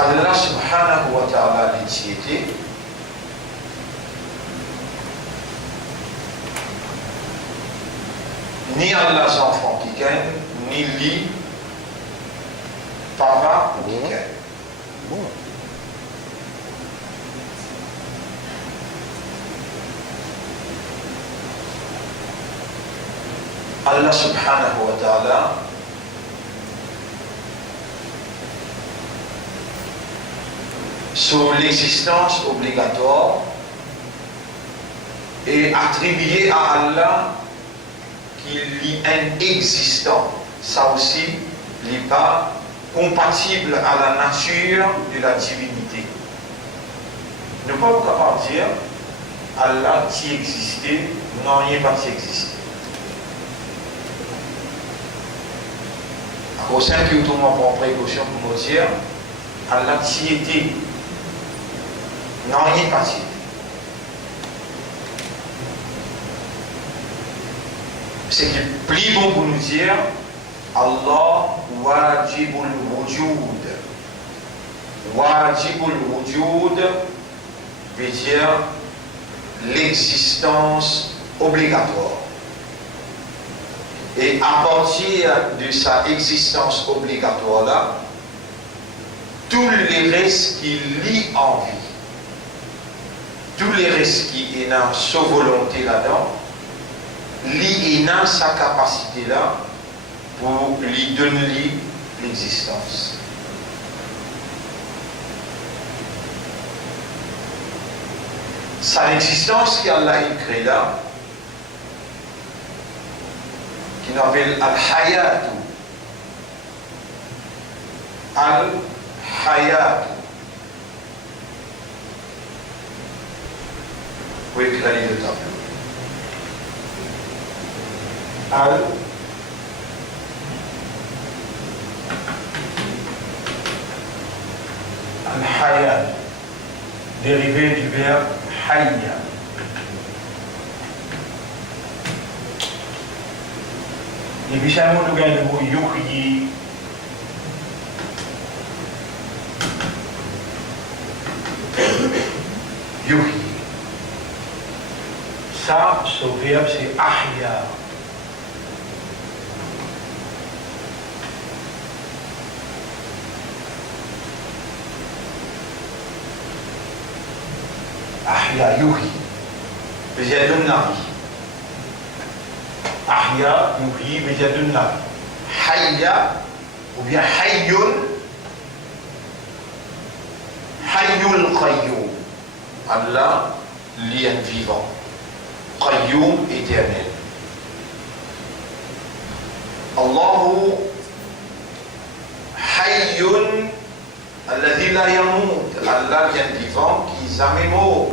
Allah subhanahu wa ta'ala l'étiété ni Allah enfant qui gagne, ni lui papa qui gagne. Allah subhanahu wa ta'ala sur l'existence obligatoire et attribué à Allah qu'il y a un existant. Ça aussi n'est pas compatible à la nature de la divinité. Ne pas capable dire Allah qui existait, non, il n'est pas qui existait. Au sein qui tout le monde prend précaution pour me dire Allah qui était, non, il n'est pas qui. C'est que plus bon pour nous dire Allah wajibul wujud. Wajibul wujud veut dire l'existence obligatoire. Et à partir de sa existence obligatoire là, tous les restes qui lient en vie, tous les restes qui est dans sa volonté là-dedans, lui a sa capacité là pour lui donner l'existence. Sa existence qu'Allah a créée là, qu'il appelle Al-Hayatu. Al-Hayatu. Vous pouvez écrire le tableau. Al-Hayat, dérivé du verbe hayya. Et puis ça nous gagne le mot yuhyi. Yuhyi. Ça, ce verbe c'est ahya. Ahya yuhyi. Bijadun nabi. Ahya yuhyi bijadun nabi. Hayya ou bien hayyun. Hayyul qayyum. Allah, lien vivant. Qayyum éternel. Allahu hayyun alladhi la yamut. Allah lien vivant qui jamais mort.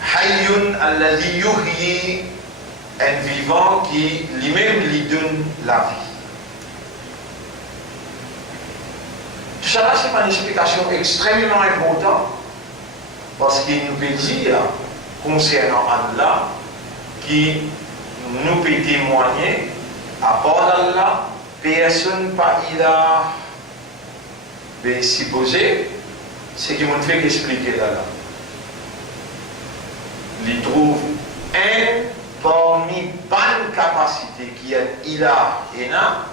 Hayyun alladhi yuhyi, un vivant qui lui-même lui donne la vie. Tout ça là, c'est une explication extrêmement importante parce qu'il nous peut dire concernant Allah qui nous peut témoigner à part d'Allah, personne pas il a supposé ce qui m'ont fait expliquer là. Il trouve un parmi bonnes capacités qui est Ilah et Na,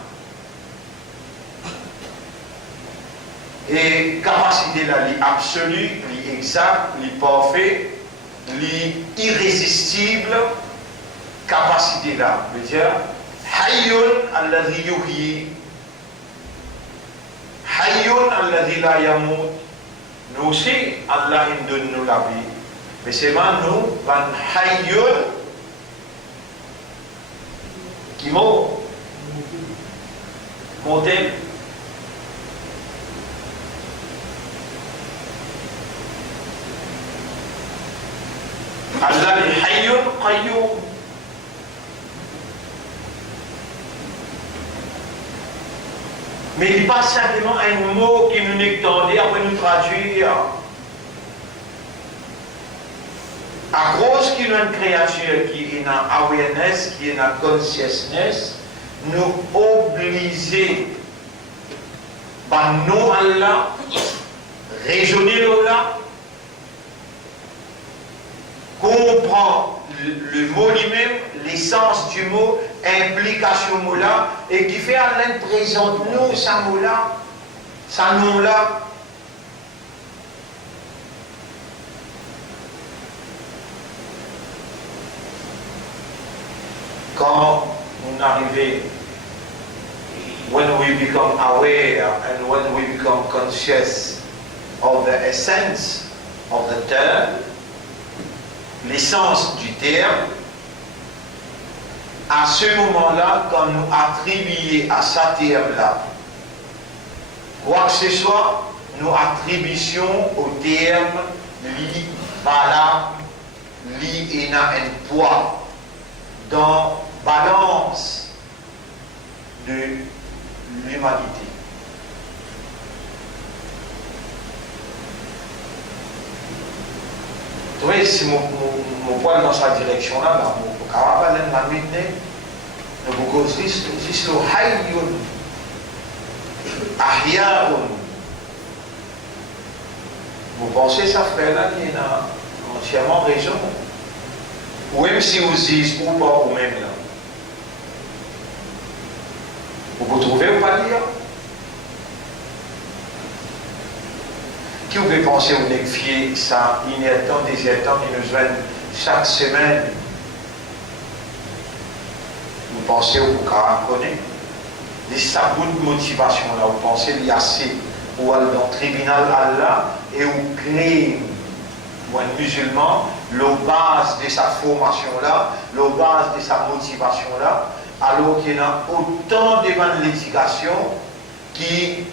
et capacité là, l'absolu, l'exact, l'imparfait, l'irrésistible, capacité là, veut dire Hayyun alladhi yuhyi, Hayyun alladhi la yamut. Nous aussi, Allah il donne nous la vie. Mais c'est moi, nous, ban Hayyun qui mort. Monté. Allah est Hayyun Qayyum. Mais il n'est pas simplement un mot qui nous est tendu après nous traduire. À cause qu'il y a une créature qui est dans awareness, qui est dans consciousness, nous obliger Ban nom Allah, raisonner là, comprend le mot lui-même, l'essence du mot, implication mot là, et qui fait Allah présente nous, ça mot là, ça nom là. Quand on arrive, when we become aware and when we become conscious of the essence of the term, l'essence du terme, à ce moment-là, quand nous attribuons à ce terme-là, quoi que ce soit, nous attribuons au terme li, bala, li, ena, un poids dans balance de l'humanité. Tu vois, si mon poids dans sa direction là, mon caravane l'a maintenu, nous vous juste le hayyun, ahya'un. Vous pensez ça frère là, il a entièrement raison. Ou même si vous dites ou pas ou même là. Vous trouvez ou pas dire? Qui vous pouvez penser ou négliger ça, inertant, désertant, qui nous joignent chaque semaine? Vous pensez au connaître? Les sabots de motivation là, vous pensez qu'il y a assez ou dans le tribunal Allah et vous créez ou un musulman, la base de sa formation là, la base de sa motivation là, alors qu'il y a autant de l'éducation qui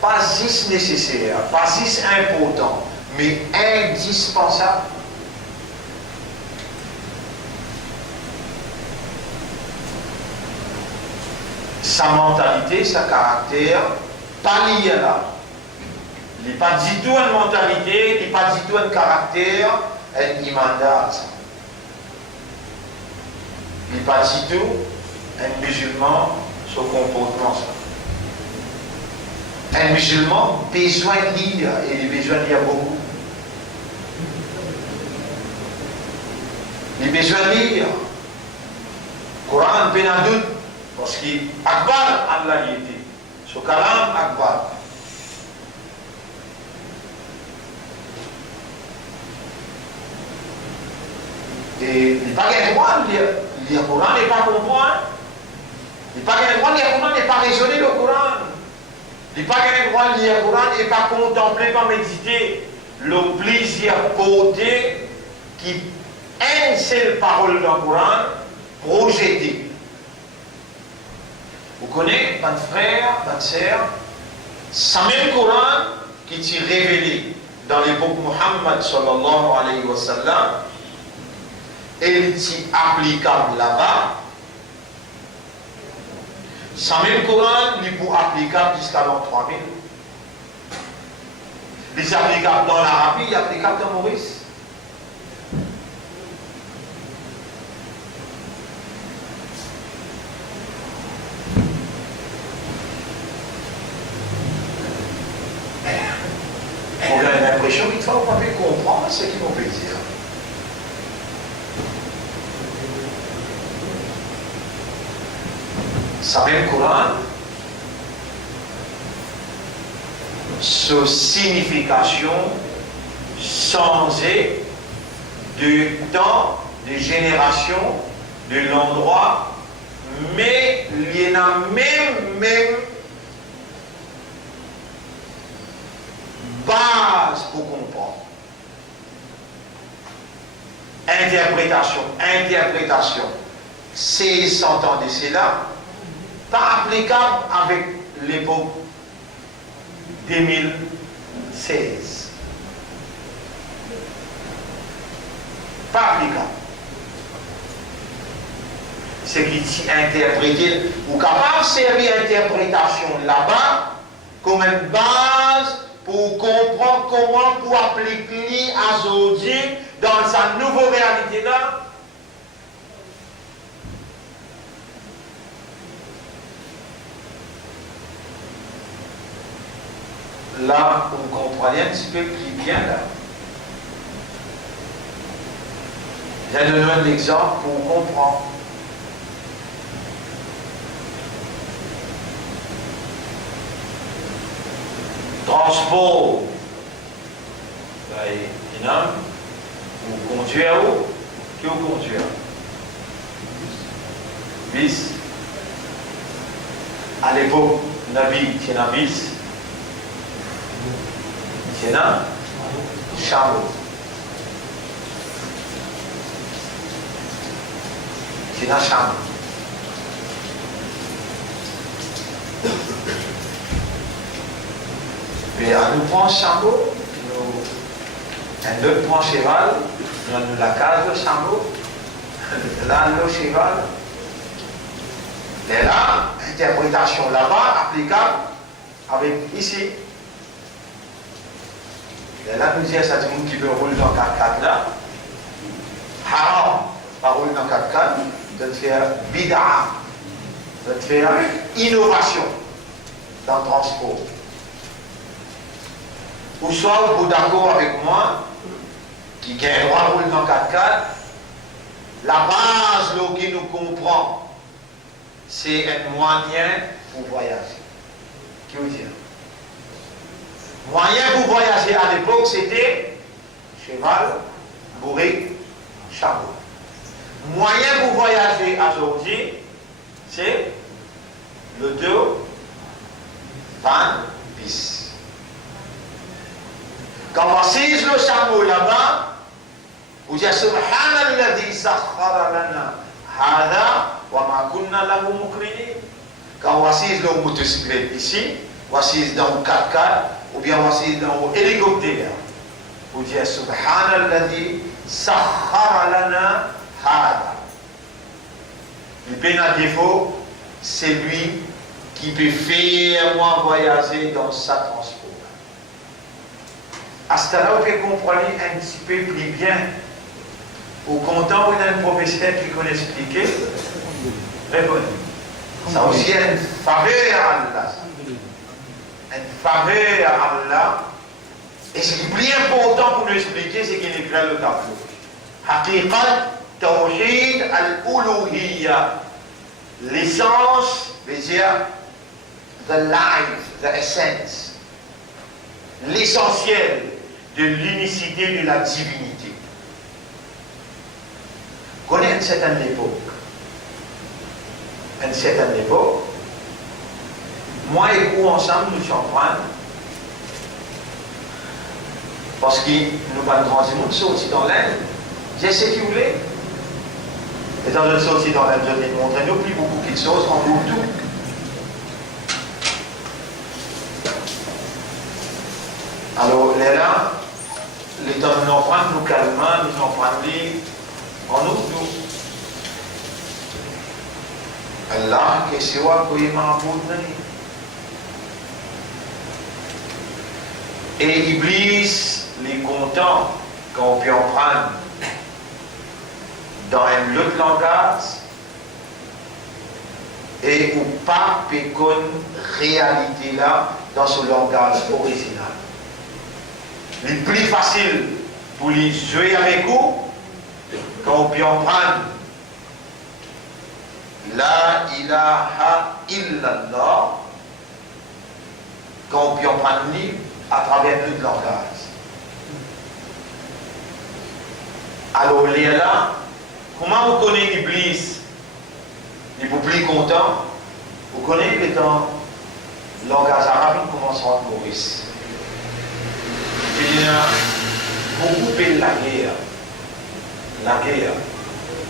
pas juste nécessaire, pas juste important, mais indispensable. Sa mentalité, sa caractère, pas lié là. Il n'est pas du tout une mentalité, il n'est pas du tout un caractère, un imandat. Il n'est pas du tout un musulman, son comportement. Un musulman a besoin de lire, et il a besoin de lire beaucoup. Il a besoin de lire. Coran, Benadout, parce qu'il Akbar, Allah y était. Ce kalam, Akbar. Et il n'a pas le droit de lire le Coran, n'est pas comprendre. Il n'a pas le droit de lire le Coran, n'est pas raisonner le Coran. Il n'a pas le droit de lire le Coran et pas contempler, pas méditer le plaisir porté qui une seule parole dans le Coran projetée. Vous connaissez, mon frère, ma soeur, ce même Coran qui t'est révélé dans l'époque Muhammad sallallahu alayhi wa sallam, et qui est applicable là-bas. Ce même Coran, il est applicable jusqu'à l'an 3000. Il est applicable dans l'Arabie, il est applicable dans Maurice. On a l'impression qu'il faut pas comprendre ce qu'ils vont dire. Ça même Coran, sa signification changée du temps, de génération, de l'endroit, mais il y en a même base pour comprendre. Interprétation, c'est 100 ans de cela, pas applicable avec l'époque 2016. Pas applicable. Ce qui est interprété, ou capable de servir interprétation là-bas comme une base pour comprendre comment pour appliquer à aujourd'hui dans sa nouvelle réalité là. là, vous comprenez un petit peu plus bien là. Je donne un exemple pour comprendre. Transport. Un homme, vous conduisez où? Qui vous conduisez? Bis. À l'époque, Nabi, c'est un bis. C'est un chameau. C'est un chameau. Et à nous prendre chameau, un autre prend cheval, nous la case de chameau, là le cheval. Et là, interprétation là-bas, applicable avec ici. Et là, nous disons, ça dit qui veut rouler dans 4x4 là. Haram, pas rouler dans 4x4, de faire bid'a, de faire innovation dans le transport. Ou soit vous êtes d'accord avec moi, qui a le droit de rouler dans 4x4, la base là, qui nous comprend, c'est un moyen pour voyager. Qui veut dire? Moyen pour voyager à l'époque, c'était cheval, bourrique, chameau. Moyen pour voyager aujourd'hui, c'est le 2, van, bis. Quand on assise le chameau là-bas, vous dites Subhanalladhi sakhara lana hada wa ma kunna lahu muqrinin. Quand on assise le motocyclette ici, on assise dans le 4x4 ou bien on assise dans l'hélicoptère, vous dites Subhanalladhi sakhara lana hada. Le pénal défaut, c'est lui qui peut faire moi voyager dans sa transport. À ce temps-là, vous pouvez comprendre un petit peu plus bien. Au content, il y a un professeur qui connaît expliquer. Répondez. Ça aussi est une faveur à Allah. Une faveur à Allah. Et ce qui est plus important pour nous expliquer, c'est qu'il écrit le tableau. Haqiqat Tawhid al-Uluhiyya. L'essence veut dire the life, the essence. L'essentiel de l'unicité de la divinité. Connaître une certaine époque. Une certaine époque. Moi et vous ensemble, nous sommes en train. Parce que nous pas grand monde sorti dans l'Inde. J'ai ce qu'il voulait. Et dans une sortie dans l'Inde, je vais montrer nous plus beaucoup de choses, on ouvre tout. Alors, là, les temps nous en prennent, nous calmons, nous en prennent, on ouvre tout. Allah, qu'est-ce que vous avez? Et Iblis, les contents, quand on peut en prendre dans un autre langage, et ou pas pécon réalité là dans ce langage original. Le plus facile pour les jouer avec vous, quand on peut en prendre La ilaha illallah, quand on peut en prendre à travers notre langage. Alors, là, comment vous connaissez Iblis? Il vous plus content. Vous connaissez que dans le langage arabe, il commence à Maurice. Il y a beaucoup de la guerre. La guerre.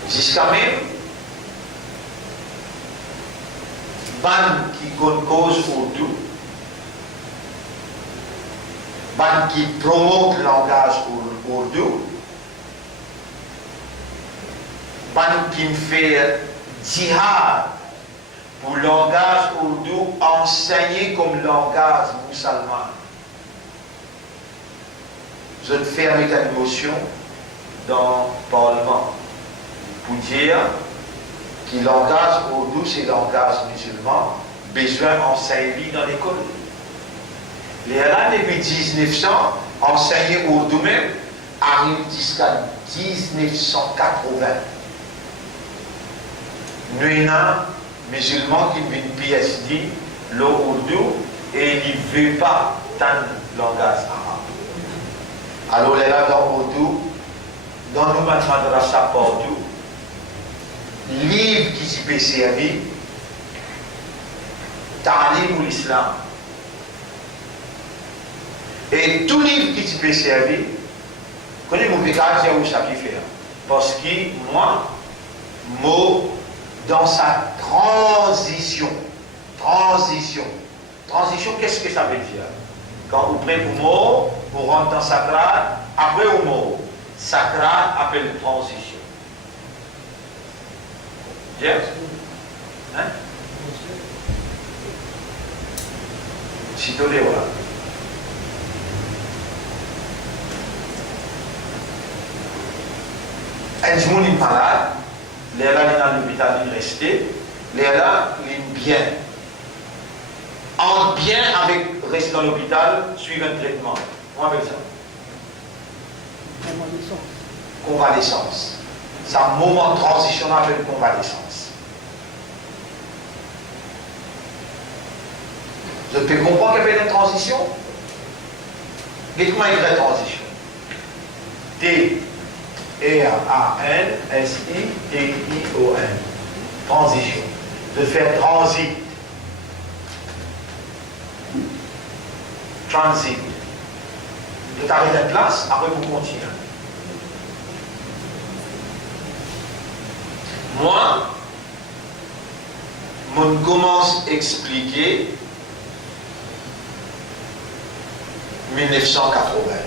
Jusqu'à même, ban qui cause autour, ban qui promote le langage ourdou, ban qui me fait djihad pour le langage ourdou enseigné comme langage musulman. Je ne fais avec la notion dans le Parlement pour dire que le langage ourdou, c'est le langage musulman, besoin d'enseigner dans l'école. Les là, depuis 1900, enseigner Urdu même, arrive jusqu'à 1980. Nous avons un musulman qui fait une PhD, l'Urdu, et il ne veut pas tant de langage arabe. Alors, les là, dans Urdu, dans nos madrasa partout, livre qui s'y peut servir, Ta'lim ou l'Islam. Et tout livre qui s'y peut servir, connaissez-vous dire où ça peut faire. Parce que moi, dans sa transition, qu'est-ce que ça veut dire? Quand vous prenez le mot, vous rentrez dans sacrade, après le mot, sacrade appelle transition. Yes? Hein? Si tu les voilà. Un jour, il est malade, il est dans l'hôpital, il est resté, il est là, il est bien. En bien avec rester dans l'hôpital, suivre un traitement. Comment on appelle ça? Convalescence. C'est un moment transitionnel avec convalescence. Vous pouvez comprendre qu'il y a une transition? Et comment il y a une transition? T-R-A-N-S-I-T-I-O-N. Transition. De faire transit. Transit. De t'arrêter de place, après vous continuez. Moi, je commence à expliquer 1980.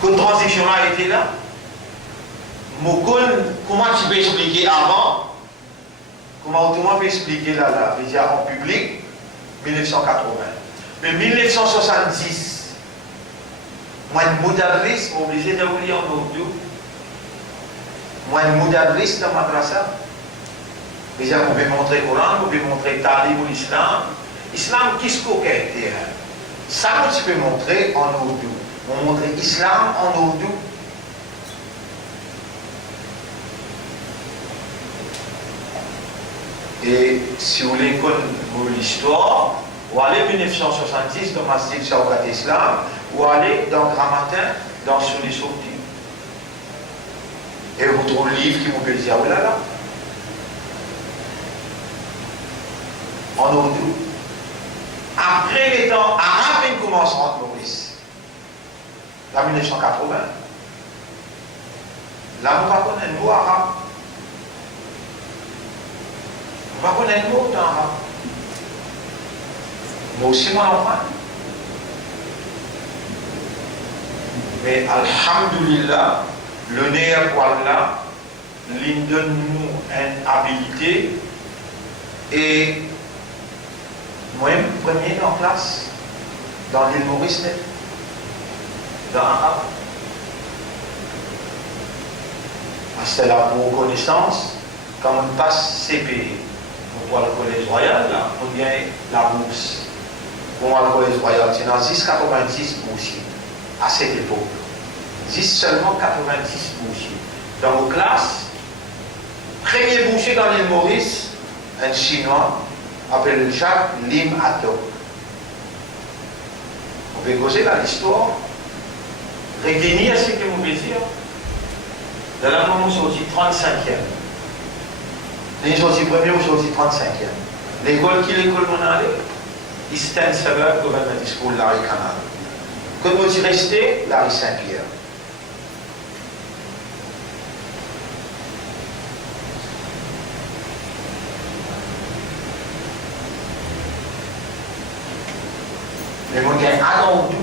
Quand la transition a été là, comment tu peux expliquer avant? Comment tu peux expliquer là, en public, 1980. Mais 1970, moi, un modaliste, obligé de vous lire en audio. Moi, un modaliste dans ma madrasa. Déjà, on peut montrer le Coran, on peut montrer Ta'lim ou l'Islam. Islam, qu'est-ce qu'on est? Ça, tu peux montrer en audio. On montre l'Islam en audio. Et si vous voulez connaître l'histoire, ou aller en 1970 dans Masjid Shawkat Islam, ou aller dans Grammatin, dans Souli Sorti. Et vous trouvez le livre qui vous peut dire, oh là là. En Urdu. Après les temps arabes, ils commencent à rentrer Maurice. Là, 1980. Là, on va connaître un mot arabe. On va connaître un mot arabe. Moi aussi, mon enfant. Mais, alhamdulillah, le nerf là, il donne nous une habilité et moi-même, premier en classe, dans l'île Maurice, dans l'arabe. C'est là pour connaissance, quand on passe CP, on voit le collège royal, là, on gagne la bourse. On voit le collège royal, c'est dans 10,90 boursiers, à cette époque. 10 seulement 90 boursiers. Dans vos classes, premier boursier dans l'île Maurice, un Chinois, appelé Jacques Lim Atok. On peut causer dans l'histoire, retenir ce que vous voulez dire. Dans la moment, c'est aussi 35e. Les sorties premiers ou sorties 35e. L'école qui l'école mon allée, Eastern Suburb Government School, Larry Canal. Quand vous y restez, Larry Saint-Pierre. Mais mon gars, Adam Oudou.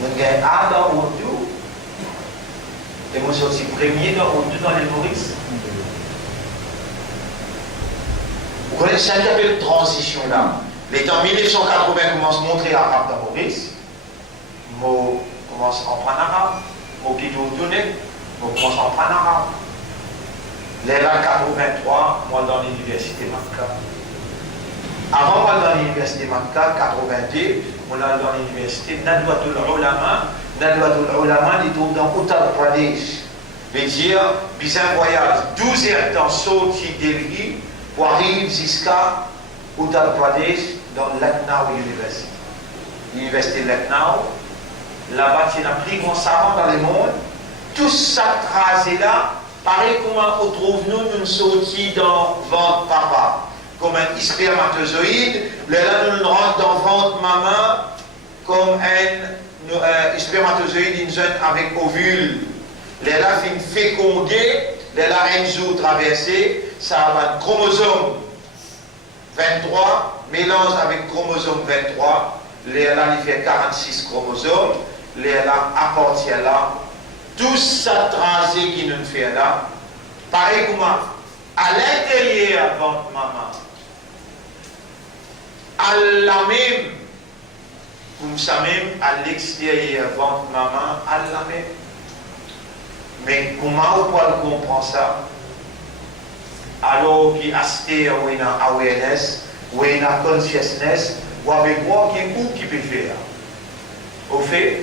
Mon gars, Adam Oudou. Et moi, je suis premier dans Oudou dans les Maurice. Vous connaissez ça qui appelle transition là. Les temps 1980 commence à montrer arabe dans Maurice. Moi, commence à apprendre arabe. Moi, qui doit donner, moi, commence à apprendre arabe. Les là 83, moi dans l'université Makka. Avant moi dans l'université Makka, 82, on a dans l'université Nadwatul Ulama. Nadwatul Ulama, il tombe dans Uttar Pradesh. veut dire, puis un voyage 12 heures dans Sochi, Delhi, pour arriver jusqu'à Uttar Pradesh, dans Lucknow University. L'université Lucknow, là-bas, c'est la plus grande savant dans le monde. Tout ça tracé-là, pareil comment on trouve nous sorti dans ventre papa, comme un spermatozoïde, là nous rentre dans ventre maman, comme un spermatozoïde, une jeune avec ovule. Là, fin fécondé, là, un jour traversé, ça va chromosome 23, mélange avec chromosome 23, là, il fait 46 chromosomes, là, à partir là, tout ça tracé qui nous fait là, pareil comment, à l'intérieur de votre maman, à la même, comme ça même, à l'extérieur de votre maman, à la même. Mais comment on peut comprendre ça? Alors qu'il y a une awareness, ou une consciousness, ou avec quoi qui peut faire? Au fait,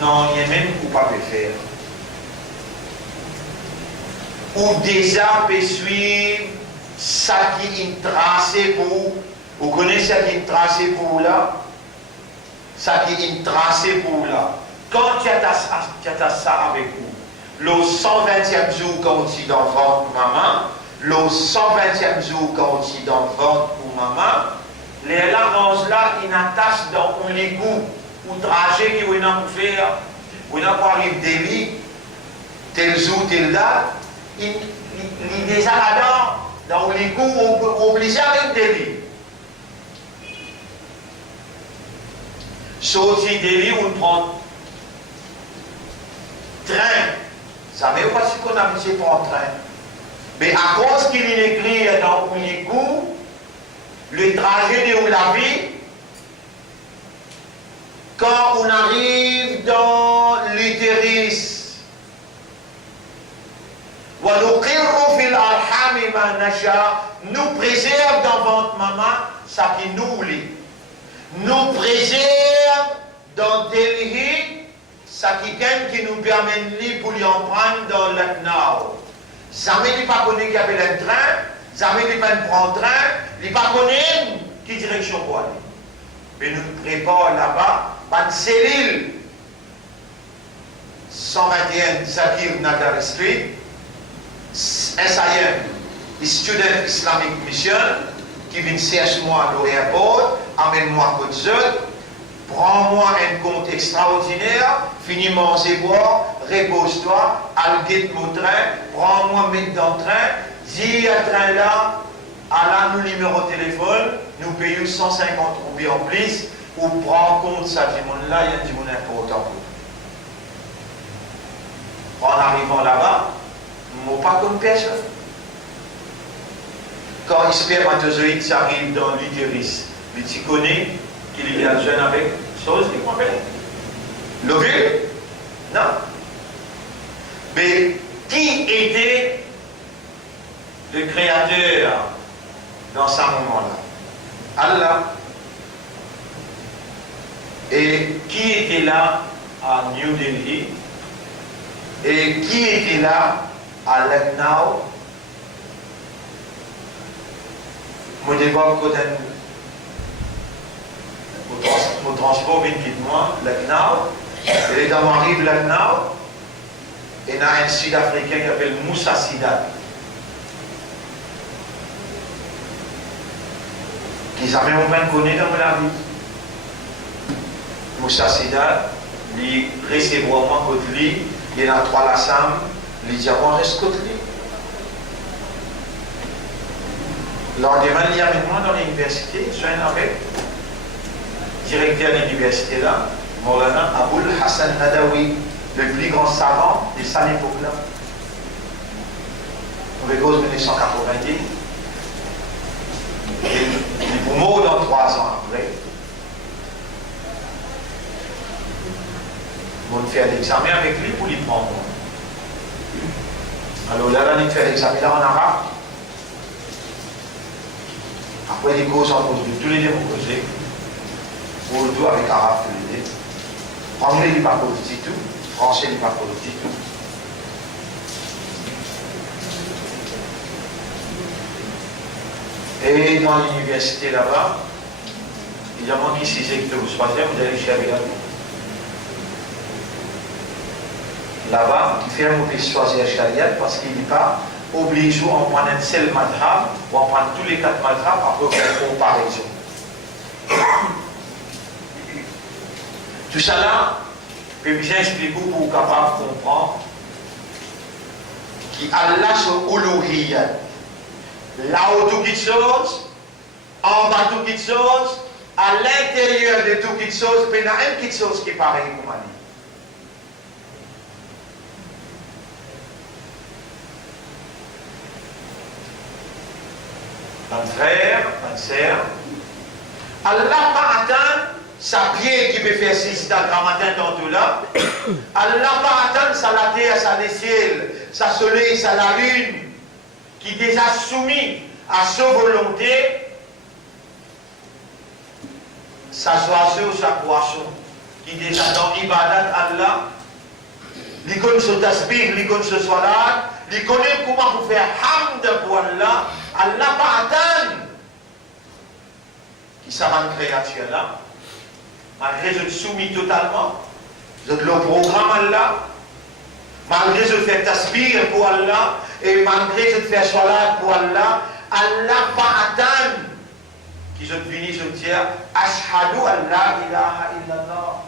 non, il y a même qui ne peut pas faire. Ou déjà peut suivre ça qui est tracé pour, vous connaissez ça qui est tracé pour là? Ça qui est tracé pour là. Quand tu as ça avec vous, le 120e jour quand on est dans votre maman, le 120e jour quand on est dans votre maman, les larges là, ils n'attachent dans un égout ou trajet qui on a pour faire, on a pour arriver Delhi, tel jour, telle date, il déjà là dans l'égout obligé avec Delhi. Sorti Delhi, on prend train. Ça ne veut pas dire qu'on a habitué pour un train. Mais à cause qu'il est écrit dans l'égout, le trajet de la vie, quand on arrive dans l'utérus, nous préserve dans votre maman ça qui nous lie. Nous préserve dans Delhi ça qui nous permet de pour lui en prendre dans le Lucknow. Jamais il ne pas connaît qu'il y avait un train, jamais il ne pas prendre un train, il ne pas connaît quelle direction pour aller. Mais nous préparons là-bas, une cellule 121 Zakir Nagar Street, SIM, Student Islamic Mission, qui vient chercher moi à l'aéroport, amène-moi à Côte-Zot, prends-moi un compte extraordinaire, finis-moi en boire, repose-toi, alguette mon train, prends-moi mettre dans le train, dis à train là, à là nous numéro de téléphone, nous payons 150 roupies en plus, ou prends compte ça, du monde là, il y a du monde important pour en arrivant là-bas, je ne pas comme personne. Quand le spermatozoïde arrive dans l'utérus, tu connais qu'il y a jeune avec chose qui qu'on appelle l'ovule? Non. Mais qui était le créateur dans ce moment-là? Allah. Et qui était là à New Delhi? Et qui était là à Lucknow? Je développe mon transport vient de moi, Lucknow. Et dans mon arrive Lucknow, il y a un Sud-Africain qui s'appelle Moussa Sidat. Qui n'a même pas connu dans la vie. Moussa Sidat, il recevoir moi côté lui, il y a 3 la Sam, il dit moi reste côté lui. Lors des il y a avec moi dans l'université, je viens avec directeur de l'université là, Maulana Aboul Hassan Nadawi, le plus grand savant de cette époque-là. On va cause 1990. Il est mort dans 3 ans après. On fait un examen avec lui pour lui prendre. Alors là, on fait l'examen là en arabe. Après, les causes en cause de tous les deux vont causer. Urdu avec arabe, tous les deux. Anglais, il n'est pas cause du tout. Français, il n'est pas cause du tout. Et dans l'université là-bas, évidemment, qui s'y que vous troisième, vous allez chez Abel. Là-bas, il fait un mot choisir Sharia parce qu'il n'est pas obligé à en prendre un seul madhab ou à prendre tous les 4 madhabs après faire une comparaison. Tout ça là, je vais bien expliquer pour vous capable de comprendre qu'Allah se uluhiyya. Là-haut toutes les choses, en bas toutes les choses, à l'intérieur de toutes les choses, mais il y a une petite chose qui est pareille pour moi. Mon frère, ma sœur, Allah pas attendre sa pied qui peut faire 6 dans le matin tantôt là. Allah pas attendre sa la terre, sa le ciel, sa soleil, sa la lune, qui déjà soumis à sa volonté, sa oiseau, sa poisson, qui déjà dans ibadat Allah, il connaît ce tasbih, il connaît ce salat, il connaît comment vous faire hamd pour Allah. Allah pas attendre qui s'avance créature là, malgré je soumis totalement, je le programme Allah, malgré je fais tasbih pour Allah, et malgré je fais salat pour Allah, Allah pas attendre qui je finis, je dis Ashhadu an la ilaha illallah.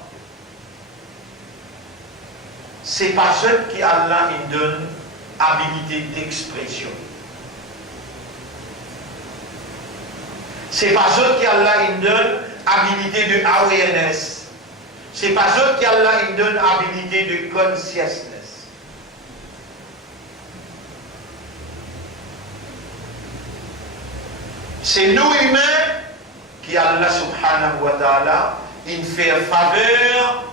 C'est pas ce qui Allah me donne habilité d'expression. C'est pas ce qui Allah me donne habilité de awareness. C'est pas ce qui Allah me donne habilité de consciousness. C'est nous humains qui Allah subhanahu wa ta'ala il fait faveur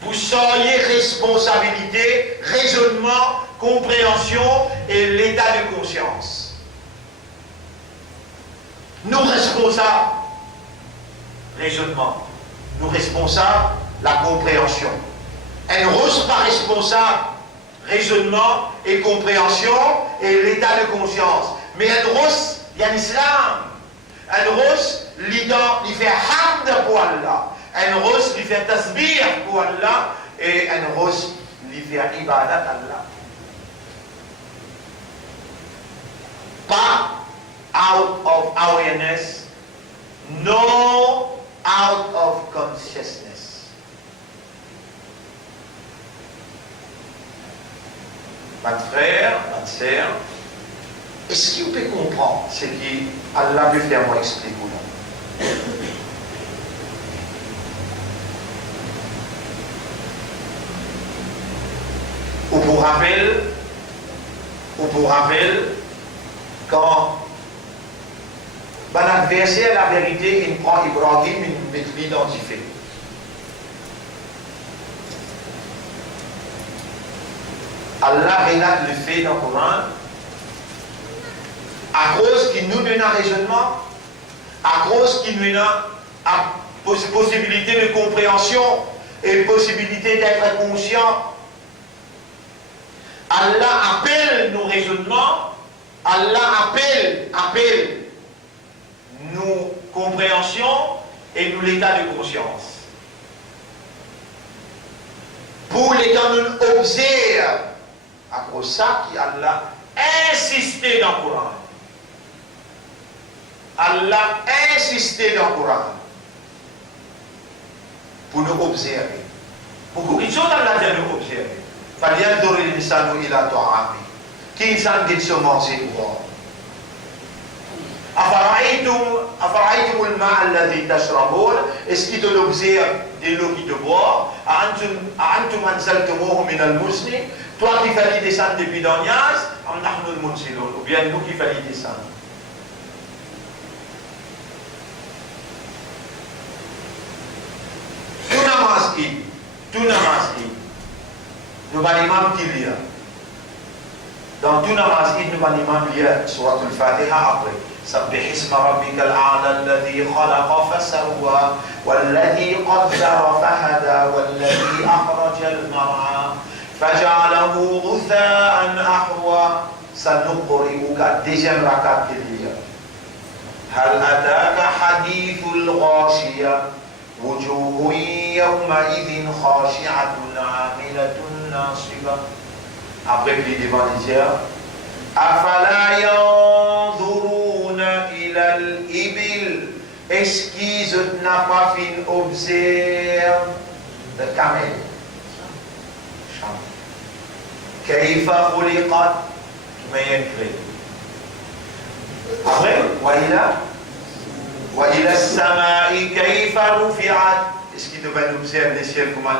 pour soyez responsabilité, raisonnement, compréhension et l'état de conscience. Nous responsables, raisonnement. Nous responsables, la compréhension. Un rose pas responsable, raisonnement et compréhension et l'état de conscience. Mais un rose, il y a l'islam. Un rose, il fait hamd pour Allah. Un rose, il fait tasbih pour Allah. Et un rose, il fait ibadat Allah. Pas out of awareness, no out of consciousness. Mon frère, ma sœur, est-ce que vous pouvez comprendre ce qu'Allah veut faire moi expliquer ou non? Ou pour rappel, quand l'adversaire, la vérité, il prend Ibrahim, il l'identifie. Allah relate le fait dans le Coran, à cause qu'il nous donne un raisonnement, à cause qu'il nous donne une possibilité de compréhension et une possibilité d'être conscient. Allah appelle nos raisonnements, Allah appelle nos compréhensions et nous l'état de conscience. Pour les temps nous observe, à cause de ça qu'Allah insisté dans le Coran. Allah insisté dans le Coran pour nous observer. Beaucoup de choses Allah dit nous observer. فَلْيَنْظُرِ الْإِنسَانُ إِلَى طَعَامِهِ. Qui insan dit se manger ou أَفَرَأَيْتُمُ الْمَاءَ الَّذِي تَشْرَبُونَ. Est-ce qu'il te l'observe de l'eau qui te boit? أَأَنْتُمْ أَنزَلْتُمُوهُ مِنَ الْمُزْنِ. Toi qui fallait descendre depuis dans Niaz, أَمْ نَحْنُ الْمُنْزِلُونَ. Ou bien nous qui fallait descendre. Tout namaz qui nous va l'imam qui lit. Dans tout namaz, il nous imam lire surat al-Fatiha après. سبح اسم ربك الأعلى الذي خلق فسوى والذي قدر فهدى والذي أخرج المرعى فجعله غثاء أحوى سنقرئك deuxième rakat de lire. هل أتاك حديث الغاشية وجوه يومئذ خاشعة عاملة ناصبة. Après qu'il devant dire أفلا ينظرون إلى الإبل. Est-ce qu'ils n'ont pas fait observer le camel? كيف خلقت. Mais écrit. Après, وإلى السماء كيف رفعت. Est-ce qu'ils devaient observer les ciels comment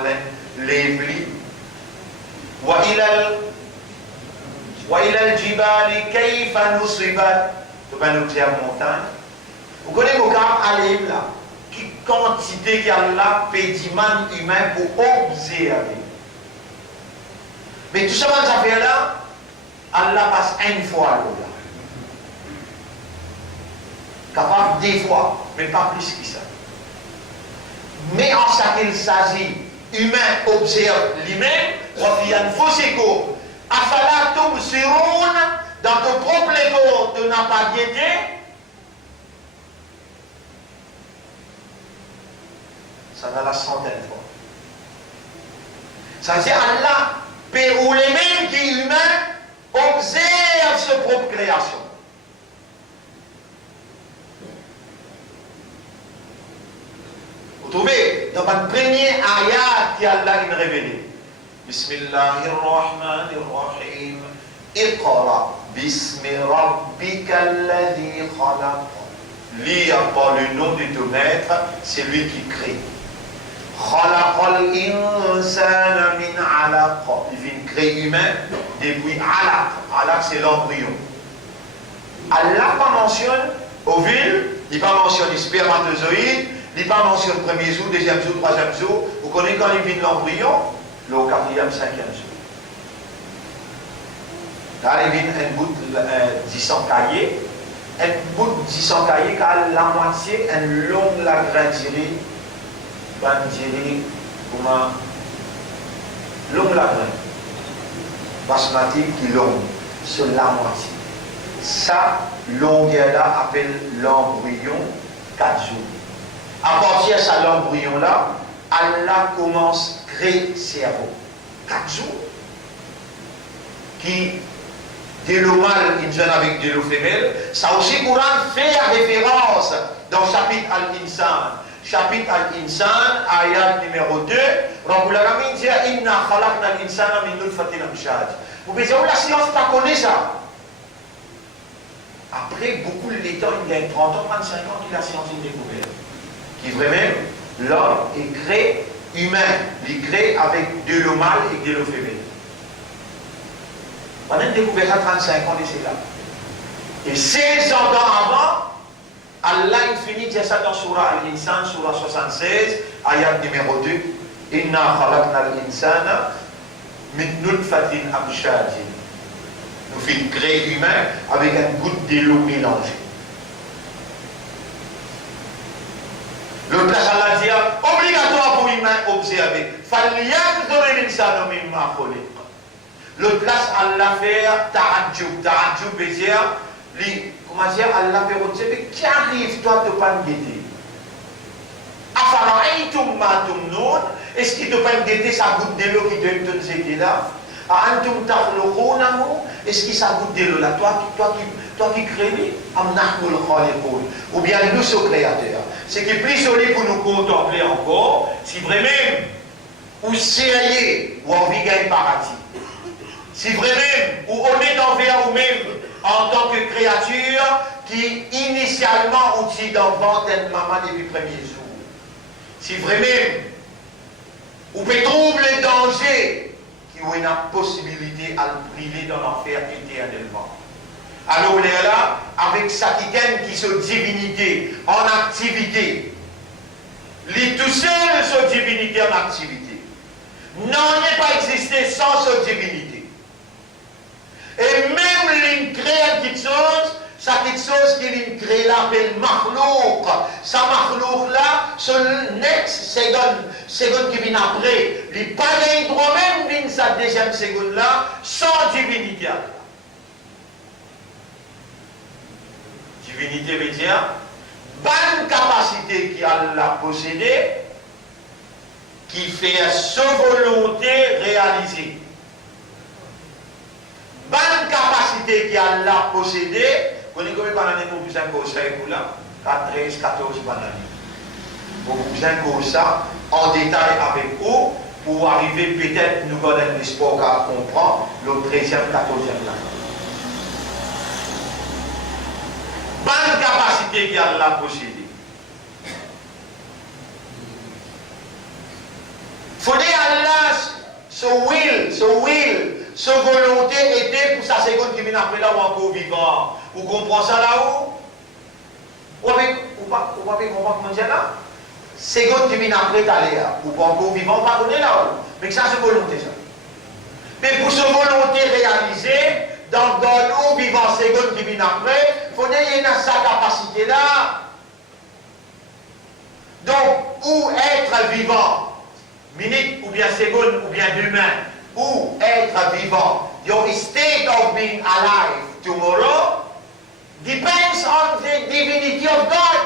les plis? وإلى الجبال كيف نصبت. Tu vas nous dire montagne. Vous connaissez le cas Alim là, qui quantité qu'il y a là, pédiment humain pour observer. Mais tout ça, ça fait là, Allah passe une fois là. Capable des fois, mais pas plus que ça. Mais en ce qu'il s'agit, humain observe lui-même, il y a une fausse écho. Afala tubsirun, dans ton propre ego, tu n'as pas guetté. Ça va la centaine de fois. Ça veut dire Allah, ou les mêmes qui humains, observent sa propre création. Vous trouvez, dans votre premier ayat qui Allah nous révélé. Bismillahirrahmanirrahim. Iqra bismi rabbika alladhi khalaq. Lire par le nom de ton maître, c'est lui qui crée. Khalaqal insana min alaq. Il vient créer humain depuis alaq. Alaq c'est l'embryon. Allah pas mentionne ovule, il pas mentionne spermatozoïde, il pas mentionne premier jour, deuxième jour, troisième jour. Vous connaissez quand il vient l'embryon? Le quatrième, cinquième jour. Là, il vient un bout de 10 cahiers. Un bout de 10 cahiers, car la moitié, un long la grandirie. Grandirie, comment? Long la graine. Basmati qui long, sur la moitié. Ça, longueur-là, appelle l'embryon 4 jours. À partir de ça, l'embryon-là, Allah commence à créer le cerveau. 4 jours. Qui, de l'eau mâle, il vient avec de l'eau femelle. Ça aussi, Coran fait référence dans le chapitre Al-Insan. Chapitre Al-Insan, ayat numéro 2. Rabbul Alamin dit Inna khalaqna al-insana min nutfatin amshaj. Vous pouvez dire, oh, la science pas connaît ça. Après, beaucoup de temps, il y a 30 ans, 35 ans que la science est découverte. Qui vraiment, l'homme est créé humain, il est créé avec de l'eau mâle et de l'eau femelle. On a découvert à 35 ans de cela. Et 16 ans avant, Allah il finit de dire ça dans Surah Al-Insan, Surah 76, ayat numéro 2. Inna khalaqna al-insana min nutfatin amshajin. Nous faisons créer humain avec une goutte de l'eau mélangée. Le place Allah dit obligatoire pour l'humain observer. Le place Allah fait ta'adjub. Ta'adjub veut dire, comment dire, Allah fait observer qui arrive toi de pas guetter. Afara'aytum ma tumnun. Est-ce qu'il te pas guetter sa goutte de l'eau qui te donne cette là? Antum takhluqunahu. Est-ce qu'il sa goutte de l'eau là? Toi qui crée, ou bien nous sommes créateurs. Ce qui est plus solide pour nous contempler encore, si vraiment, ou sérieux, ou en vie gagne paradis. Si vraiment, ou honnête envers vous-même, en tant que créature, qui initialement outil d'enfant d'une maman depuis le premier jour. Si vraiment, ou peut trouver le danger, qui ont une possibilité à le priver dans l'enfer éternellement. Alors on est là avec Satiken qui sont divinité en activité. Les tout seuls sont divinité en activité. N'en est pas existé sans cette divinité. Et même quelque chose, ça quelque chose qui est créé l'appel makhlouk. Ça makhlouk là, ce next seconde qui vient après, il n'y a pas de droit même vient sa deuxième seconde là, sans divinité. Divinité veut dire, bonne capacité qui Allah possédé, qui fait sa volonté réaliser. Bonne capacité qui Allah possédé, vous connaissez combien de bananes pour vous encourager pour là? 13, 14 bananes. Pour vous encourager ça en détail avec vous, pour arriver peut-être nous donner l'espoir qu'à comprendre le 13e, 14e là. Bonne capacité qui Allah possédé. Faut dire Allah, ce volonté était pour sa seconde qui vient après là ou encore vivant. Vous comprenez ça là-haut? Vous pouvez comprendre comment dire là? Seconde qui vient après d'aller là. Ou pas encore vivant, on va connaître là-haut. Mais ça c'est volonté ça. Mais pour cette volonté réalisée, dans l'eau vivant seconde qui vient après, il faut dire qu'il y a sa capacité là. Donc, où être vivant, minute ou bien seconde ou bien demain, ou être vivant, your state of being alive tomorrow depends on the divinity of God.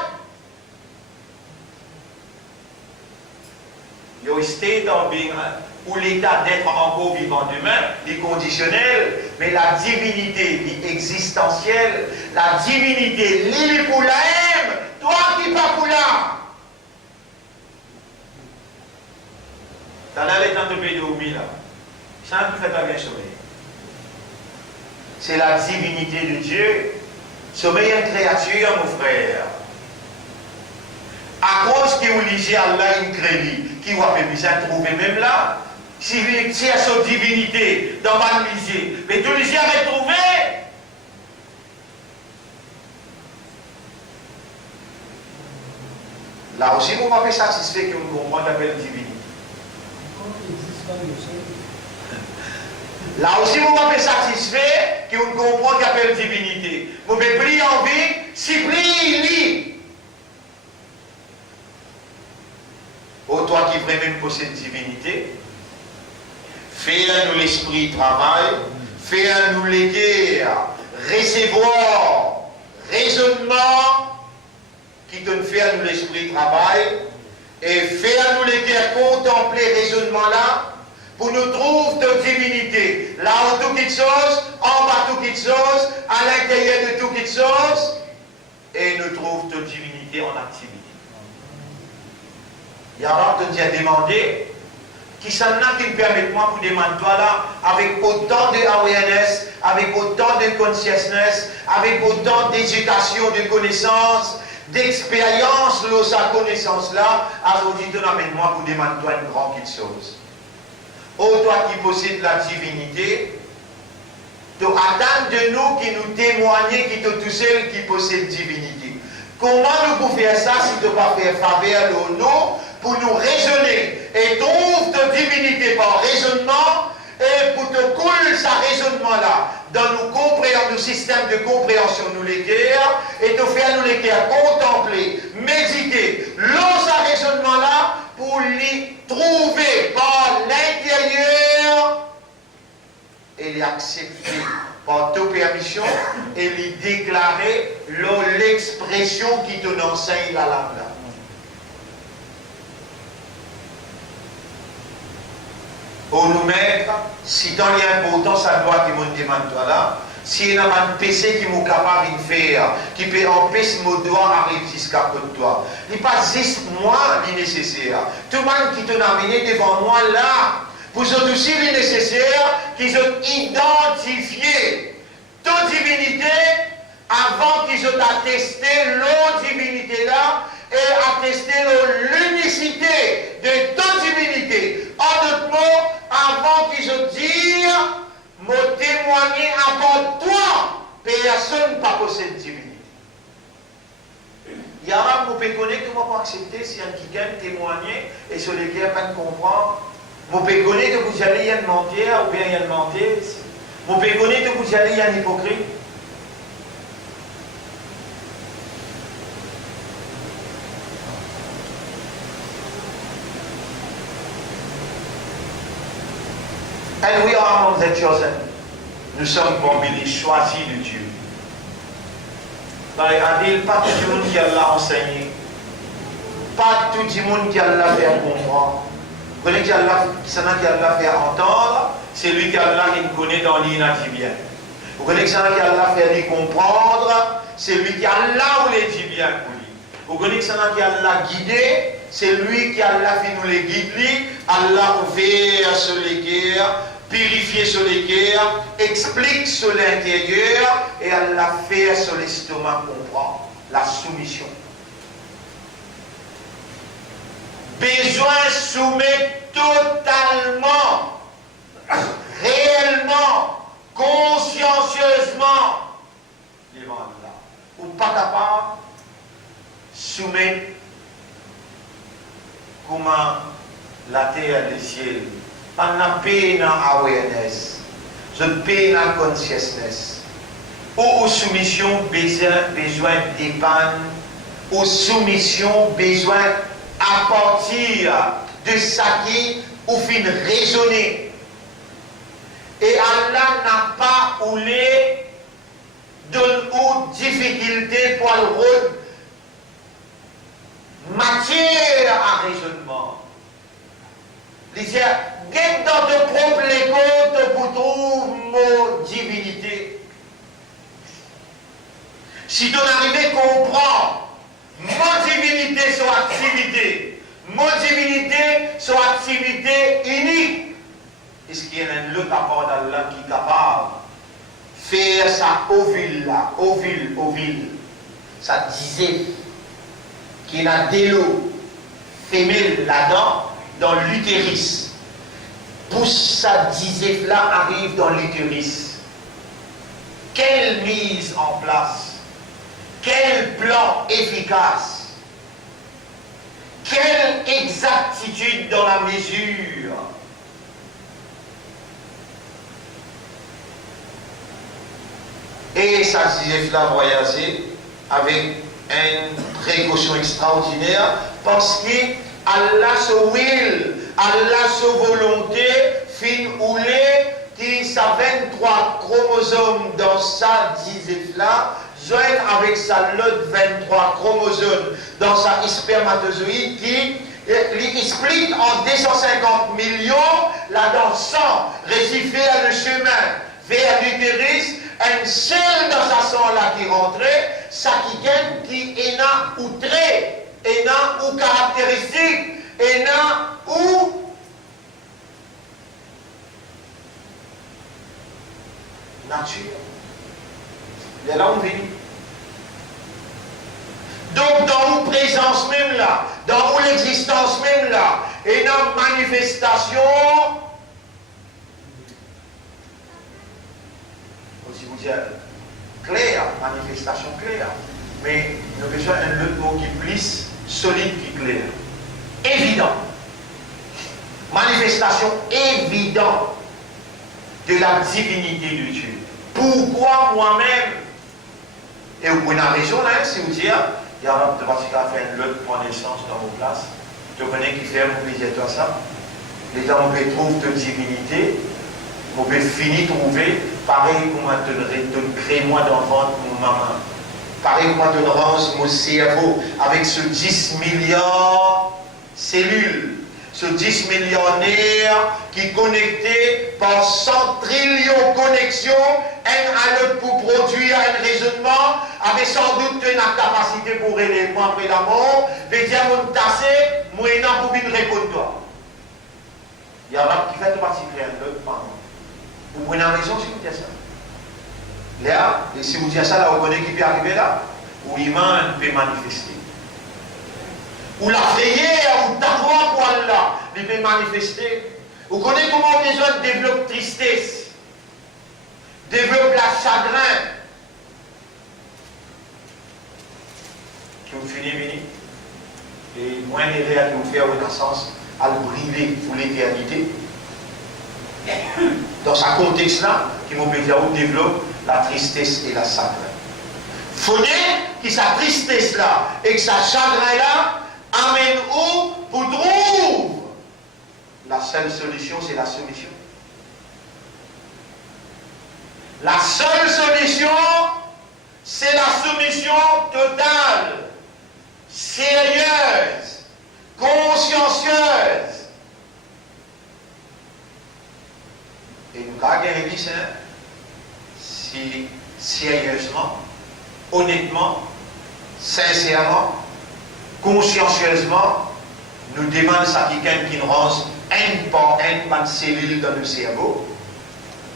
Your state of being alive, ou l'état d'être encore vivant demain, est conditionnel, mais la divinité, l'existentielle, la divinité, l'île pour la haine, toi qui pas pour là. T'as l'air d'être un peu de oubli là. Ça ne fait pas bien sommeil. C'est la divinité de Dieu. Sommeil est une créature, mon frère. À cause qu'il oblige Allah une crédit, qui va faire besoin de trouver même là, si il y a sa divinité dans ma misère, mais tout le monde va trouver. Là aussi, vous m'avez satisfait que vous comprenez l'appel divinité. Là aussi, vous m'avez satisfait que vous comprenez l'appel divinité. Vous m'avez pris envie, si pris, oh, toi qui vraiment possède divinité, fais-nous l'esprit travail, fais-nous les guerres, recevoir, raisonnement, qui te fait nous l'esprit travail, et fais-nous les guerres contempler raisonnement là, pour nous trouver de divinité, là où tout quelque chose, en bas tout quelque chose, à l'intérieur de tout quelque chose, et nous trouve de divinité en activité. Il y a un qui a demandé, qui s'en a qui me permet moi pour demander toi là, avec autant de awareness, avec autant de consciousness, avec autant d'éducation, de connaissances, d'expérience, sa connaissance là, aujourd'hui tu amènes moi pour demander toi une grande chose. Oh, toi qui possèdes la divinité, tu attends de nous qui nous témoignent qui te tout seul qui possède divinité. Comment nous pouvons faire ça si tu ne pas faire faveur au nom pour nous raisonner et trouve de divinité par raisonnement et pour te couler ce raisonnement-là dans nos systèmes de compréhension, nous les guerres, et te faire nous les guerres contempler, méditer, lancer ce raisonnement-là pour les trouver par l'intérieur et les accepter par ta permission et les déclarer l'expression qui te enseigne la langue-là. Pour nous mettre, si dans l'importance à droite qui me demande toi là, si il y a un PC qui m'est capable de faire, qui peut empêcher mon doigt arriver jusqu'à côté de toi, il n'est pas juste moi qui nécessaire. Tout le monde qui t'a amené devant moi là, vous êtes aussi les nécessaires qui ont identifié ta divinité avant qu'ils ont attesté leur divinité là et attesté l'unicité de ta divinité. En d'autres mots, avant qu'ils ont dit, me témoigner à part toi, personne ne peut posséder divinité. Il y a un qui peut connaître que vous pas accepter si un qui gagne témoigner et sur lesquels pas comprendre. Vous pouvez connaître que vous allez y a mentir ou bien y a mentir. Vous pouvez connaître que vous allez y a hypocrite. the chosen. Nous sommes parmi les choisis de Dieu. Adil, pas tout le monde qui l'a enseigné. Pas tout le monde qui l'a fait comprendre. Vous connaissez qui l'a fait entendre, c'est lui qui l'a connaît dans l'inati bien. Vous connaissez qui l'a fait comprendre, c'est lui qui l'a ou les dit bien pour lui. Vous connaissez qui l'a guidé, c'est lui qui l'a fait nous les guider, Allah ouvert sur les cœurs, purifié sur les cœurs, explique sur l'intérieur et Allah fait sur l'estomac comprendre la soumission. Besoin soumettre totalement, réellement, consciencieusement devant Allah. Ou pas capable soumettre comment la terre et le ciel. Pas de paix dans awareness, de paix dans consciousness. Ou soumission besoin dépendre, ou soumission besoin à partir de ça qui ou fin raisonner. Et Allah n'a pas oulé de difficulté pour le rôle matière à raisonnement. Il dit, gagne dans de propres comptes pour trouver mon divinité. Si tu arrives à comprendre mon divinité, son activité. Mon divinité, son activité unique. Est-ce qu'il y a un autre apport d'Allah qui est capable de faire ça ovule, ça disait qu'il y a des lots femelles là-dedans, dans l'utérus. Pour ça disait là arrive dans l'utérus. Quelle mise en place? Quel plan efficace? Quelle exactitude dans la mesure? Et ça disait là voyager avec une précaution extraordinaire parce que Allah se will, Allah se volonté, fin oulé, qui sa 23 chromosomes dans ça disait là, joint avec sa lot 23 chromosomes dans sa spermatozoïde qui lui explique en 250 millions là dans 100 récit vers le chemin vers l'utérus un seul dans sa sang là qui rentrait ça qui gagne qui est là ou trait est là ou caractéristique est là ou nature. Et là on vit. Donc dans une présence même là, dans une existence même là, et dans une manifestation, aussi vous dire claire, manifestation claire, mais nous avons besoin d'un autre mot qui est plus solide qui clair. Évident. Manifestation évidente de la divinité de Dieu. Pourquoi moi-même? Et vous pouvez raison, hein, si vous dites, il y a un parce qu'il a fait une autre connaissance dans vos places. Tu connais qui fait, vous pouvez toi ça. Les gens, on peut trouver de divinité, on peut finir trouver, pareil pour moi, crée-moi dans le ventre mon maman. Pareil pour moi, de rance mon cerveau, avec ce 10 milliards cellules. Ce 10 millionnaire qui est connecté par 100 trillions de connexions, un à l'autre pour produire un raisonnement, avec sans doute une capacité pour aider moi après la mort, de dire mon tassé, moyennant pour une répondre. Il y a un qui fait partie de l'autre, pardon. Vous prenez la raison si vous dites ça. Là, et si vous dites ça, là, vous connaissez qui peut arriver là, où l'imam peut manifester. Ou la prière, ou d'avoir pour Allah, il peut manifester. Vous connaissez comment les autres développent tristesse, développent la chagrin. Qui vous finit, venir. Et moins les réels qui vous fait renaissance, à le briller pour l'éternité. Dans ce contexte-là, qui vous développe la tristesse et la chagrin. Il faut que sa tristesse-là et que sa chagrin-là amène où pour trouver. La seule solution, c'est la soumission. La seule solution, c'est la soumission totale, sérieuse, consciencieuse. Et nous avons gagné si sérieusement, honnêtement, sincèrement, consciencieusement, nous demandons à quelqu'un qui nous rend un par un cellule dans le cerveau,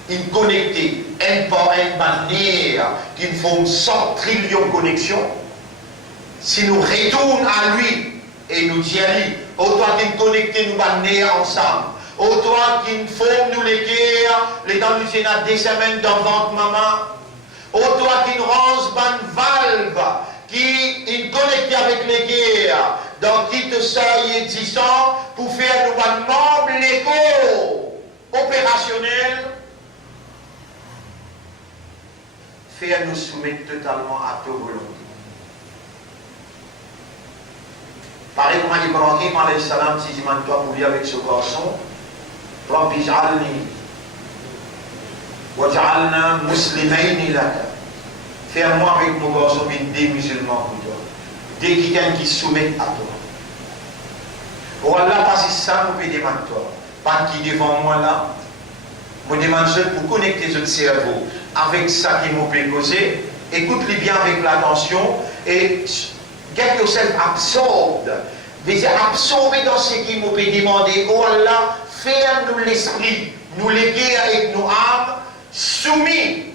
une connectée, un par un manière qui nous forme 100 trillions de connexions. Si nous retournons à lui et nous disons, autant qu'il connecté nous manier ensemble, autant qu'il forme nous les guerres, les temps nous tiennent des semaines dans le ventre maman, autant qu'il rend une valve qui est connectée avec les guerres, dans qui te seuil existant pour faire nous un membre l'écho opérationnel, faire nous soumettre totalement à ta volonté. Pareil comme Ibrahim alayhi salam, si je m'entends pour lui avec ce garçon, Rabbi j'alni, wa j'alna muslimayni laka. Fais-moi avec mon garçon des musulmans pour toi. Des quelqu'un qui soumet à toi. Oh Allah, parce que ça, nous pouvons demander toi. Pas qui devant moi là. Je demande seul pour connecter votre cerveau avec ça qui nous peut causer. Écoute-les bien avec l'attention et get yourself absorbed. Déjà absorbé dans ce qui nous peut demander. Oh Allah, fais-nous l'esprit, nous léguer avec nos âmes, soumis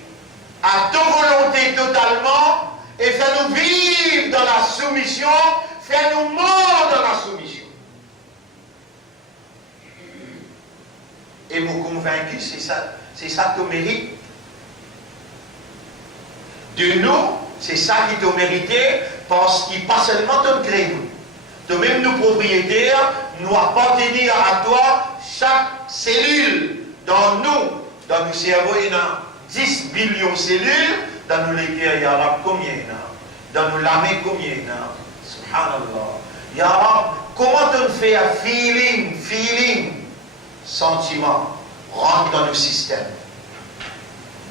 à ta volonté totalement et fais-nous vivre dans la soumission, fais-nous mort dans la soumission. Et me convaincu, c'est ça que mérite. De nous, c'est ça qui te mérité, parce qu'il pas seulement te crée nous. De même nous propriétaires, nous appartenir à toi chaque cellule dans nous, dans le cerveau, il y a 10 billions de cellules, dans nos légumes, il y a combien il y a? Dans nos lamés, combien il y a? Subhanallah. Ya Rab, comment on fait un feeling, sentiment, rentre dans le système?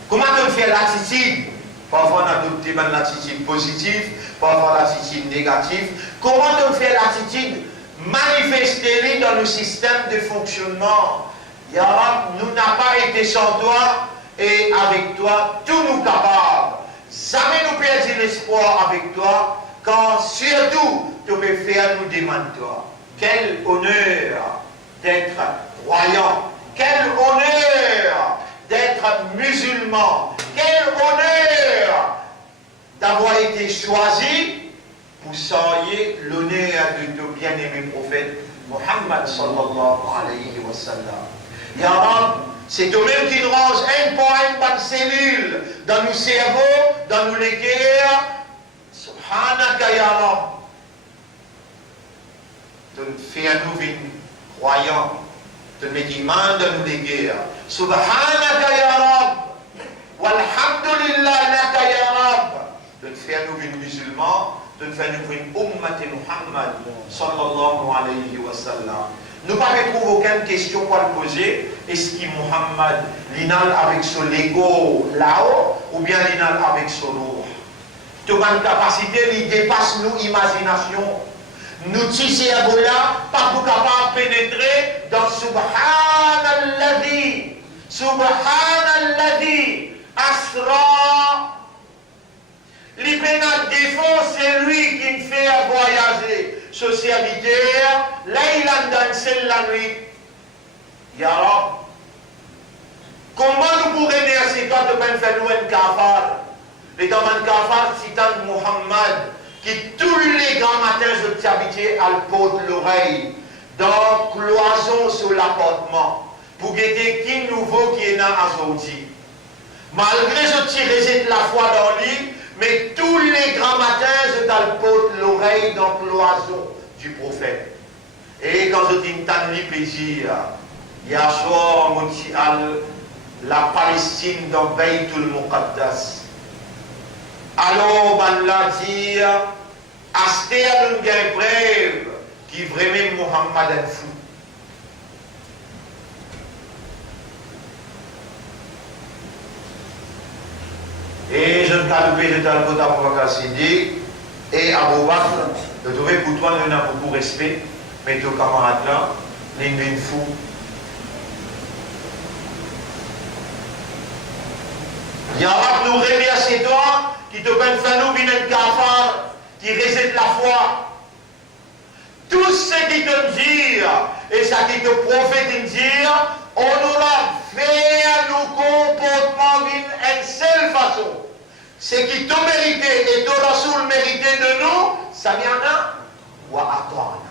Comment on fait l'attitude? Parfois on adopte l'attitude positive, parfois l'attitude négative. Comment on fait l'attitude manifester dans le système de fonctionnement? Ya Rab, nous n'avons pas été sans toi et avec toi, tout nous capables. Jamais nous perdons l'espoir avec toi, quand surtout tu peux faire nous demander toi. Quel honneur d'être croyant, quel honneur d'être musulman, quel honneur d'avoir été choisi pour saluer l'honneur de ton bien-aimé prophète Muhammad sallallahu alayhi wa sallam. Ya Rab, c'est toi-même qui nous range un par une cellule dans nos cerveaux, dans nos léguères. Subhanaka ya Rab. De faire nous vivre croyants, de mettre iman dans nos léguères. Subhanaka ya Rab. Walhamdulillah laka ya Rab. De faire nous vivre musulmans, de faire nous vivre ummat Muhammad sallallahu alayhi wa sallam. Nous ne pouvons pas trouver aucune question pour le poser. Est-ce que Muhammad l'inal avec son ego là-haut ou bien l'inal avec son roh? Toute une capacité, il dépasse nos imaginations. Nous tisser à là, pas pour capable de pénétrer dans Subhanalladhi, Asra. L'hypénat défense, c'est lui qui me fait voyager. Ce serviteur, là il a dansé la nuit. Ya Rab, comment nous pourrions remercier toi de faire nous un kafar? Les temps un kafar, citant Muhammad, qui tous les grands matins je t'habituais à le pot de l'oreille, dans cloison sur l'appartement, pour guetter qui nouveau qui est dans aujourd'hui. Malgré je tirais la foi dans lui, mais tous les grands matins, je t'alpote l'oreille dans cloison du prophète. Et quand je dis Tani Péjir, Yahshua Moutial, la Palestine dans Baytul Muqaddas. Alors, on l'a dit, Asté à une guerre brève, qui vraiment Muhammad est fou. Et je ne calme de tal côté Abu Bakr Siddiq et Abu Bakr, je trouvais pour toi, nous avons beaucoup de respect, mais ton camarade là, l'une fou. Yarab nous remercie toi, qui te peine faire nous venir un kafar, qui réside la foi. Tout ce qui te dit, et ce qui te prophète dire, on nous l'a fait nos comportements d'une seule façon. Ce qui te méritait et te Rasoul méritait de nous, ça vient ou à attendre.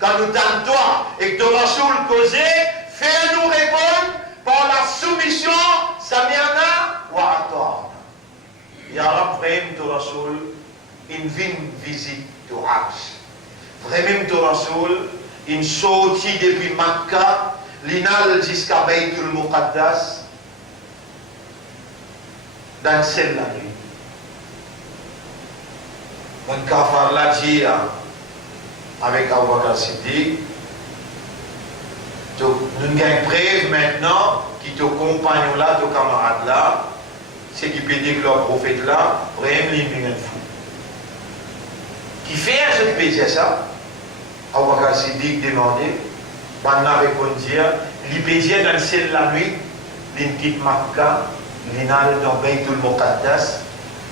Quand nous t'en toi et que te Rasoul causait, fais-nous répondre par la soumission, ça vient ou à attendre. Yarab vraiment te Rasoul, une visite de Hajj. Vraiment te Rasoul, une sortie depuis Makkah, l'inal jusqu'à Baytul Muqaddas, dans celle la nuit. Mon kafar l'a dit avec Abu Bakr Siddiq, nous avons preuve maintenant qui te compagnons là, te camarades là, c'est qui peut dire que leur prophète là, vraiment les fou. Qui fait ce péché ça? Abu Bakr Siddiq demandait, Banna répondit, il péché dans celle la nuit, il quitte Makkah, il allait dans Baytul Muqaddas,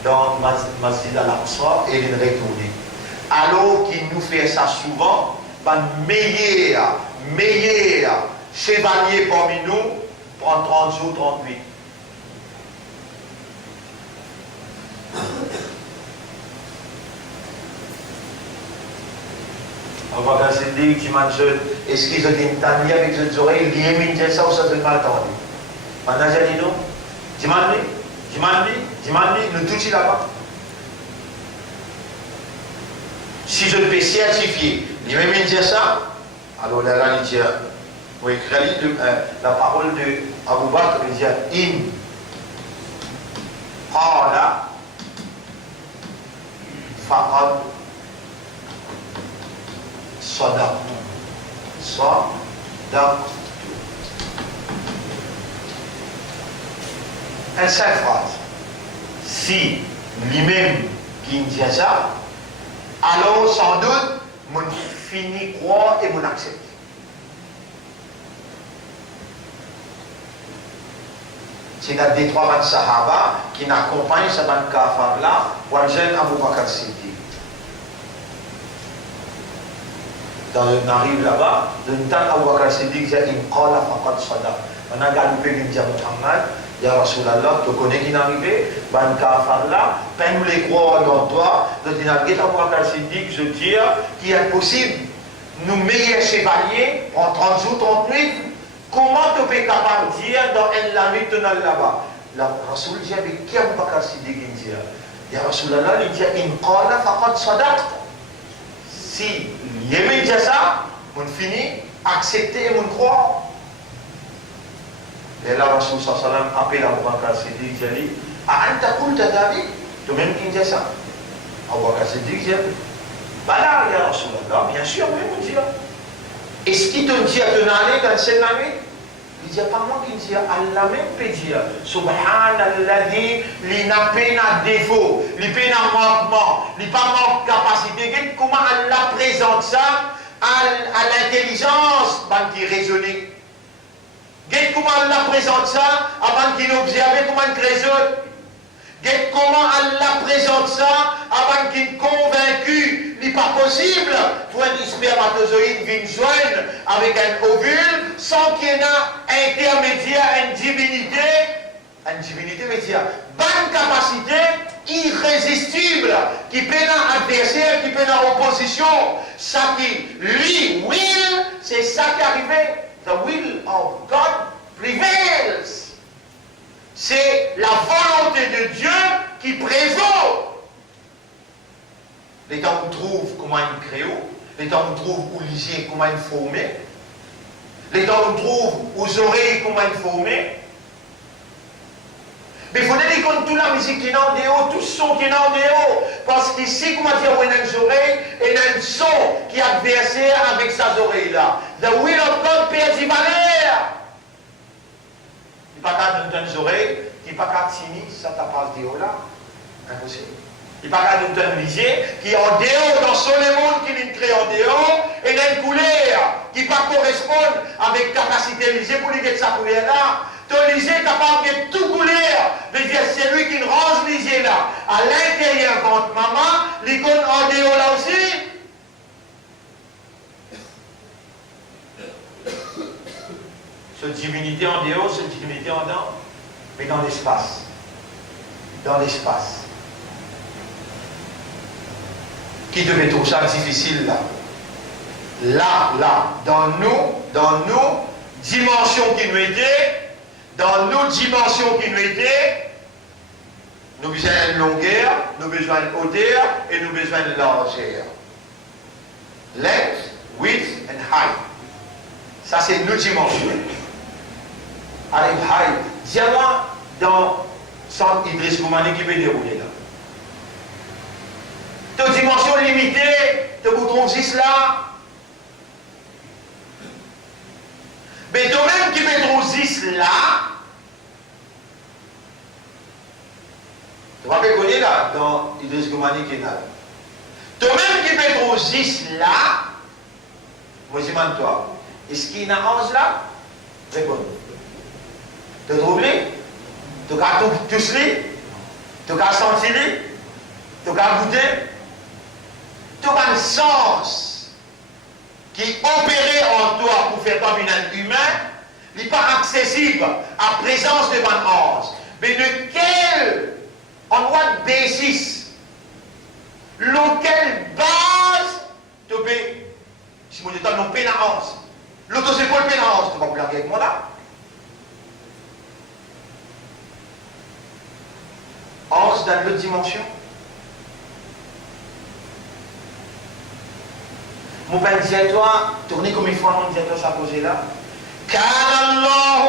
dans Masjid al-Aqsa et il retourne. Alors qu'il nous fait ça souvent, meilleur chevalier parmi nous prend 30 jours, 38. On va quand c'est dit que est-ce qu'ils ont une tania avec les oreilles, ils aiment ça ou ça se mal entendu. Pendant que j'ai dit non, Dimandi, nous tous là-bas. Si je peux certifier, il même dire ça, alors là, il dit, vous écrivez la parole de Abu Bakr, il dit, Qala, faqad, sadaq. Une seule phrase. Si lui-même qui dit ça, alors sans doute, mon fini croire et mon accepte. C'est la des trois ban sahaba qui n'accompagnent ce ban kafar là, ou un jeune Abu Bakr Siddiq. Quand on arrive là-bas, d'un temps Abu Bakr Siddiq dit in qala faqad sadaq. On a galopé une dia Muhammad. Ya Rasulallah, tu connais qui est arrivé, ban kafar là, peine nous les croire dans toi, donc il y a Abu Bakr Siddiq, je dis, qu'il est possible, nous meilleurs chevaliers, en 30 jours, 30 nuits, comment tu peux capable de dire dans la nuit là-bas? La Rasul dit, avec qui Abu Bakr Siddiq dit? Ya Rasulallah, il dit, in qala faqad sadaq. Si il aimait dire ça, on finit, accepter et on croit. Et là, Rasul sallam appelle Abu Bakr Siddiq, il dit, Anta qulta dhalik? Tu même qui dit ça? Abu Bakr Siddiq dit, Bala, ya Rasulallah, bien sûr, oui, on dit. Est-ce qu'il te dit à te aller dans cette nuit? Il dit, pas moi qui dis, Allah même peut dire, Subhanallah, il n'a pas de défaut, il n'a pas de manquement, il n'a pas de capacité. Comment Allah présente ça à l'intelligence qui raisonne? Comment Allah présente ça avant qu'il observe comment il raisonne? Comment Allah présente ça avant qu'il convaincu n'est pas possible pour un spermatozoïde vienne joindre avec un ovule sans qu'il y ait un intermédiaire, une divinité veut dire bonne capacité irrésistible qui peut un adversaire, qui peut une opposition. Ça qui lui will, c'est ça qui est arrivé. The will of God prevails. C'est la volonté de Dieu qui prévaut. Les temps où on trouve comment il crée, les temps où on trouve où les yeux comment il formé, les temps où on trouve aux oreilles comment il formé. Mais il faut dire que toute la musique qui est en dehors, tout son qui est en dehors, parce qu'ici, comment dire, on a une oreille et un son qui est adversaire avec sa oreille là. The will of God perd du valeur. Il n'y a pas qu'à une oreille qui pas qu'à signer, ça t'a pas dit là. Impossible. Il n'y a pas qu'à nous donner qui est en dehors, dans ce monde qui est créé en dehors, et dans une couleur qui pas correspond avec la capacité lisée pour lui dire sa couleur là. Ton lisée est capable de tout couleur, mais c'est lui qui range lisée là. À l'intérieur, contre maman, l'icône en dehors là aussi. Cette divinité en dehors, cette divinité en dedans, mais dans l'espace. Dans l'espace. Qui devait trouver ça difficile là? Là, dans nos dimensions qui nous étaient, dans nos dimensions qui nous étaient, nous avons besoin de longueur, nous avons besoin de hauteur et nous avons besoin de largeur. Length, width and height. Ça, c'est nos dimensions. Avec height. Dis-moi dans centre Idriss Goumani qui peut dérouler là. De dimension limitée, de bouton 6 là. Mais toi-même qui met 6 là, tu vas me connaître là, dans Idriss Goumani qui est là. Toi-même qui met 6 là, moi je demande toi, est-ce qu'il y a 11 là? Réponds. Tu as trouvé? Tu as tous les? Tu as senti les? Tu as goûté? Tu as un sens qui opérait en toi pour faire comme un être humain, n'est pas accessible à la présence de mon ange. Mais de quel, en what basis, lequel base, tu peux, si mon état non pénance, l'auto c'est pas le pénance, tu vas blaguer avec moi là. Ange dans l'autre dimension. Mon père disait toi, tournez comme il faut, mon disait toi, ça posé là. Kanallahu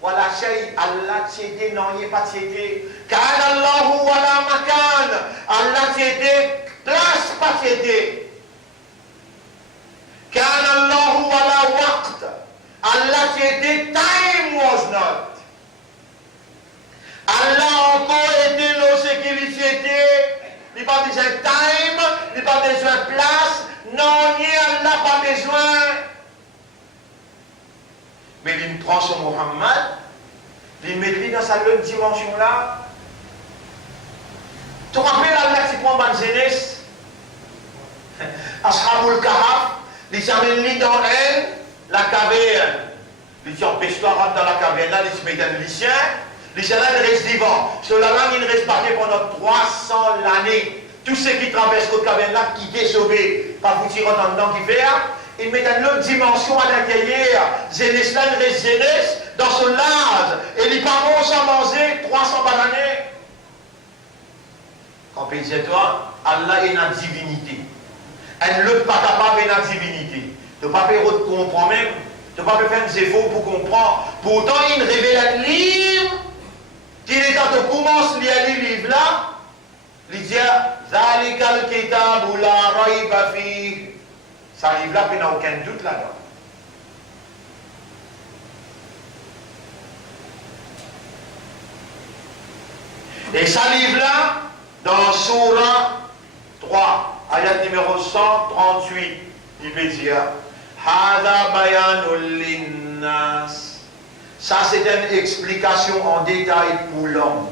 wala shay, Allah t'aide, non, il n'est pas t'aide. Kanallahu wala makan, Allah t'aide, place pas t'aide. Kanallahu wala waqt, Allah t'aide, time was not. Allah encore été nos sécurités, il n'a pas besoin de time, il n'a pas besoin de place. Non, il n'a pas besoin. Mais il prend son Muhammad, il met lui dans sa autre dimension là. Tu te rappelles Allah qui prend ma jeunesse? Ashabul Kahaf, il amène lui dans elle, la caverne. Il dit empêche-toi, rentre dans la caverne là, il se met dans le lycéen. Les lycéens restent vivants. Cela-là, il ne reste pas pendant 300 l'année. Tous ceux qui traversent le caverne là, qui sont sauvés, par vous tirer en dedans qui fait, ils mettent une autre dimension à l'intérieur. Zénès là, il reste Zénès dans son âge. Et les parents sont mangés 300 l'année. Quand il dit toi, Allah est une divinité. Elle ne pas capable de la divinité. Tu ne peux pas comprendre même. Tu ne peux pas faire des efforts pour comprendre. Pourtant, il révèle un livre. Qu'il est quand tu commences à lire le livre là, il dit Zalikal kitabu la rayba fi. Ça livre là, il n'y a aucun doute là-dedans. Et ça livre là, dans Surah 3, ayat numéro 138, il peut dire Hada bayanul linnas. Ça, c'est une explication en détail pour l'homme.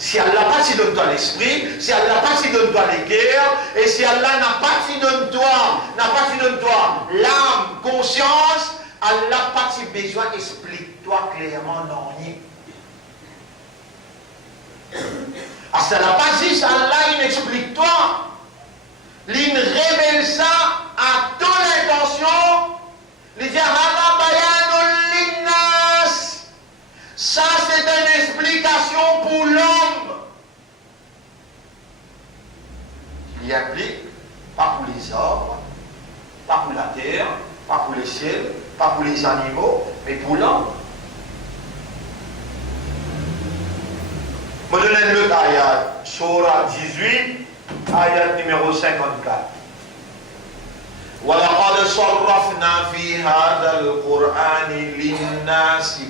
Si Allah n'a pas si donne toi l'esprit, si Allah n'a pas si donne toi les guerres, et si Allah n'a pas si donne toi l'âme, conscience, Allah n'a pas si besoin, explique-toi clairement, non, rien. Ah, ça n'a pas dit, Allah, il explique-toi. Il révèle ça à ton intention. Il dit, ça, c'est une explication pour l'homme. Il y applique, pas pour les hommes, pas pour la terre, pas pour les ciels, pas pour les animaux, mais pour l'homme. Je vais donner l'autre ayat, Surah 18, ayat numéro 54. وَلَقَدْ صَرَّفْنَا فِي هَذَا الْقُرْآنِ لِلنَّاسِ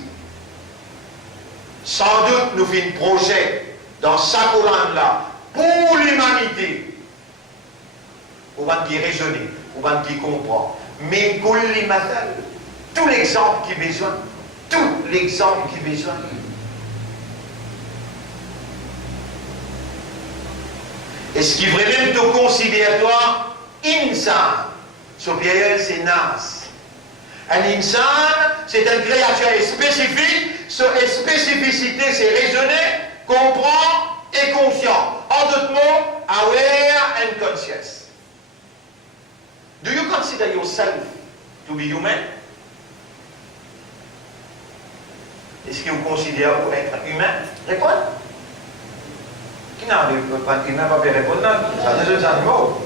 sans doute nous faisons un projet dans sa Coran là pour l'humanité. Ou bien qui raisonne, ou bien qui comprend. Mais tout l'exemple qui besoin, tout l'exemple qui besoin. Et ce qui vraiment te considère toi, insan, ce pluriel c'est nas. Un insan, c'est une créature spécifique, sa spécificité c'est raisonner, comprendre et conscient. En d'autres mots, aware and conscious. Do you consider yourself to be human? Est-ce que vous considérez vous être humain? Répondez. Qui n'a pas humain pas répondre? Ça des animaux.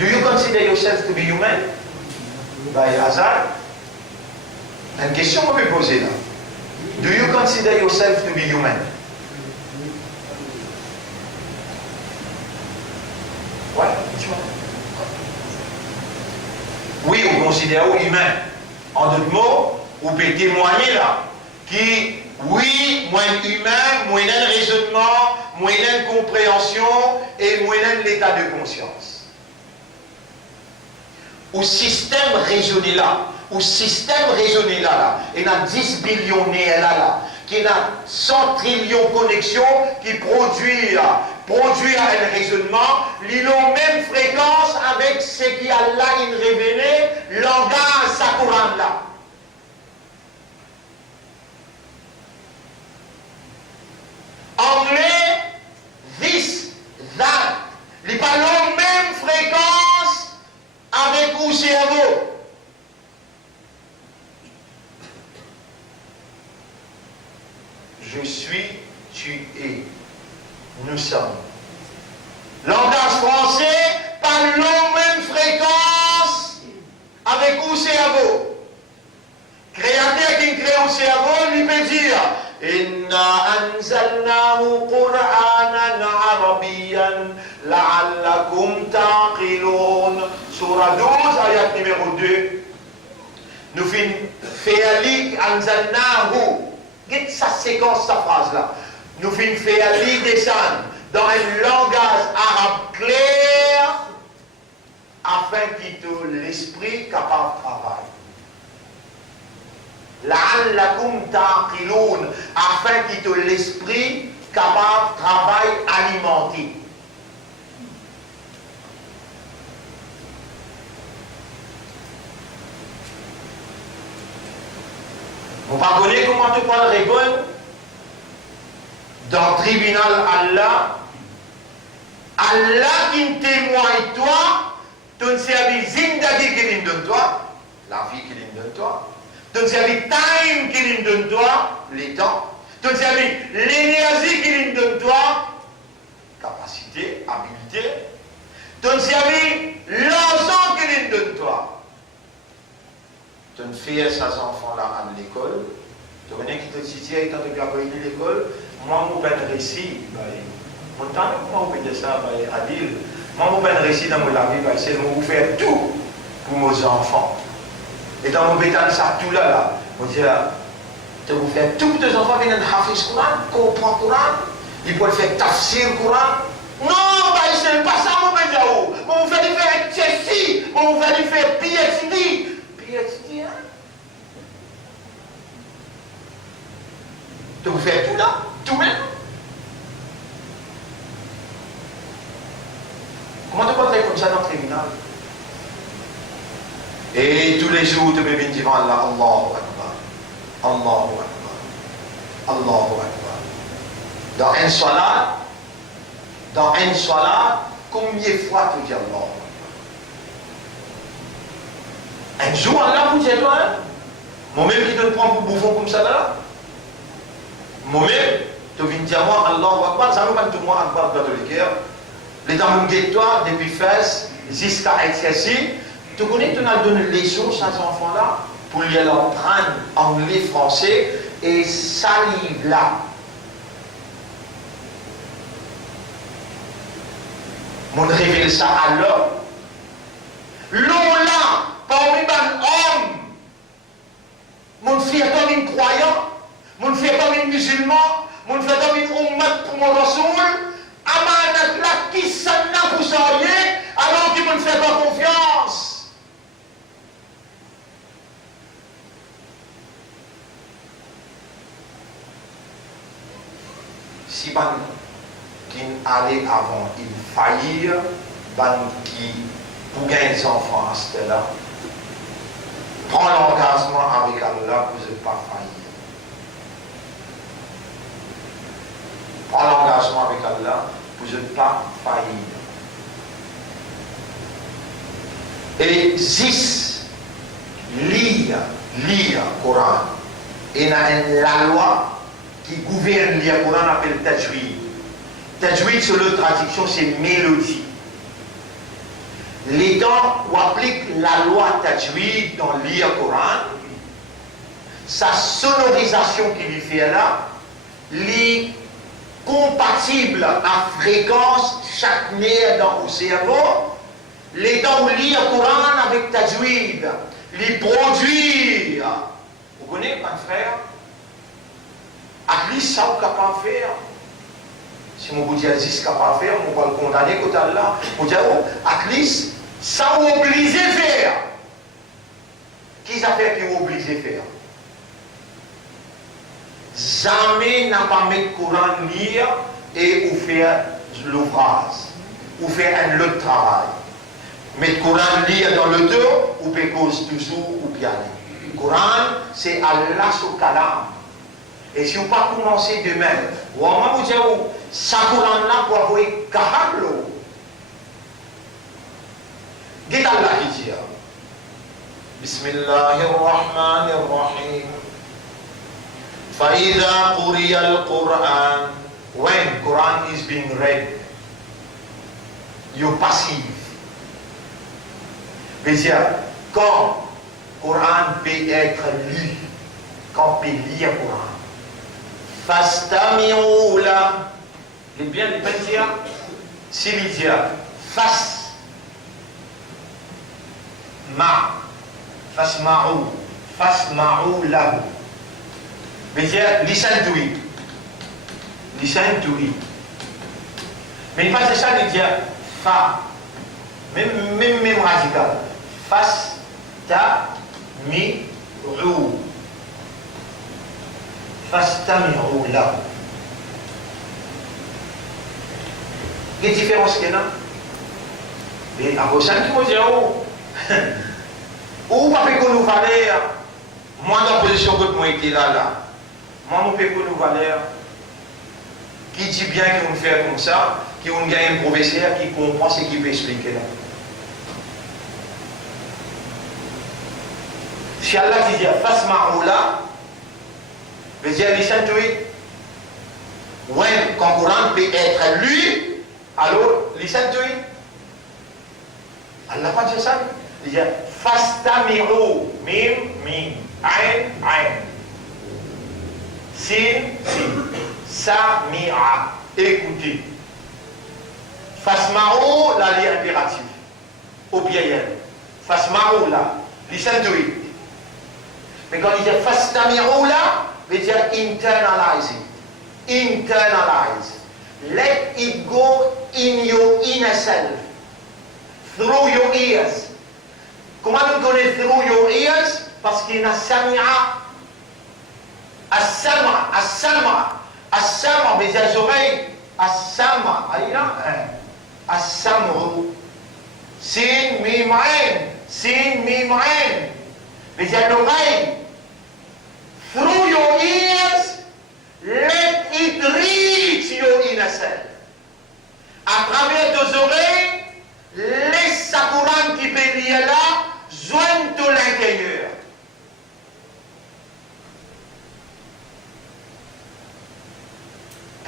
Do you consider yourself to be human? By hasard. Une question que vous pouvez poser là. Do you consider yourself to be human? Ouais, oui, on considère vous humain. En d'autres mots, vous pouvez témoigner là, qui, oui, moins humain, moins d'un raisonnement, moins d'une compréhension et moins d'un l'état de conscience. Au système raisonné là, il y a 10 billionnaires là, qui a 100 trillions de connexions qui produisent un raisonnement, ils ont même fréquence avec ce qui a là une révélé, langage Sakuran là. Anglais, this, that, ils pas la même fréquence avec où cerveau. Je suis, tu es, nous sommes. Langage français pas la même fréquence avec où cerveau. Créateur qui crée au cerveau, il peut dire Inna anzalnahu Qur'anan Arabiyyan la'allakum taqilun. Surah 12, ayat numéro 2. Nous faisons anzalnahu. Qu'est-ce que ça séquence, cette phrase-là? Nous faisons descendre dans un langage arabe clair afin que l'esprit capable de travailler. La'allakum taqilun, afin que l'esprit capable de travail alimenter. On va connaître comment tu peux répondre dans le tribunal Allah. Allah qui témoigne toi, ton service zindagi qu'il donne toi, la vie qu'il donne toi, ton service time qu'il donne toi, les temps, ton service l'énergie qu'il donne toi, capacité, habileté, ton service l'argent qu'il donne toi. Tu fais ces enfants-là à l'école, tu connais qui te dit, étant donné que tu as l'école, moi, je vais un récit. Mon temps, comment on peut dire ça, Adil? Moi, je vais un récit dans mon vie, c'est de vous faire tout pour mes enfants. Et dans mon bétal, ça, tout là, on dit, de vous faire tout pour tes enfants qui viennent Hafiz Quran, comprendre Quran, ils peuvent faire tafsir Quran. Non, c'est pas ça, mon bétal. On vous fait faire Chelsea, on vous fait faire PhD. PhD, hein? De vous faire tout là, tout même. Comment tu peux faire comme ça dans le tribunal? Et tous les jours, tu peux venir devant Allah, Allahu Akbar, Allahu Akbar, Allahu Akbar. Dans un salat, combien de fois tu dis Allah? Un jour, Allah vous dit toi, hein? Moi-même qui te prends pour bouffon comme ça là, moi-même, tu viens dire moi, Allahu Akbar, ça ne veut pas dire moi, Akbar dans le cœur. Les dames de toi, depuis Fès, jusqu'à exercice, tu connais, tu as donné les leçons à ces enfants-là, pour lui apprendre anglais, français, et salive là. On révèle ça à l'homme. L'homme là, parmi les hommes, mon fils comme un croyant, Mon fait comme un musulman, mon fait comme une ummat pour mon rasoul, amanat la qui s'en a pour s'orier, alors qu'il ne me fait pas confiance. Si ban qui allait avant, il faillir, ban qui pour gagner des enfants à ce là, prend l'engagement avec Allah pour ne pas faillir. Prends l'engagement avec Allah pour ne pas faillir. Et 10, lire Coran. Et la loi qui gouverne le Coran appelle Tajwid. Tajwid, sur la traduction, c'est mélodie. Les gens où appliquent la loi Tajwid dans le Coran, sa sonorisation qu'il fait là, est compatible à fréquence chaque nerf dans le cerveau. Les gens où lire le Coran avec Tajwid, les produire. Vous connaissez, mon frère? À lui, ça, vous capable de faire. Si mon vous dire 10 capable de faire, on va le condamner côté là. Vous dire, oh, à least, ça vous obligé de faire. Qui ça fait qui vous obligé de faire? Jamais n'a pas mis le Coran lire et ou faire l'ouvrage, ou faire un autre travail. Mettre le Coran lire dans le dos, ou peut cause toujours, ou bien. Le Coran, c'est Allah au kalam. Et si vous ne pas commencer demain, vous allez vous dire, ça Coran là pour avoir kahalo. Dites Allah qui dit, Bismillahirrahmanirrahim. فَإِذَا قُرِيَ الْقُرْآنِ. When Quran is being read, you're passive. C'est-à-dire, quand Coran peut être lu, quand on peut lire Coran, Fastami'u la. Les bien, les pas dire, c'est les dire, fasma'u lahu. Mais dire, listen to it. Listen to it. Mais il passe ça de dire, fa. Même radical. Fastami'u. Fastami'u lahu. Quelle différence qu'il y a là? Et à vos gens qui vont dire, ou pas que nous valeur, moi dans la position que moi était là, moi je peux que nous valeur, qui dit bien qu'ils vont faire comme ça, qui vont gagner un professeur qui comprend ce qu'il peut expliquer là. Si Allah dit fasma'u la, veut dire listen to it. Quand le Coran peut être lu, alors listen to it. Allah n'a pas dit ça. Il dit fastami'u, mim, ayn, sin, sami'a, écoutez. Fasma'u, la ligne impérative, au pluriel. Fasma'u la, listen to it. Mais quand il dit fastami'u la, il veut dire internalize it. Internalize. Let it go in your inner self. Through your ears. Comment on connaît through your ears? Parce qu'il y a sami'a. As-sam'a, mais les oreilles. As-sam'a. As-sam'u. Sin, mim, ayn. Mais l'oreille. Through your ears, let it reach your inner self. À travers tes oreilles, laisse sa Coran qui peut lire là, joigne tout l'intérieur.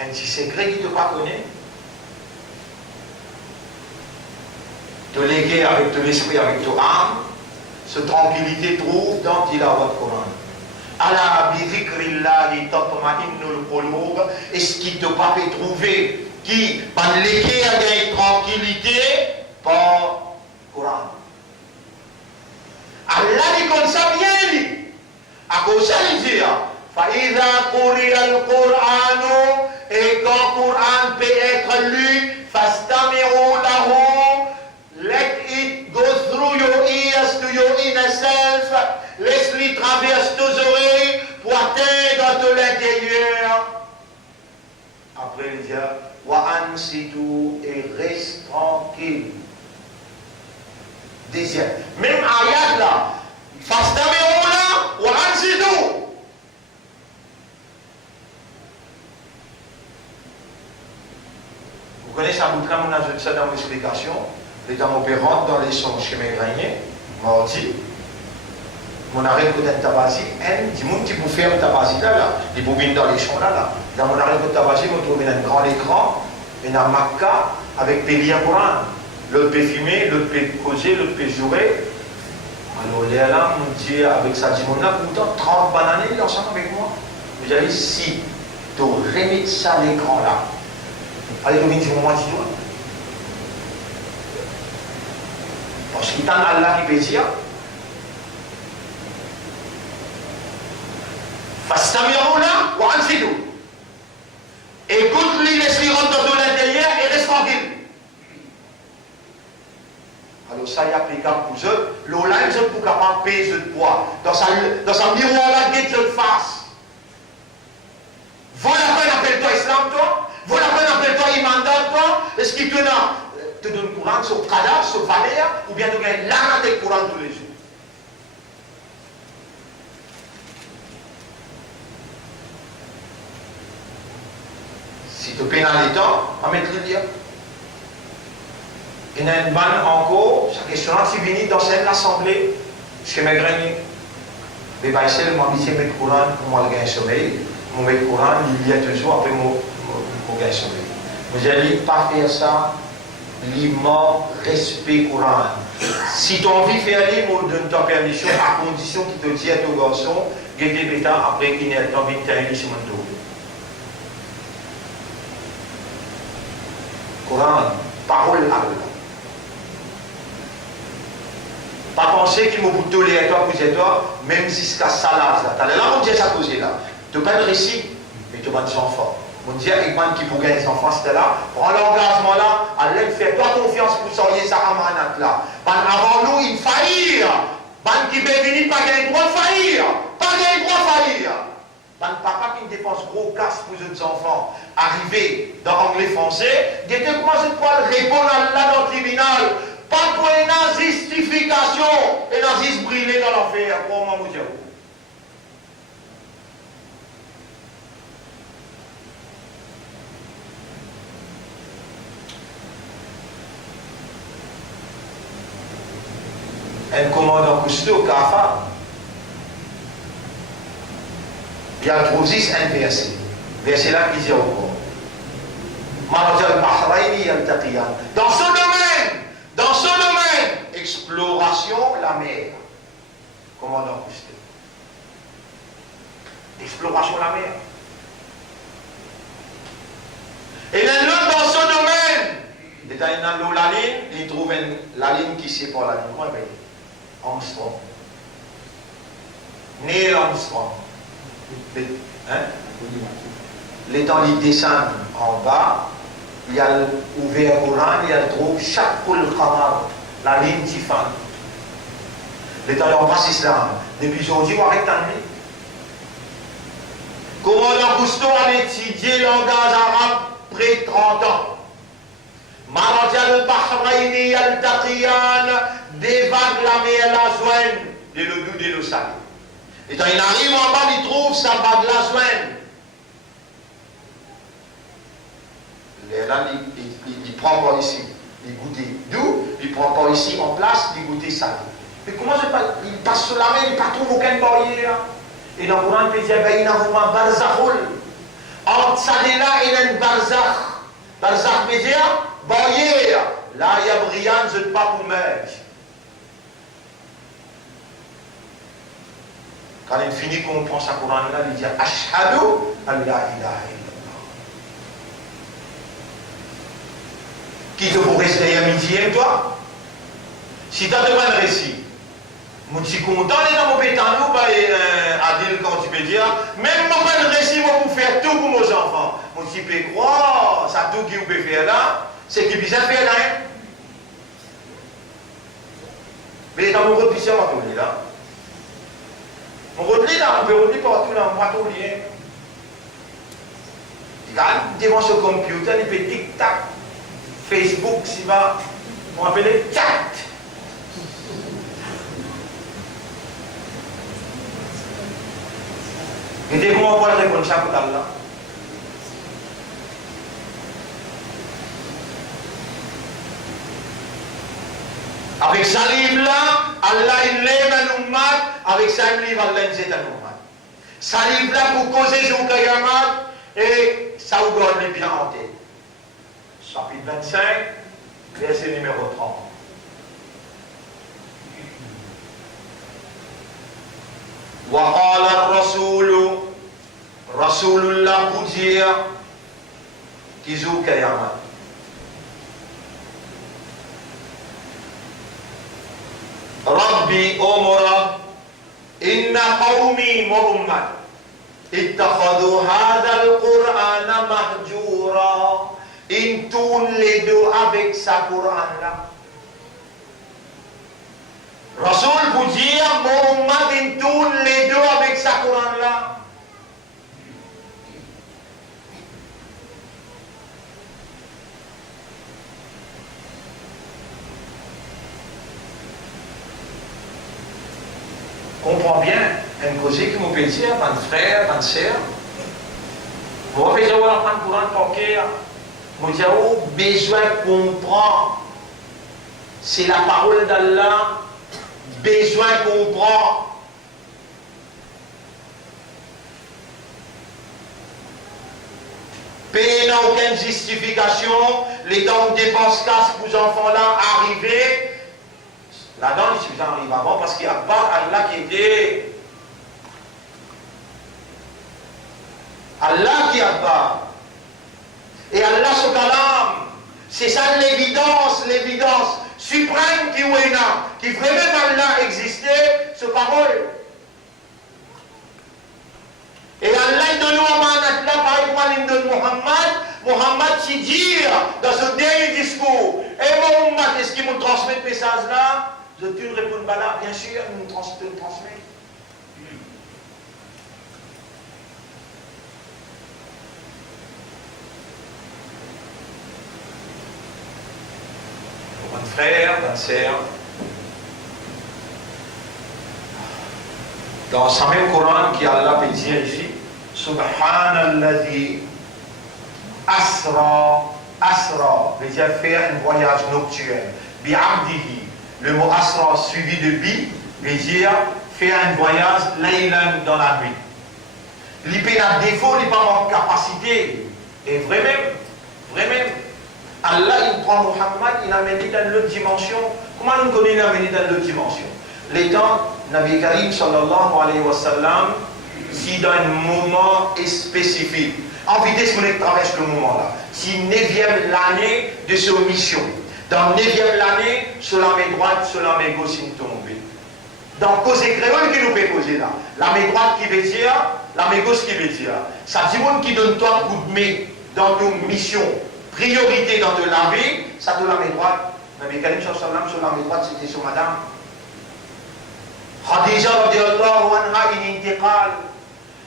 Un petit secret qui ne te pas connaît. Te léguer avec ton esprit, avec ton âme, cette tranquillité trouve dans Tilawat Coran. Allah bizikrillahi tatma'innul qulub. Est-ce qu'il te pas peut trouver qui par léguer à des tranquillité par Coran. Allah dit comme ça bien dit. À cause ça il dit فَإِذَا قُرِئَ الْقُرْآنُ, et quand le Coran peut être lu, فَاسْتَمِعُوا لَهُ, let it go through your ears to your inner self, laisse-le traverser tes oreilles pour atteindre de l'intérieur. Après il dit وَأَنْسِتُوا, et reste tranquille. Deuxième, même ayat là, فَاسْتَمِعُوا لَهُ وَأَنْسِتُوا. Vous connaissez un bout de temps, on a dit ça dans l'explication. Les dames opérantes dans les sons chez mes graniers, mardi, mon arrêt de tabaski, du monde qui peut faire un tabaski là, les bobines dans les champs là. Dans mon arrêt de tabaski, on trouve un grand écran, une maca avec des liens Coran. L'autre peut fumer, l'autre peut causer, l'autre peut jouer. Alors là, on dit avec ça, dit mon là, pourtant 30 bananes, il est ensemble avec moi. Vous avez dit, si tu remets ça à l'écran là, allez, vous dites, moi, tu dois. Parce qu'il y a Allah qui peut dire, فَاسْتَمِعُوا لَهُ وَأَنْصِتُوا. Écoute-les, laisse-les rentrer dans l'intérieur et reste tranquille. Alors ça est applicable pour eux. L'Ola, ils sont pour capable de payer ce poids. Dans sa miroir là, guette de face. Voilà qu'on appelle-toi Islam, toi. Voilà qu'on appelle-toi Imandal, toi. Est-ce qu'il te donne courant sur Kadar, sur Valère, ou bien tu gagnes l'âme de courant tous les jours? Si tu pénales les temps, on va mettre le lien. Il y a une banne encore, sa question là, si venu dans cette assemblée, chez mes greniers, les baissels m'ont dit, mettre courant pour moi le gain sommeil, mon mettre courant, il y a toujours après mon gain sommeil. Vous allez pas faire ça, l'immense respect courant. Si tu as envie de faire l'immense, donne ta permission à condition qu'il te dise à ton garçon, guetter bêta après qu'il n'ait pas envie de faire l'immense. Coran, parole à Allah. Pas penser qu'il m'a boutolé à toi, vous toi, même si c'est ça là. Tu as là, on dit ça causé là. Tu n'as pas de récit, mais tu as des enfants. On dit à quelqu'un qui pour gagner des enfants, c'était là. Prends l'engagement là, allez faire toi confiance pour sortir ça à manat là. Avant nous, il faillir. Ban qui peut venir, pas gagner le droit de faillir. Pas gagner le droit de faillir. Ban papa qui dépense gros casse pour les enfants. Arrivé dans l'anglais-français, il était commencé de répondre là dans le tribunal. Pas pour une justification et nazis brûlés dans l'enfer. Comment vous dire? Un commandant cousteau, Kafa, il y a 36 un verset. Verset là qui dit encore. Dans ce domaine, exploration, la mer. Commandant cousteau. Exploration, la mer. Et l'autre dans ce domaine, il est dans la ligne, il trouve la ligne qui sépare la ligne. Comment il va dire? Armstrong. Neil Armstrong. Hein? Les temps, ils descendent en bas, il y a ouvert au Coran, il y a trouvé chaque poule Khamar, la ligne Tifan. Les temps, on passe l'islam. Depuis aujourd'hui, on arrête d'enlever. Commandant Cousteau a étudié le langage arabe près de 30 ans. Marajal al-Bahraini al-Taqiyan, des vagues la mer la joigne, de l'eau douce et l'eau salée. Et quand il arrive en bas, il trouve sa vague la joigne. Là, il prend par ici, il goûte doux, il prend par ici en place, il goûte salé. Mais comment je passe? Il passe sur la mer, il ne trouve aucune barrière. Et dans le Coran, il peut dire, il y a un barzakhul. Entre salé là, il y a une barzakh. Barzakh veut dire barrière. Là, il y a Brian, je ne sais pas pour mettre. Quand il finit, qu'on prend sa Coran là, il dit Ashhadu an la ilaha illallah. Qui te pourrait rester à midi, toi? Si tu as demandé un récit, Je suis content dans mon pétano, Adil, quand tu peux dire, même mon père récit, moi, pour faire tout pour mes enfants. Mon petit peut croire, ça tout qui vous peut faire là, c'est qui bisa faire là. Mais dans mon rôle, on va tout là. Mon rôle là, on peut rouler partout là, on va tout lire. Regarde, devant ce computer, il fait tic-tac, Facebook, si va, on appelle chat. Et dès qu'on va répondre ça pour Allah. Avec ça livre là, Allah il lève un ummat, avec ça livre Allah il jette un ummat. Ça livre là pour causer son kayamat et ça vous garde les bien en tête. Chapitre 25, verset numéro 30. وقال الرسول رسول الله بوجيا كيزو كياما ربي أمر إن قومي وأمتي اتخذوا هذا القرآن مهجورا إن تولدوا avec sa Qur'an là. Rasoul vous dire, Mohammed il tourne les deux avec sa Qur'an là. Comprends bien, un cosé qui me peut dire, mon frère, ma soeur, moi, je vais apprendre le Qur'an pour qu'il y ait besoin de comprendre. C'est la parole d'Allah. Besoin de comprendre. Payer n'a aucune justification. Les temps de dépenses casse pour les enfants-là arriver. Là-dedans, ils arrivent avant parce qu'il n'y a pas Allah qui était. Allah qui a pas. Et Allah se calme. C'est ça l'évidence suprême qui est là, qui vraiment Allah existait, ce parole. Et Allah donne nous amanat là, par exemple, il donne Muhammad qui dit dans ce dernier discours, et Muhammad, est-ce qu'il me transmet ce message là? Je te réponds là, bien sûr, il nous transmet. Mon frère, ma sœur, dans ce même Coran qui Allah peut dire ici, Subhanalladhi Asra veut dire faire un voyage nocturne. Bi'abdihi, le mot Asra suivi de Bi veut dire faire un voyage laylan dans la nuit. L'IP a défaut, il n'a pas de capacité. Et vraiment, Allah, il prend Muhammad, il l'a amené dans l'autre dimension. Comment nous connaissons il l'a amené dans l'autre dimension? L'étant, Nabi Karim sallallahu alayhi wa sallam, si dans un moment spécifique, en vitesse, on traverse le moment là, si 9e l'année de sa mission, dans 9e l'année, sur la main droite, sur la main gauche, il tombe. Dans cause créole qui nous peut poser là, la main droite qui veut dire, la main gauche qui veut dire, ça dit monde qui donne toi un coup de main dans nos missions. Priorité dans de la vie, ça de la main droite. Nabi Karim sallallahu alayhi wa sallam, sur la main droite, c'était sur madame. Khadija radiallahu anha, il intiqal.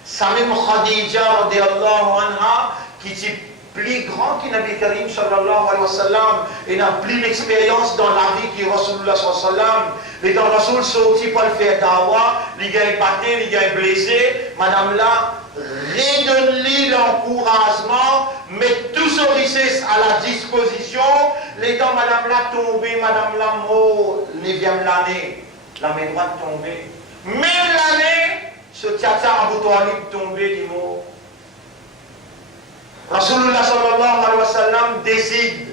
Ça même Khadija radiallahu anha, qui est plus grand que Nabi Karim sallallahu alayhi wa sallam, et n'a plus l'expérience dans la vie que Rasulullah sallallahu alayhi wa sallam. Mais dans Rasul sorti pour le faire dawa, il y a battu, il y a blessé, madame là, redonne-lui l'encouragement, met tout son richesse à la disposition. Les temps, madame là tombée, madame là mort, 9e l'année, la main droite tombée. Même l'année, ce tchatcha Abu Talib tombé, dit mort. Rasulullah sallallahu alayhi wa sallam décide,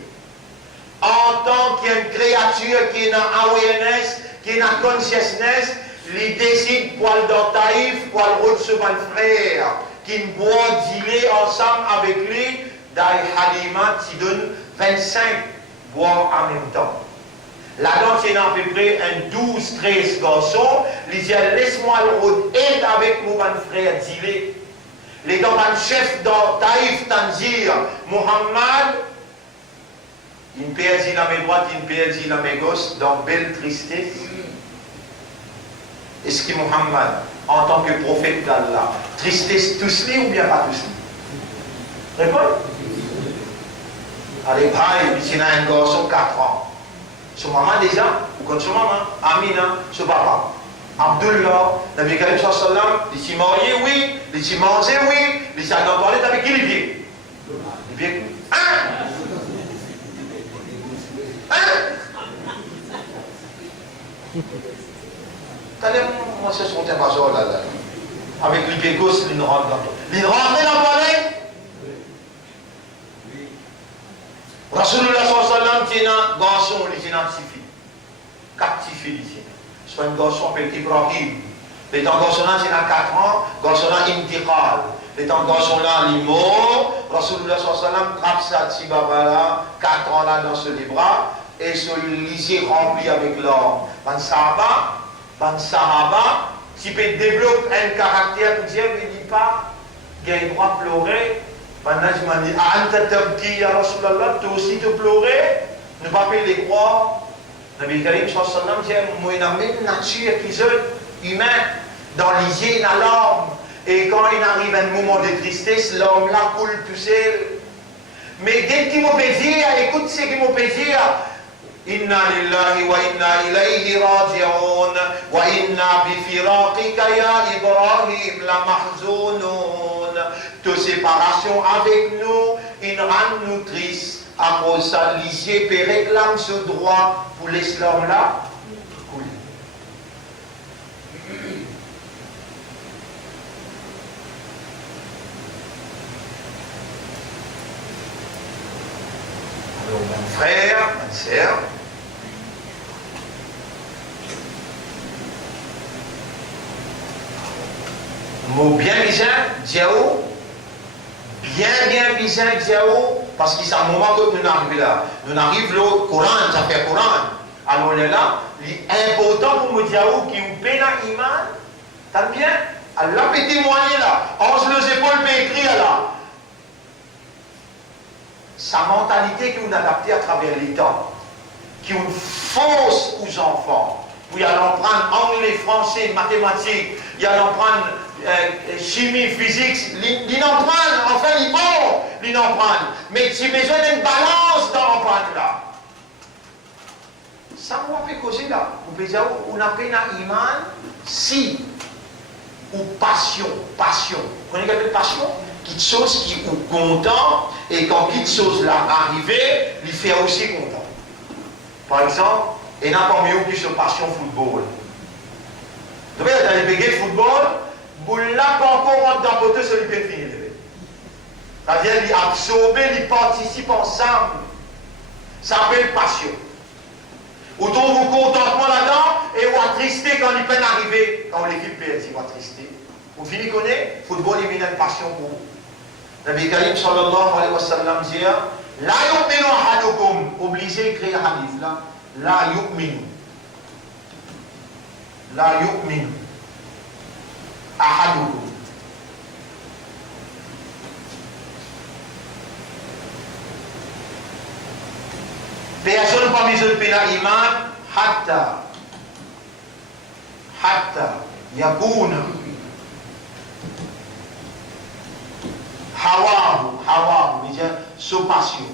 en tant qu'une créature qui n'a awareness, qui n'a consciousness, il décide pour le dans Taïf, pour le recevoir le frère, qui boit dealer ensemble avec lui, dans Halima, qui donne 25 boire en même temps. Là-dedans, il y a à peu près un 12-13 garçons. Ils disent, laisse-moi le route, aide avec mon frère Zilé. Les dans le chef dans Taïf Tanzir, Mohammed, il perdit la main droite, il perdit la main gauche, dans belle tristesse. Est-ce que Mohammed, en tant que prophète d'Allah, tristesse tous les ou bien pas tous les? Réponds. Allez, bye, il y a un garçon 4 ans. Son maman déjà, ou comme son maman, Amina, son papa. Abdullah, Nabi Karim sallam, il s'est marié, oui, il s'est mangé, oui, il s'est dans toilette avec qui il vient? Il vient. Hein? Moi, c'est son thème là. Avec les pieds gauche, il rentre dans le. Il rentre dans la toilette. Rasulullah sallam, c'est un garçon, il est identifié. Captifié ici. C'est un garçon appelé Ibrahim. Les garçons là, c'est à 4 ans, garçon là, intiqal. Les garçons là, il est mort. Rasulullah sallam, trappe ça, Tibaba là, 4 ans là dans ce livre, et ce lycée rempli avec l'or. Ban Sahaba, si peut développer un caractère, Dieu ne dit pas, il a le droit de pleurer. Maintenant, je m'en dis, Anta tabki ya Rasulallah, toi aussi te pleurer, ne pas les croire. Nabi Karim sallam dit, moi, il y a une nature qui est humaine, dans l'hygiène à l'homme. Et quand il arrive un moment de tristesse, l'homme là coule tout seul. Mais dès qu'il m'a dire, écoute ce qu'il m'a dire. Inna lillahi wa inna ilayhi raji'un wa inna bi firaqika ya Ibrahim la mahzunun. De séparation avec nous, il rend nous tristes. À cause ça, l'isier réclame ce droit pour l'islam là. Alors, mon frère, ma sœur, mot bien bizarre, Diao, bien bizarre, Diao, parce que c'est un moment que nous arrivons là. Nous arrivons au Coran, ça fait Coran. Alors là, l'important pour me Diao qui nous peine à iman, t'as bien, Allah peut témoigner là, ange les épaules peut écrire là. Sa mentalité qui nous adaptée à travers les temps, qui nous force aux enfants, où il y a l'empreinte anglais, français, mathématiques, il y a l'empreinte chimie, physique, l'inempreinte, enfin il bon, l'inempreinte, mais j'ai besoin d'une balance dans l'empreinte là. Ça m'a fait causer là, on peut dire, on a peine à iman, si, ou passion, vous connaissez quelle passion? Quelque chose qui est content, et quand quelque chose là arrive, il fait aussi content. Par exemple, il y a pas mieux qui se passion football. Vous voyez, dans les béguets football, vous l'avez pas encore rentré dans le côté, celui qui est fini. C'est-à-dire, il absorbe, il participe ensemble. Ça s'appelle passion. Ou donc vous contentement là-dedans, et vous attristé quand il peut arriver, quand l'équipe perd, vous attristé. Vous finissez connaître, football il une passion pour vous. Nabi Karim sallallahu alayhi wa sallam dit, la yu'minu ahadukum, obligé de créer un hadith là, la yu'minu. La yu'minu. Ahadukum. Personne parmi eux peut la iman, hatta yakuna hawahu, il dit sa passion.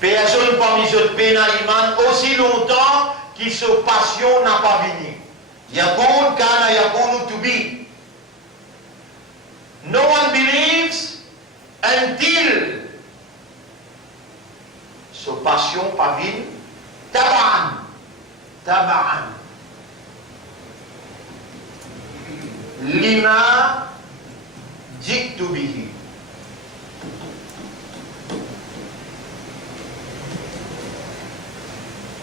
Personne parmi eux peut la iman aussi longtemps que sa passion n'a pas venu. Yakun kana yakunu to be. No one believes until sa passion pas vine, taba'an. Lima jitu bihi.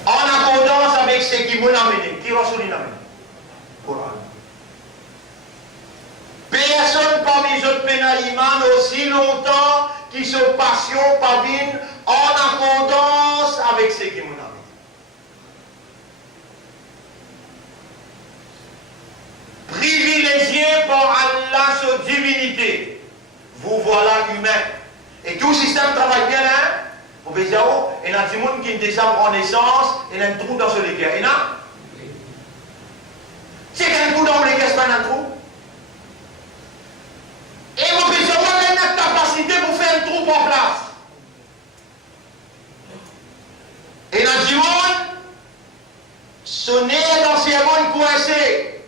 En accordance avec ce qui m'a amené, qui Rasoul l'a amené, Coran. Personne parmi eux pena iman aussi longtemps qui se passion par vin en accordance avec ce qui m'en a. Privilégié par Allah sa divinité. Vous voilà humain. Et tout système travaille bien, hein? Au Bézao, il y a des gens qui descendent en naissance, il y a un trou dans ce léguer. Il y en a? C'est qu'un trou dans le léguer, c'est pas un trou. Et au Bézao, on a une capacité pour faire un trou en place. Et il y a des gens, ce nez dans ces mondes coincés.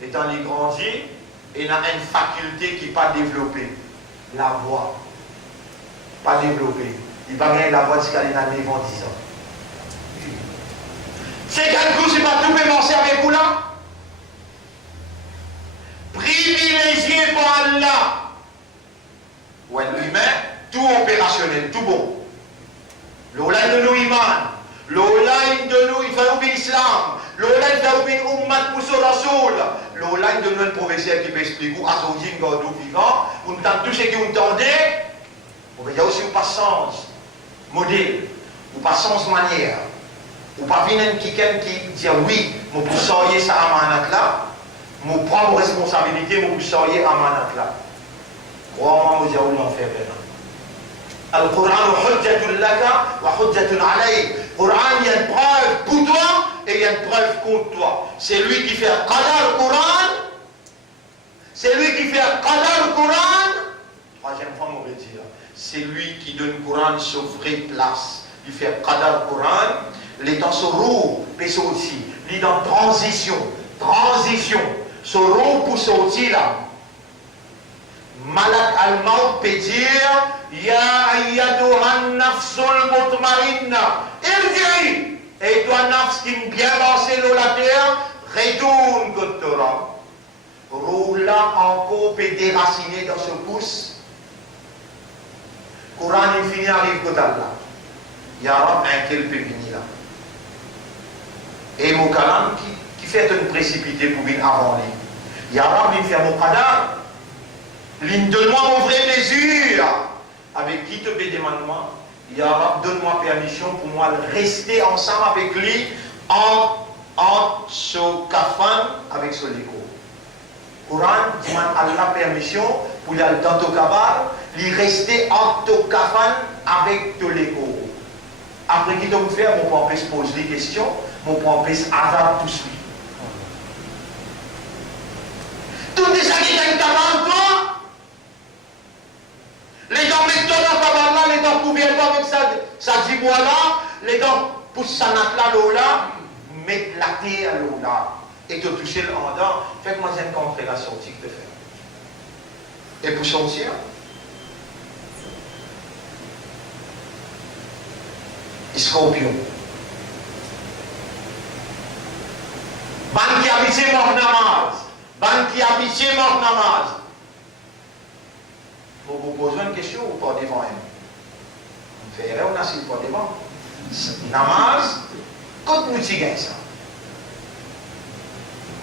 Étant les grandis, il a une faculté qui n'est pas développée. La voix. Pas développée. Il va gagner la voix jusqu'à l'année 9 ans, 10 ans. C'est qu'un coup, c'est pas tout commencer avec vous là. Privilégié par Allah. Ou un humain, tout opérationnel, tout bon. L'olaï de nous iman. L'olaï de nous, il fait oublier l'islam. L'olaï de oublier ummat pour ce rasoul. L'olaï de nous, un professeur qui peut expliquer, à son dîme, gardou vivant, on entend tout ce qui entendait. Il y a aussi pas sens modèle, ou pas sens manière, ou pas venir quelqu'un qui dit oui, je peux sortir ça à manat là, je prends mes responsabilités, je peux sortir à manat là. Crois-moi, je dis où l'on fait maintenant. Al-Qur'an hujjatun laka wa hujjatun alayk. Qur'an, il y a une preuve pour toi et il y a une preuve contre toi. C'est lui qui fait qadar le Qur'an. C'est lui qui fait qadar le Qur'an. Troisième fois, on va dire. C'est lui qui donne le Coran sur vraie place. Il fait qadar le Coran. Il est dans ce roue, mais aussi. Il est dans transition. Transition. Ce roue pour sortir là. Malak al-Maut peut dire Ya ayyatuhan nafsul mutmainna. Irji'i. Et toi, nafs qui me bien lancé dans la terre, retourne que Torah. Roue là encore peut déraciner dans ce pouce. Coran infini arrive côté là. Ya Rab, un quel peut venir là. Et mon kalam qui fait une précipité pour venir avant lui. Ya Rab, il fait mon qadar. Il donne-moi mon vrai plaisir. Avec qui te fait demande-moi. Ya Rab, donne-moi permission pour moi de rester ensemble avec lui en ce kafan avec ce légo. Coran demande à Allah permission pour y aller dans ton kabar, il rester en ton kafan avec ton légo. Après qu'il doit faire, mon point se pose des questions, mon point hasard tout suit. Tout ça qui est un kabar, toi, les dents mettent dans kabar là, les dents couvertes avec ça dit voilà, les dents pour ça là, là, mettre la terre là. Et te toucher le rendant, faites-moi une contre la sortie que tu fais. Et pour sortir, scorpion. Ban qui habite mort namaz. Ban qui habite mort namaz. Vous vous posez une question ou pas devant elle? On fait on a s'il pas devant. Namaz, quand nous tigons ça.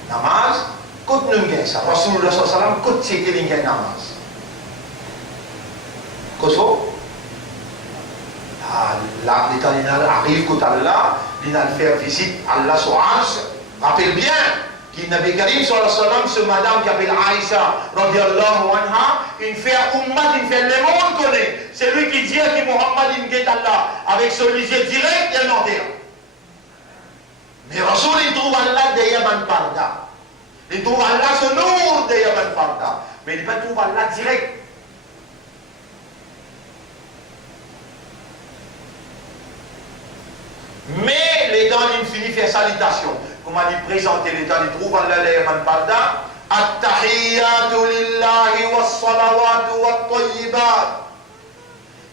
Namaz, quand nous gagnons ça, Rasulullah sallam, quand c'est qu'il gagne namaz. Qu'est-ce là, l'État arrive quand Allah, il va faire visite Allah sur Arsh. Rappelle bien qu'il Nabi Karim sallallahu alayhi wa sallam, ce madame qui s'appelle Aïcha, radiallahu anha, il fait ummat, il fait le monde connaît. C'est lui qui dit que Muhammad il gagne Allah avec son lycée direct, il l'enterre. Mais Rasoul, il trouve Allah de Yaman Farda. Il trouve Allah ce nom de Yaman Farda. Mais il ne va trouver Allah direct. Mais les temps, il finit faire salutation. Comment il présente les temps, il trouve Allah de Yaman Farda. At-tahiyyatu lillahi was-salawatu wat-tayyibat.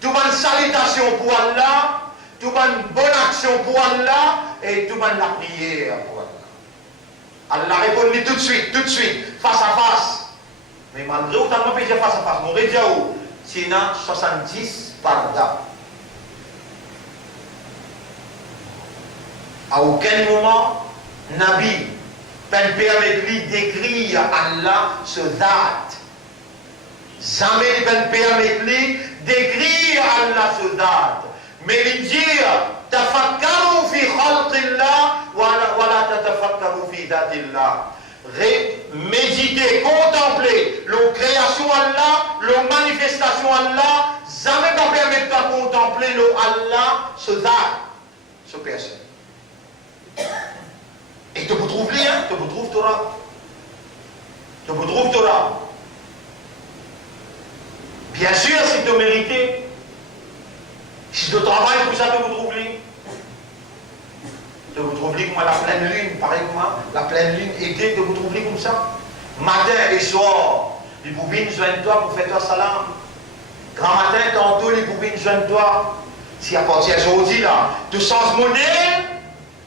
Tout une salutation pour Allah. Tout une bonne action pour Allah et tout une la prière pour Allah. Allah répond tout de suite, face à face. Mais malgré autant de faire face à face, mon rédiao, c'est 70 par date. À aucun moment, Nabi peut permettre d'écrire Allah ce date. jamais il va permettre d'écrire Allah ce date. Mais il dit, tafakkaru fi khalqillah wa la tatafakkaru fi datillah. Méditer, contempler la création Allah, la manifestation Allah, jamais pas permettre de contempler le Allah, ce date, ce personne. Et tu peux trouver, hein, tu peux trouver Torah. Tu peux trouver Torah. Bien sûr, si tu mérites, si tu travailles pour ça, tu peux trouver. Tu peux trouver comme la pleine lune, pareil comme moi, la pleine lune, et tu peux trouver comme ça. Matin et soir, les poupines joignent toi pour faire toi salam. Grand matin, tantôt, les poupines joignent toi. Si à partir d'aujourd'hui, là, tu changes modèle,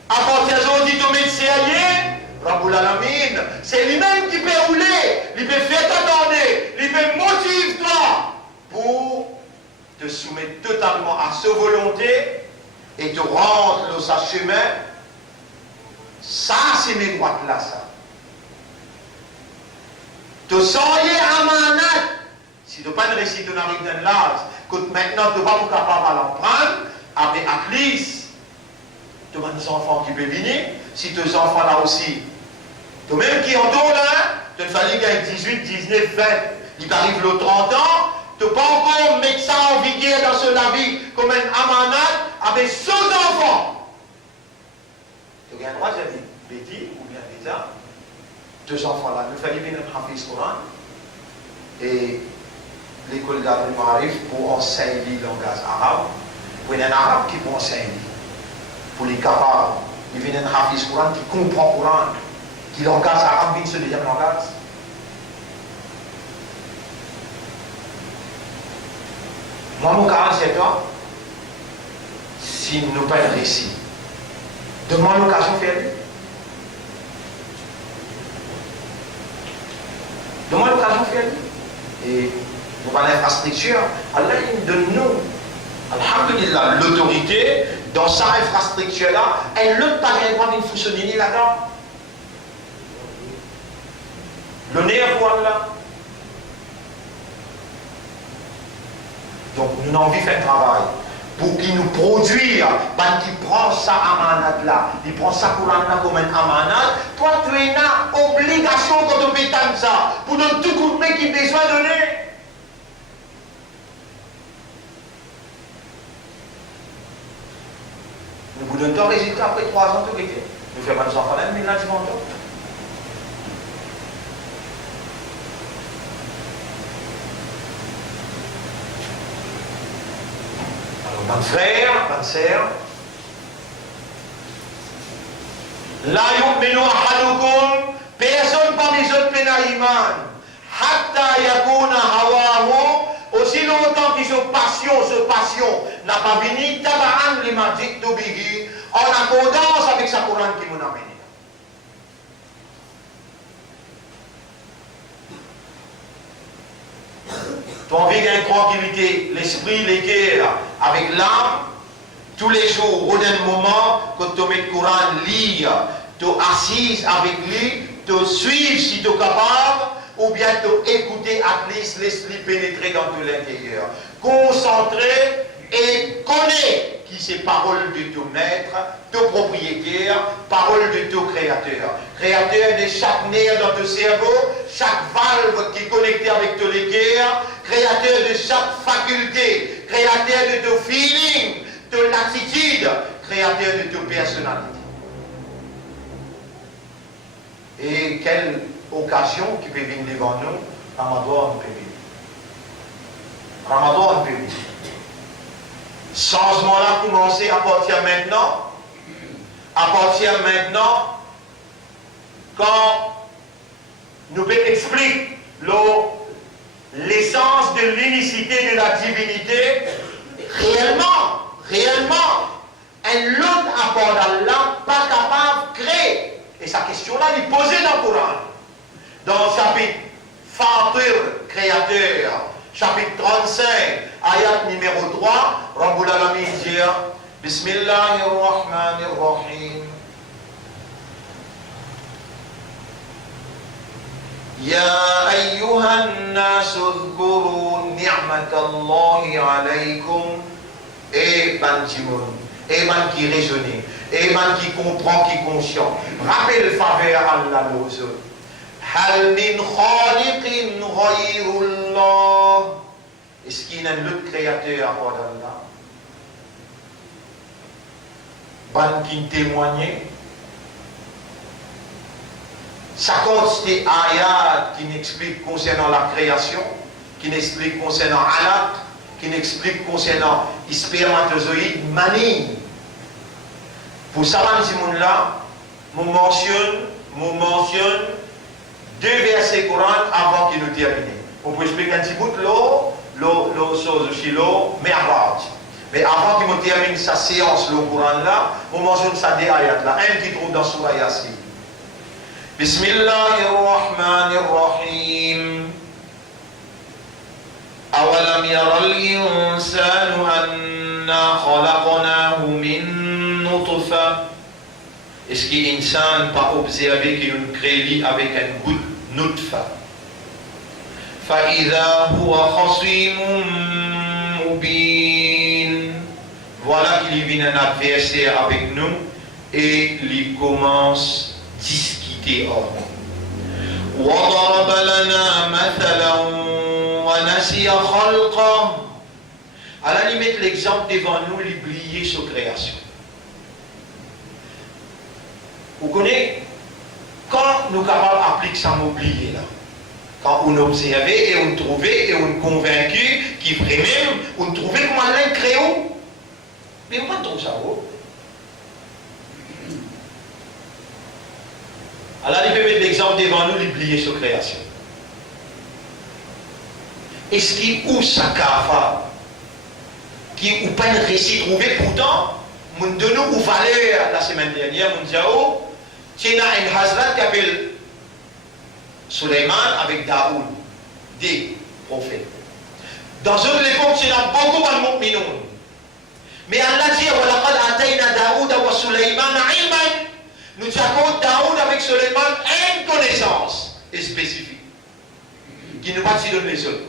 à partir d'aujourd'hui, tu mets sérieux, Raboul Alamin, c'est lui-même qui peut rouler, il peut faire t'attendre, il peut motiver toi pour te soumettre totalement à sa volonté et te rendre dans sa chemin. Ça, c'est mes droites là, ça. Tu soyez amanat. Si tu n'as pas de récit, tu n'as rien de l'âge, que maintenant tu n'es pas capable de l'emprunter, avec Aclis, tu as des enfants qui peuvent venir, si tes enfants là aussi, toi-même qui entoure là, tu ne fallait qu'à 18, 19, 20, il t'arrive le 30 ans, tu ne peux pas encore mettre ça en vigueur dans ce vie comme un amanat avec 100 enfants. Tu as le droit de dire bêtise ou bien déjà, deux enfants là, il fallait venir un Hafiz Coran et l'école d'Abdel Marif pour enseigner le langage arabe, pour un arabe qui peut enseigner, pour les capables, il vient un Hafiz Coran qui comprend le Coran, qui langage arabe vient ce deuxième langage. Moi, mon cas, c'est toi, si nous pas un récit, demande l'occasion de faire. Demande l'occasion de faire. Et nous avons l'infrastructure, Allah il donne nous, alhamdulillah, l'autorité dans sa infrastructure-là, elle ne peut pas vraiment fonctionner là-dedans. L'honneur pour Allah. Donc nous avons envie de faire un travail pour qu'il nous produise, ben, qui prend ça amanat là, il prend ça Coran là comme un amanat. Toi tu es là, obligation quand tu fais ça, pour donner tout coup de main qui besoin de donner. Nous vous donnons un résultat après 3 ans de vérité. Nous faisons nos enfants là, mais là tu m'entends. Mon frère, ma sœur, la yu'minu ahadukum, personne parmi les autres n'a iman, hatta yakuna hawahu, aussi longtemps que ce passion n'a pas fini, taba'an lima ji'tu bihi, en accordance avec sa Coran qui nous amène. Tu as envie d'une tranquillité, l'esprit, les guerres, avec l'âme, tous les jours, au dernier moment, quand tu mets le Coran, lire, tu assises avec lui, tu suives si tu es capable, ou bien tu écouter à l'esprit pénétrer dans tout l'intérieur. Concentré et connais qui c'est parole de ton maître, ton propriétaire, parole de ton créateur. Créateur de chaque nerf dans ton cerveau, chaque valve qui est connectée avec ton équerre, créateur de chaque faculté, créateur de ton feeling, ton attitude, créateur de ton personnalité. Et quelle occasion qui peut venir devant nous, Ramadan peut venir. Ramadan peut venir. Changement-là commencé à partir maintenant. À partir maintenant, quand nous expliquer l'essence de l'unicité de la divinité, réellement, un autre apport d'Allah pas capable de créer. Et sa question-là, il est posée dans le Coran. Dans le chapitre Fatir, créateur, chapitre 35, ayat numéro 3, Rabbul Alamin dit Bismillahirrahmanirrahim. Ya أيها الناس اذكروا نعمة الله عليكم. Et ban timon, et ban qui raisonne, et ban qui comprend, qui conscient. Rappelle faveur Allah l'ose. Hal min khaliqin ghayrullah. Est-ce qu'il y a un autre créateur à part d'Allah? Ban qui témoigne. Ça consiste ayat qui n'explique concernant la création, qui n'explique concernant Allah, qui n'explique concernant les spermatozoïdes, manie. Pour ça, là, je mentionne deux versets Coran avant qu'il nous termine. On peut expliquer un petit bout de l'eau chose aussi, l'eau, mais avant qu'il nous termine sa séance, le Coran là, on mentionne ça des ayats là, un qui trouve dans Surah Yasin. Bismillahirrahmanirrahim. أولم ير الإنسان أنا خلقناه من نطفة. Est-ce que l'insan pas observé qu'il nous crée avec un goutte nutfa? فإذا هو خصيم مبين. Voilà qu'il vient un adversaire avec nous et il commence à discuter hors nous. وضرب لنا مثلا. À la limite, l'exemple devant nous, l'oublier sur création. Vous connaissez, quand nous sommes capables d'appliquer ça, m'oublier là. Quand on observe et on trouve et on convaincu qu'il ferait même, on trouve comment l'un crée. Mais on ne trouve ça où? À la limite, mettre l'exemple devant nous, l'oublier sur création. Est-ce qu'il ou sa kafa qui ou pas un récit trouvé pourtant nous donnons une valeur la semaine dernière nous disons tiens un Hazrat qui appelle Suleiman avec Daoud des prophètes dans une époque il y a beaucoup de mu'minun mais Allah dit wa laqad atayna Daoud wa Suleiman ilman nous avons Daoud avec Suleiman une connaissance spécifique qui ne va pas donner les autres.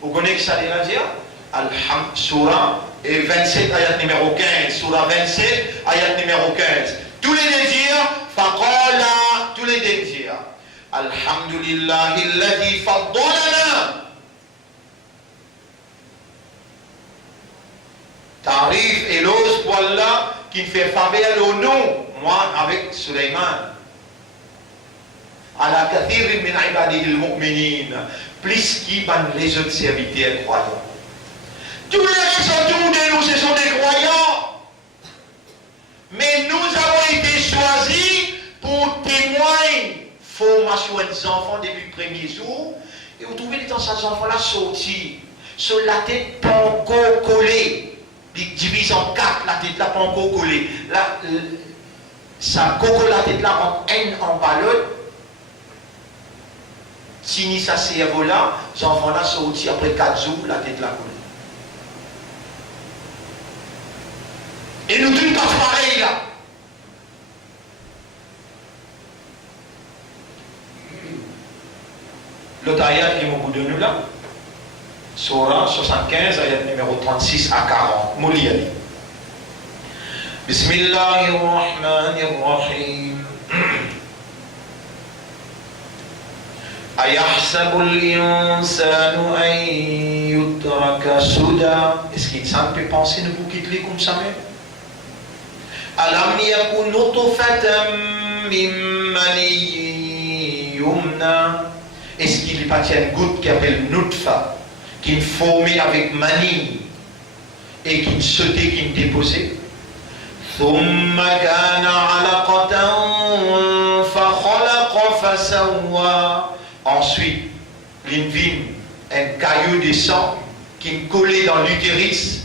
Vous connaissez ça déjà dire? Surah 27, ayat numéro 15. Surah 27, ayat numéro 15. Tous les désirs, faqala, tous les désirs. Alhamdulillahi alladhi faddalana. Tarif et l'ose pour Allah qui fait faveur au nom, moi avec Suleiman. Ala kathirin min ibadihi al-mu'minin. Plus qui ban les autres serviteurs croyants. Tous les restes autour de nous, ce sont des croyants. Mais nous avons été choisis pour témoigner formation des enfants depuis le premier jour. Et vous trouvez dans ces enfants-là sortis, sur la tête pas encore collée. Ils divisent en quatre, la tête là pas encore collée. Ça coco la tête là en haine en ballot. Si ça cerveau là, ces enfants-là sortis après 4 jours, la tête là collée. Et nous tous pas pareil là. L'autre ayat qui est au bout de nous là, Surah 75, ayat numéro 36 à 40. Mouliali. Bismillahirrahmanirrahim. أيحسب الإنسان أن يترك سدى. Est-ce qu'il peut penser ne vous quitter comme ça même? ألم يكن نطفة من مني يمنى. Est-ce qu'il n'y a pas une goutte qui appelle nutfa, qui est formée avec mani et qui sautait, qui est déposée? ثم كان علقة فخلق فسوى. Ensuite, l'invine, un caillou de sang qui est collé dans l'utérus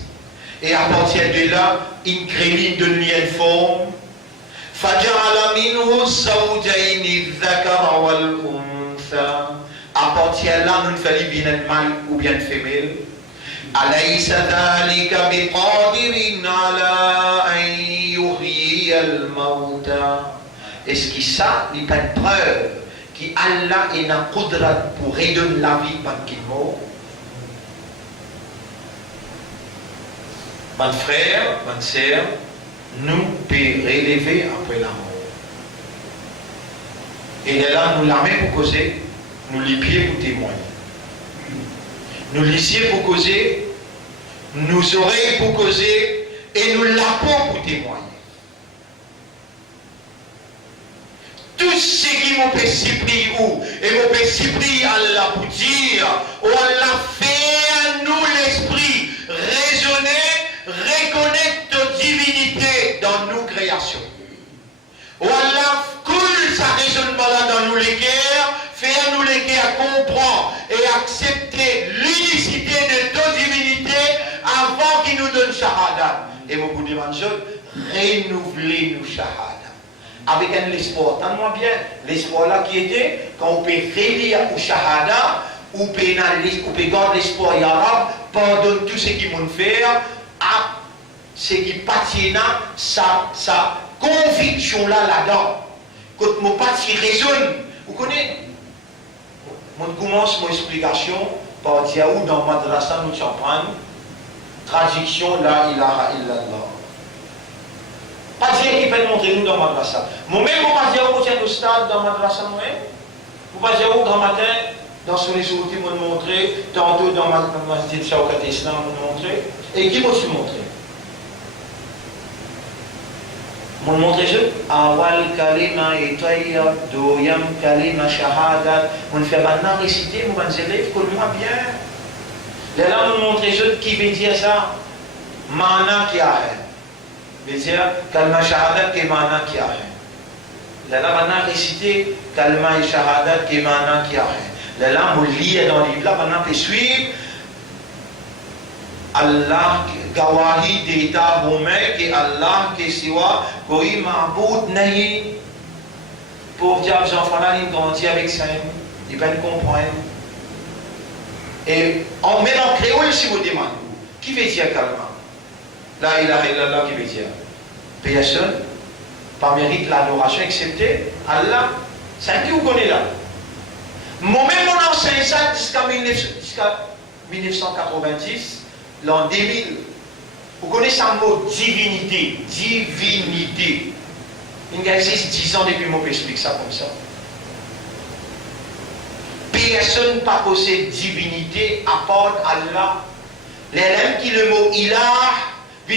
et à partir de là, une créline de une forme. فجعل منه الزوجين الذكر والأنثى. À partir de là, nous faisons bien un mâle ou bien une femelle. أليس ذلك بقادر على أن يحيي الموتى. Est-ce que ça n'est pas une preuve qui Allah est dans Qudrat pour redonner la vie par qui mort. Mon frère, mon sœur, nous peut relever après la mort. Et là, nous la main pour causer, nous les pieds pour témoigner. Nous les yeux pour causer, nous oreilles pour causer, et nous la peau pour témoigner. Tout ce qui m'a fait supplier ou, et m'a fait supplier Allah pour dire, ou Allah fait à nous l'esprit, raisonner, reconnaître ta divinité dans nos créations. Ou Allah coule sa raisonnement là dans nous les cœurs, fait à nous les cœurs comprendre et accepter l'unicité de ta divinité avant qu'il nous donne shahada. Et vous vous demandez, renouveler nos shahada. Avec un espoir, tellement bien, l'espoir là qui était, quand on peut relire au shahada, ou peut garder l'espoir arabe, pardonne tout ce qu'ils m'ont fait, à ce qui patinent sa conviction là-dedans. Quand mon parti raisonne, vous connaissez, je commence mon explication par dire où dans Madrasa nous champagne, traduction la ilaha illallah. Pas dire qui peut montrer nous dans Madrasa. Moi-même, vous ne pas dire où tient au stade dans Madrasa, moi-même. Vous ne pas dire où grand matin, dans son esouti, vous me montrer, tantôt dans ma masjid Shawkat Islam, vous me montrer. Et qui m'a-tu montré? Mon montré je awal kalima et tayyib doyam kalima shahadat. On fait maintenant réciter mon élève comme moi bien. Là mon montré je qui veut dire ça mana qui a veut dire kalima shahadat qui mana qui a là maintenant réciter kalima et shahadat qui mana qui a là mon lire dans le livre là maintenant peut suivre Allah gawahi d'état romain que Allah que siwa koi ma'boud nahi pour dire aux enfants là ils grandissent avec ça ils peuvent comprendre et en mêlant créole si vous demandez qui veut dire calma la ilaha illallah qui veut dire personne par mérite l'adoration excepté Allah c'est qui vous connaissez là moi-même mon enseigne ça jusqu'à 1990 l'an 2000, vous connaissez un mot divinité, divinité. Il existe 10 ans depuis que je explique ça comme ça. Personne n'a possède divinité à part Allah. L'élève qui le mot ilah,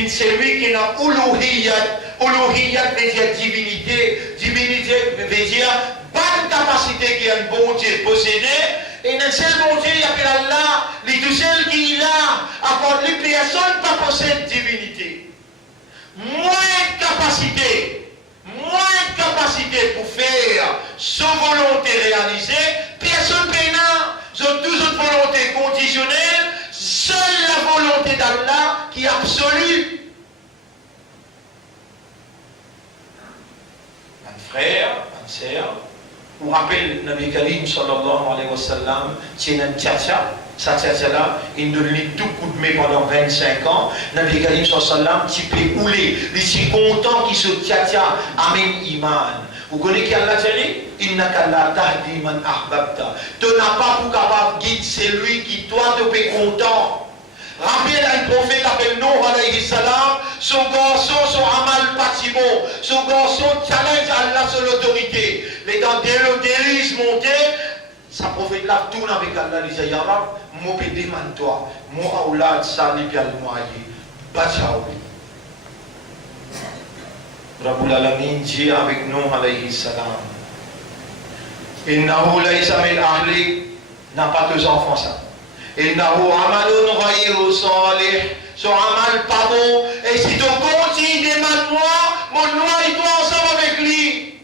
c'est lui qui a uluhiyat. Uluhiyat veut dire divinité. Divinité veut dire bonne capacité qu'un bon Dieu possédé. Et dans seul bon Dieu, il appelle Allah, les tout seuls qui là, à part les personnes pas possèdent divinité. Moins de capacité pour faire son volonté réalisée, personne pénal, ont tous une volonté conditionnelle, seule la volonté d'Allah qui est absolue. Mon frère, ma sœur, on rappelle Nabi Karim sallallahu alayhi wa sallam, c'est un tchatcha. Ça tchatcha là, il nous lit tout coup de main pendant 25 ans. Nabi Karim sallallahu alayhi wa sallam, tu peux rouler. Il est content qu'il se tchatcha. Amen iman. Vous connaissez qui Allah dit? Innaka la tahdi man ahbabta. Tu n'as pas pour capable guide celui qui toi te fait content. Rappelez un prophète appelé Nuh alayhi salam, son garçon, son amal patimo, son garçon challenge Allah sur l'autorité. Mais quand déluge monté, sa prophète là tourne avec Allah, il dit Ya Rab, moi je demande toi, moi aoulad sali pial moye, bachaouli. Rabbul Alamin dit avec Nuh alayhi salam, Innahu laysa min ahli, n'a pas deux enfants ça. Innahu amalun ghayru salih, son amal pas bon, et si tu continues demande-moi, mon noir et toi ensemble avec lui.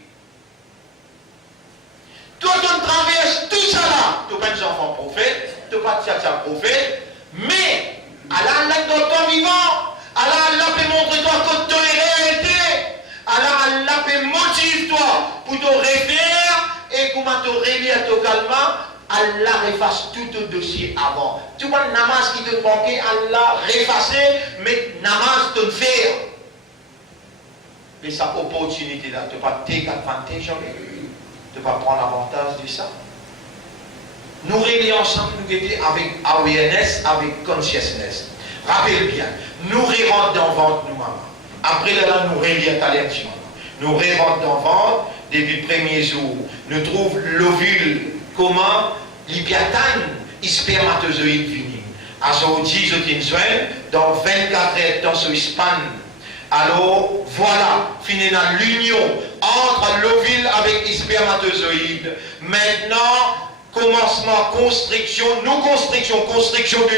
Toi, tu traverses tout ça là. Tu n'es pas un enfant prophète, tu n'es pas un prophète, mais Allah dans ton vivant, Allah peut montrer toi que tu es réalité, Allah peut motiver toi pour te refaire et comment te relire ton calme. Allah efface tout le dossier avant. Tu vois le namaz qui te manquait, Allah effacer, mais namaz te faire. Mais sa opportunité là, tu ne vas pas take advantage of it. de ne pas prendre avantage de ça. Nous relions ensemble, nous étions avec awareness, avec consciousness. Rappelez bien, nous rentrons dans le ventre nous maman. Après là, nous relions à l'élection. Nous rentrons dans le ventre, depuis le premier jour. Nous trouvons l'ovule, comment l'hybiatane, spermatozoïde fini. Aujourd'hui, je dis dans 24 heures, dans ce span. Alors, voilà, fini dans l'union entre l'ovule avec le spermatozoïde. Maintenant, commencement, constriction de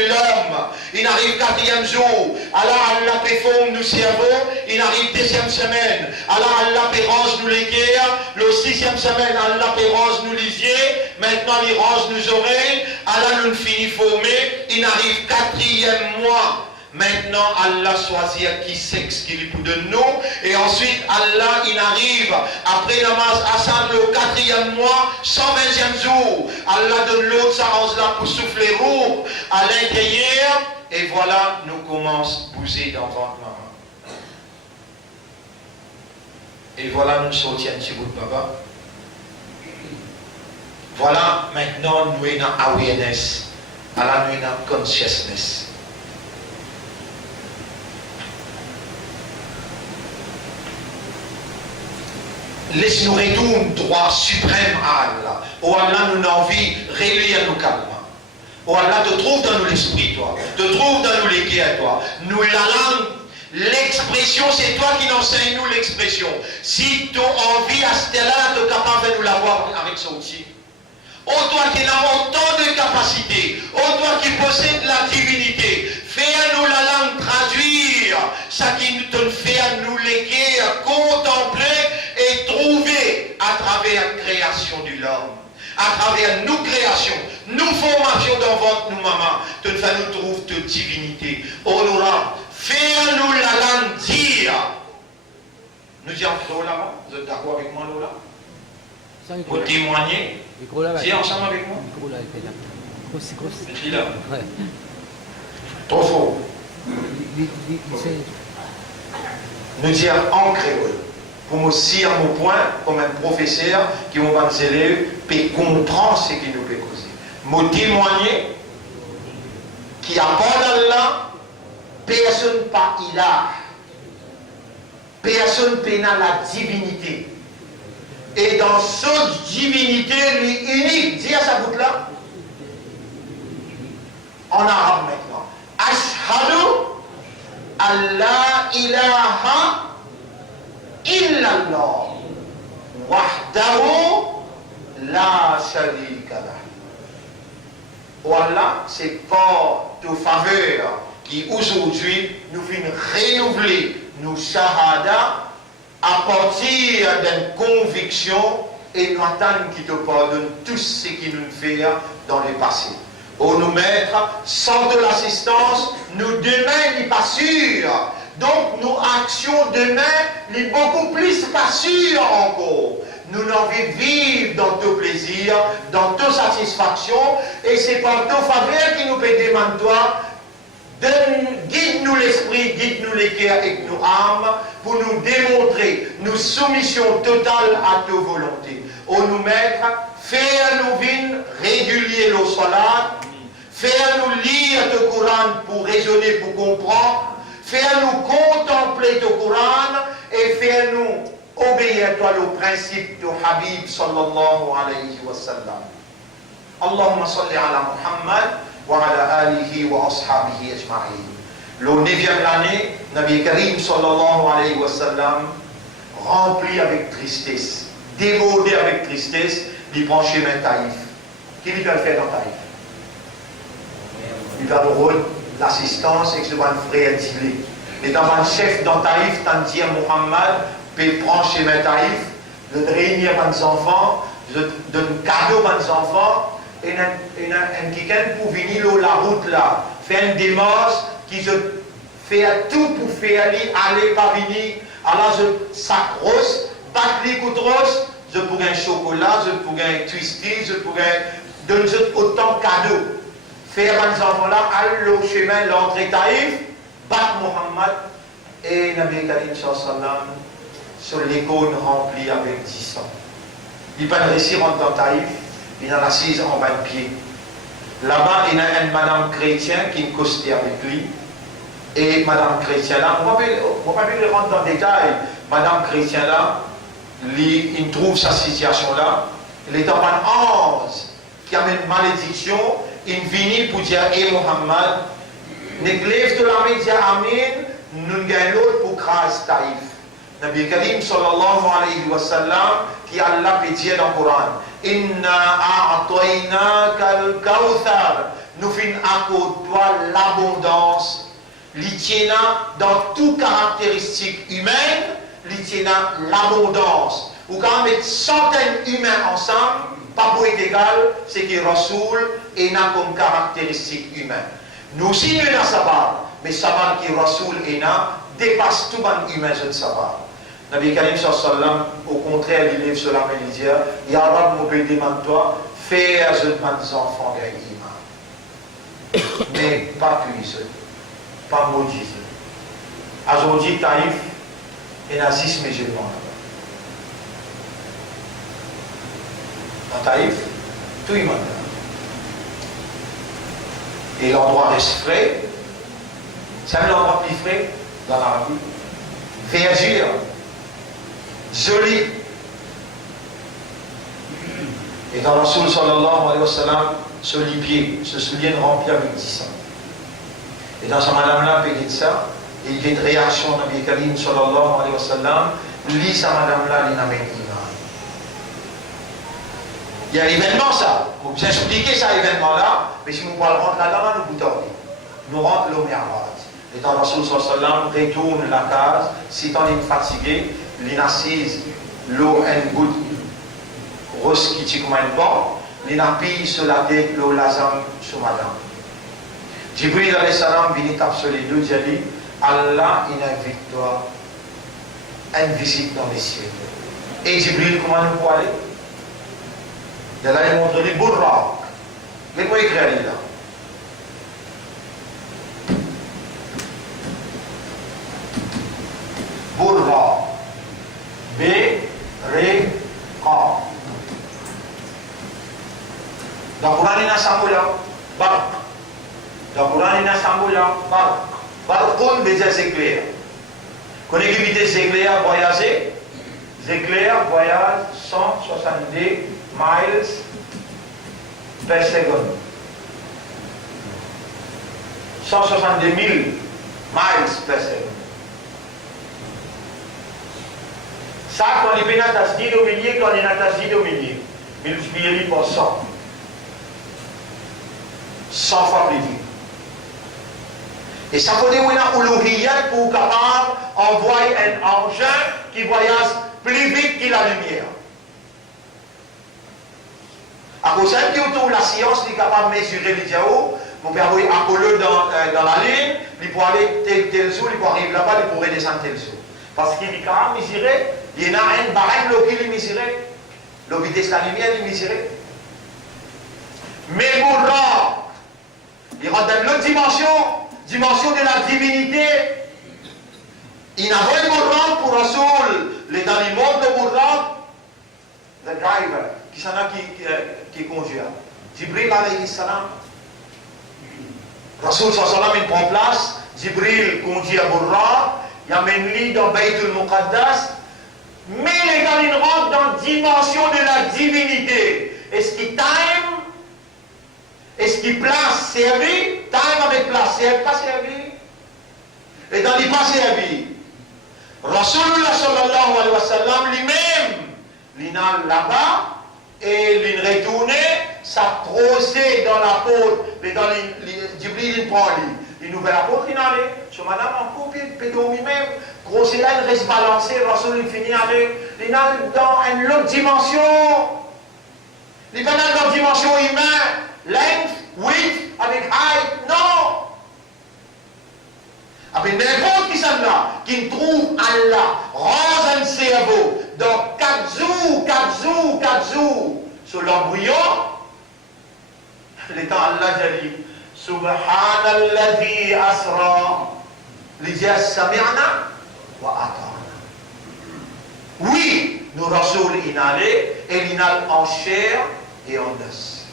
l'homme. Il arrive 4e jour. Alors, Allah performe nous cerveau. Il arrive 2e semaine. Alors, Allah range nous les guerres. Le 6e semaine, Allah range nous les yeux. Maintenant, il range nos oreilles. Allah nous finit formé. Il arrive 4e mois. Maintenant, Allah choisit qui sexe qu'il est pour de nous. Et ensuite, Allah, il arrive, après namaz Hassan, le 4e mois, 120e jour. Allah donne l'autre, ça range là pour souffler roux à l'intérieur. Et voilà, nous commençons à bouger dans votre maman. Et voilà, nous sortions un petit bout de papa. Voilà, maintenant, nous sommes dans awareness. Allah, nous sommes dans consciousness. Laisse-nous retourner droit suprême à Allah. Oh Allah, nous avons envie de relire nous calmement. Oh Allah, te trouve dans nous l'esprit, toi. Te trouve dans nous les cœurs, toi. Nous la langue, l'expression, c'est toi qui nous enseignes nous l'expression. Si tu as envie à ce là, tu es capable de nous l'avoir avec ce outil. Oh toi qui as autant de capacités, oh toi qui possèdes la divinité, fais-nous la langue traduire, ça qui te fait à nous léguer, à contempler et trouver à travers la création de l'homme, à travers nos créations, nos formations dans votre nous maman, te fait nous trouver de divinité. Oh Laura, fais-nous la langue dire. Nous disons là-bas, vous êtes d'accord avec moi Lola? Vous témoignez? C'est ensemble avec moi? C'est là. Trop fort. Nous dire en créole. Pour me dire mon point, comme un professeur qui va nous élèves, peut comprendre ce qui nous peut causer. Me témoigner qui apporte Allah, personne pas il a. Personne n'a la divinité. Et dans cette divinité, lui unique, dis à sa boucle là, en arabe maintenant. Ashhadu Allah ilaha illallah wahdahu la sharika lah. Voilà, c'est par ta faveur qui aujourd'hui nous vient renouveler nos shahadas à partir d'une conviction et nous attendons qu'il te pardonne tout ce qui nous fait dans le passé. Pour nous mettre, sans de l'assistance, nous demain n'est pas sûr. Donc nos actions demain n'est beaucoup plus pas sûr encore. Nous n'avons vivre dans tout plaisir, dans toute satisfaction, et c'est par ton faveur qui nous peut demander toi. Guide-nous l'esprit, guide-nous les cœurs et nos âmes pour nous démontrer nos soumissions totales à ta volonté. Au nous mettre, faire-nous vivre régulier le salat, faire-nous lire le Coran pour raisonner, pour comprendre, faire-nous contempler le Coran et faire-nous obéir toi le principe de Habib sallallahu alayhi wa sallam. Allahumma salli ala Muhammad وعلى آله وأصحابه أجمعين. Le 9e année, Nabi Karim sallallahu alayhi wa sallam, rempli avec tristesse, débordé avec tristesse, il prend chemin Taïf. Qui lui va faire dans Taïf? Il va le rôle l'assistance et que ce soit un frère d'Ilé. Et dans un chef dans Taïf, tant dire Muhammad, peut prendre chemin Taïf, de réunir les enfants, de donner cadeau aux enfants. Et un quelqu'un pour venir la route là, faire une démarche qui se fait tout pour faire aller pas venir. Alors je s'accroche, battre les coups de roche, je pourrais un chocolat, je pourrais un twisty, je pourrais donner autant de cadeaux. Faire les enfants là, aller au chemin, l'entrée Taïf, battre Mohammed et Nabi Karim sallam sur l'icône remplie avec 10 ans. Il va réussir en dans Taïf, il en assise en bas de pied. Là-bas, il y a une madame chrétienne qui est costée avec lui. Et madame chrétienne là, on va pas rentrer dans le détail. Madame chrétienne là, il trouve sa situation là. Il est en un ange qui a une malédiction. Il vient pour dire, et Mohammed, l'église de la média Amin, nous gagnons l'autre pour craser Taïf. Nabi Karim sallallahu alayhi wa sallam, qui Allah peut dire dans le Coran, Inna a'toinaka al-kawthar, nous finissons à toi l'abondance, l'itiena dans toute caractéristique humaine, l'itiena l'abondance. Ou quand on met centaines d'humains ensemble, pas pour être égal, c'est que Rasoul est comme caractéristique humaine. Nous aussi nous avons sabar, mais sabar qui Rasoul est dépasse tout le humain de sabar. Nabi Karim sallam, au contraire, il livre cela, il dit, Ya Rab, mon pays demande toi, fais à ce enfants iman. Mais pas puissant, pas maudit. Aujourd'hui, Taïf, il y a 6 musulmans là-bas. Dans Taïf, tout le monde. Et l'endroit reste frais. C'est un endroit plus frais dans l'Arabie. Verdure. Joli. Et dans Rasoul sallallahu alayhi wa sallam, ce pied, ce soulier rempli avec 10 sang. Et dans sa madame-là, il dit ça, et il y a une réaction de Nabi Karim sallallahu alayhi wa sallam, lit sa madame-là, il n'a même iman. Il y a l'événement ça, vous vous expliquez ça, l'événement-là, mais si nous parlons là-dedans, nous vous tordez. Nous rentrons le mi'raj. Et dans Rasoul sallallahu alayhi wa sallam, retourne la case, si on est fatigué, l'inassise, l'eau en goutte, rose qui tire comme un banc, l'inapille sur la tête, l'eau lazam sur madame. Jibril alayhi salam vient absolument deux, il dit, Allah il invite toi à une visite dans les cieux. Et Jibril, comment nous pouvons aller? De là, il montre les Burraq. Mais moi écrire là. Burraq. B-R-A. Dans le Coran, il y a Samoula, Barq. Dans le Coran, il y a Samoula, Barq. Barqun veut dire éclair. Connectivité, c'est éclair, voyager. Éclair, voyage 170 miles per seconde. 170 000 miles per seconde. Ça, quand il est à tasdid au milieu, quand il est à tasdid au milieu, multiplié par 100. 100 fois plus vite. Et ça veut dire qu'on a uluhiyat pour capable envoyer un engin qui voyage plus vite que la lumière. À cause de ça, la science est capable de mesurer les diaos, pour faire Apollo dans la Lune, il peut aller tel jour, il peut arriver là-bas, il pourrait descendre tel jour. Parce qu'il est capable de mesurer, il y en a un barème qui est mesuré, la vitesse de la lumière est mesurée. Mais pour là, il rentre dans l'autre dimension de la divinité. Il n'a pas de Bourran pour Rasoul, les dans le monde de Bourran, le driver, qui s'en a qui conduit. Jibril alayhi salam. Rasoul sallam il prend place, Jibril conduit à Bourran, il amène lui dans Baytul Muqaddas, mais les gars ils rentrent dans la dimension de la divinité. Est-ce qu'il time? Est-ce qu'il place servi? Time avec place, servi, pas servi. Et dans les pas servi, Rasulullah sallallahu alayhi wa sallam lui-même, il est là-bas et il retourne, s'approcher dans la porte, mais dans Jibril il prend lui. Il nous fait la porte, il allait. Sur madame en couple, il peut dormir même. Grosse là, il reste balancé, Rasul il finit avec. Il est dans une autre dimension. Il n'est pas dans une dimension humaine. Length, width, avec height, non. Avec n'importe qui s'en là, qui trouve Allah, rend un cerveau dans 4 jours, sur l'embryon, l'état Allah dit, Subhanalladhi asra, les dit sami'na wa ata'na. Oui, nous Rasoul inalé, et l'inal en chair et en os.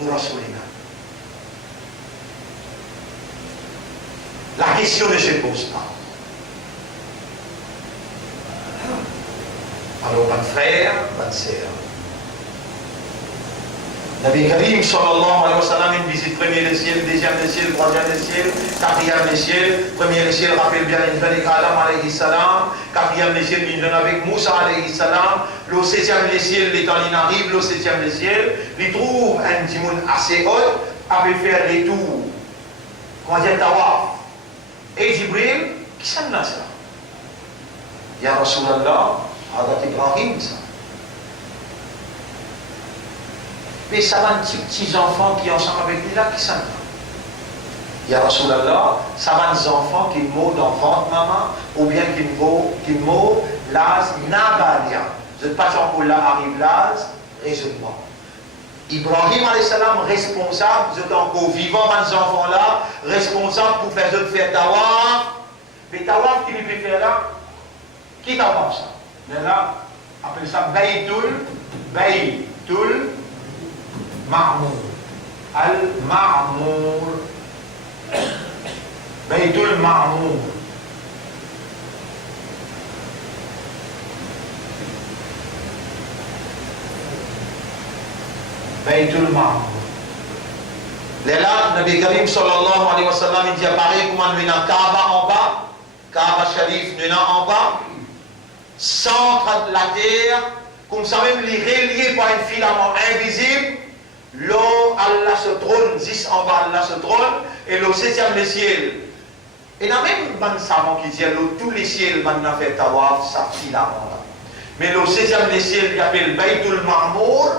Nous Rasoul La question ne se pose pas. Alors, mon frère, ma sœur, Nabi Karim sallallahu alayhi wa sallam, une visite premier le ciel, deuxième le ciel, troisième le ciel, quatrième le ciel, premier le ciel, rappelle bien, il vient avec Adam alayhi salam, quatrième le ciel, il vient avec Moussa alayhi salam, le septième le ciel, les temps il arrive, le septième le ciel, il trouve un dimoun assez haut, avait faire les tours, comment dire, tawaf. Et Jibril, qui s'en a ça? Ya Rasulallah, Hadat Ibrahim, ça. Mais ça va un petits enfants qui sont ensemble avec lui là, qui s'en a? Ya Rasulallah, ça va des enfants qui mourent dans ventre maman, ou bien qui mourent l'âge nabalia. Je ne sais pas si on arrive l'âge, raisonnement. Ibrahim salam responsable, vous êtes encore vivant, ces enfants-là, responsable pour faire tawaf. Mais tawaf qui lui fait faire là, qui t'en ça? Mais là, appelle ça Baytul Ma'mour. Al-Ma'mour. Baytul Ma'mour. Baytul Ma'mour. Là, Nabi Karim sallallahu alayhi wa sallam, il dit pareil comment nous avons Kaaba en bas, Kaaba Sharif nous avons en bas, centre de la terre, comme ça même les reliés par un filament invisible, l'eau, Allah se trône, 10 en bas, Allah se trône, et le 7e le ciel. Et il y a même un savant qui dit, tous les ciels, on a fait tawaf, ça filament là. Mais le 7e le ciel, il appelle Baytul Ma'mour.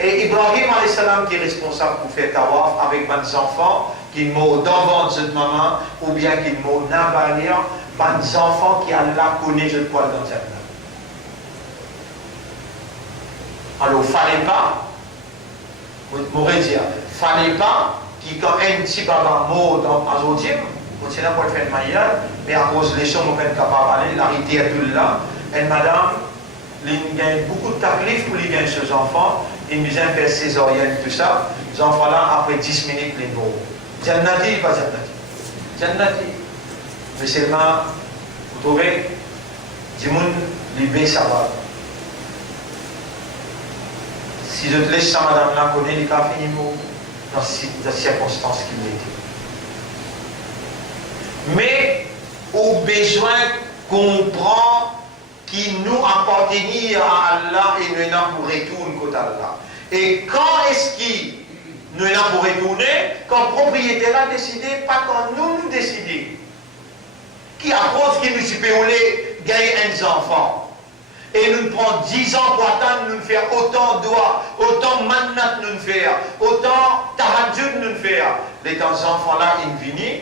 Et Ibrahim salam qui est responsable pour faire tawaf avec 20 enfants qui mourent devant cette maman ou bien qui mourent nabalia, 20 enfants qui Allah connaît, je crois, dans cette maman. Alors, il ne fallait pas, je pourrais dire, il ne fallait pas qu'il quand un petit baba mort dans Azodim, on ne sait pas pour le faire de manière, mais à cause des choses, on peut être capable d'aller, la rité est tout là, et madame, il gagne beaucoup de taklif pour les gagner ses enfants. Il me vient faire césarienne, tout ça. Les enfants-là, après 10 minutes, les mots. Jannati, pas Jannati. Jannati. Mais seulement, vous trouvez, Dimoun, l'ibé, ça va. Si je te laisse ça, madame, là, connaît les cafés, les mots, dans les circonstances qu'il était. Mais, au besoin qu'on prend, qui nous appartenait à Allah et nous n'avons pour retourner côté Allah. Et quand est-ce qu'il nous n'avons pour retourner? Quand le propriétaire a décidé, pas quand nous décidons. Qui à cause qu'il nous supérieur gagner un enfant. Et nous prenons 10 ans pour attendre, nous faire autant de doigts, autant manat nous faire, autant tahajjud nous faire. Les temps enfants-là, ils viennent,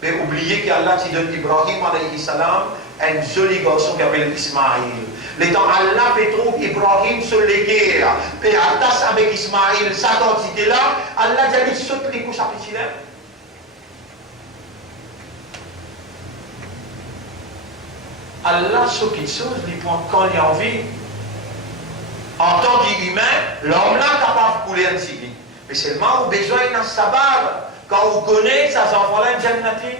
mais oubliez qu'Allah dit d'Ibrahim alayhi salam, un joli garçon qui s'appelle Ismaïl. Les temps Allah trouve Ibrahim sur les guerres, et attache avec Ismaïl, sa quantité-là, Allah dit saute les couches à petit. Allah, ce qu'il chose, il prend quand il a envie. En tant qu'humain, l'homme-là est capable de couler un civil. Mais seulement, au besoin d'un sabab, quand vous connaissez, ça s'envole un jannati.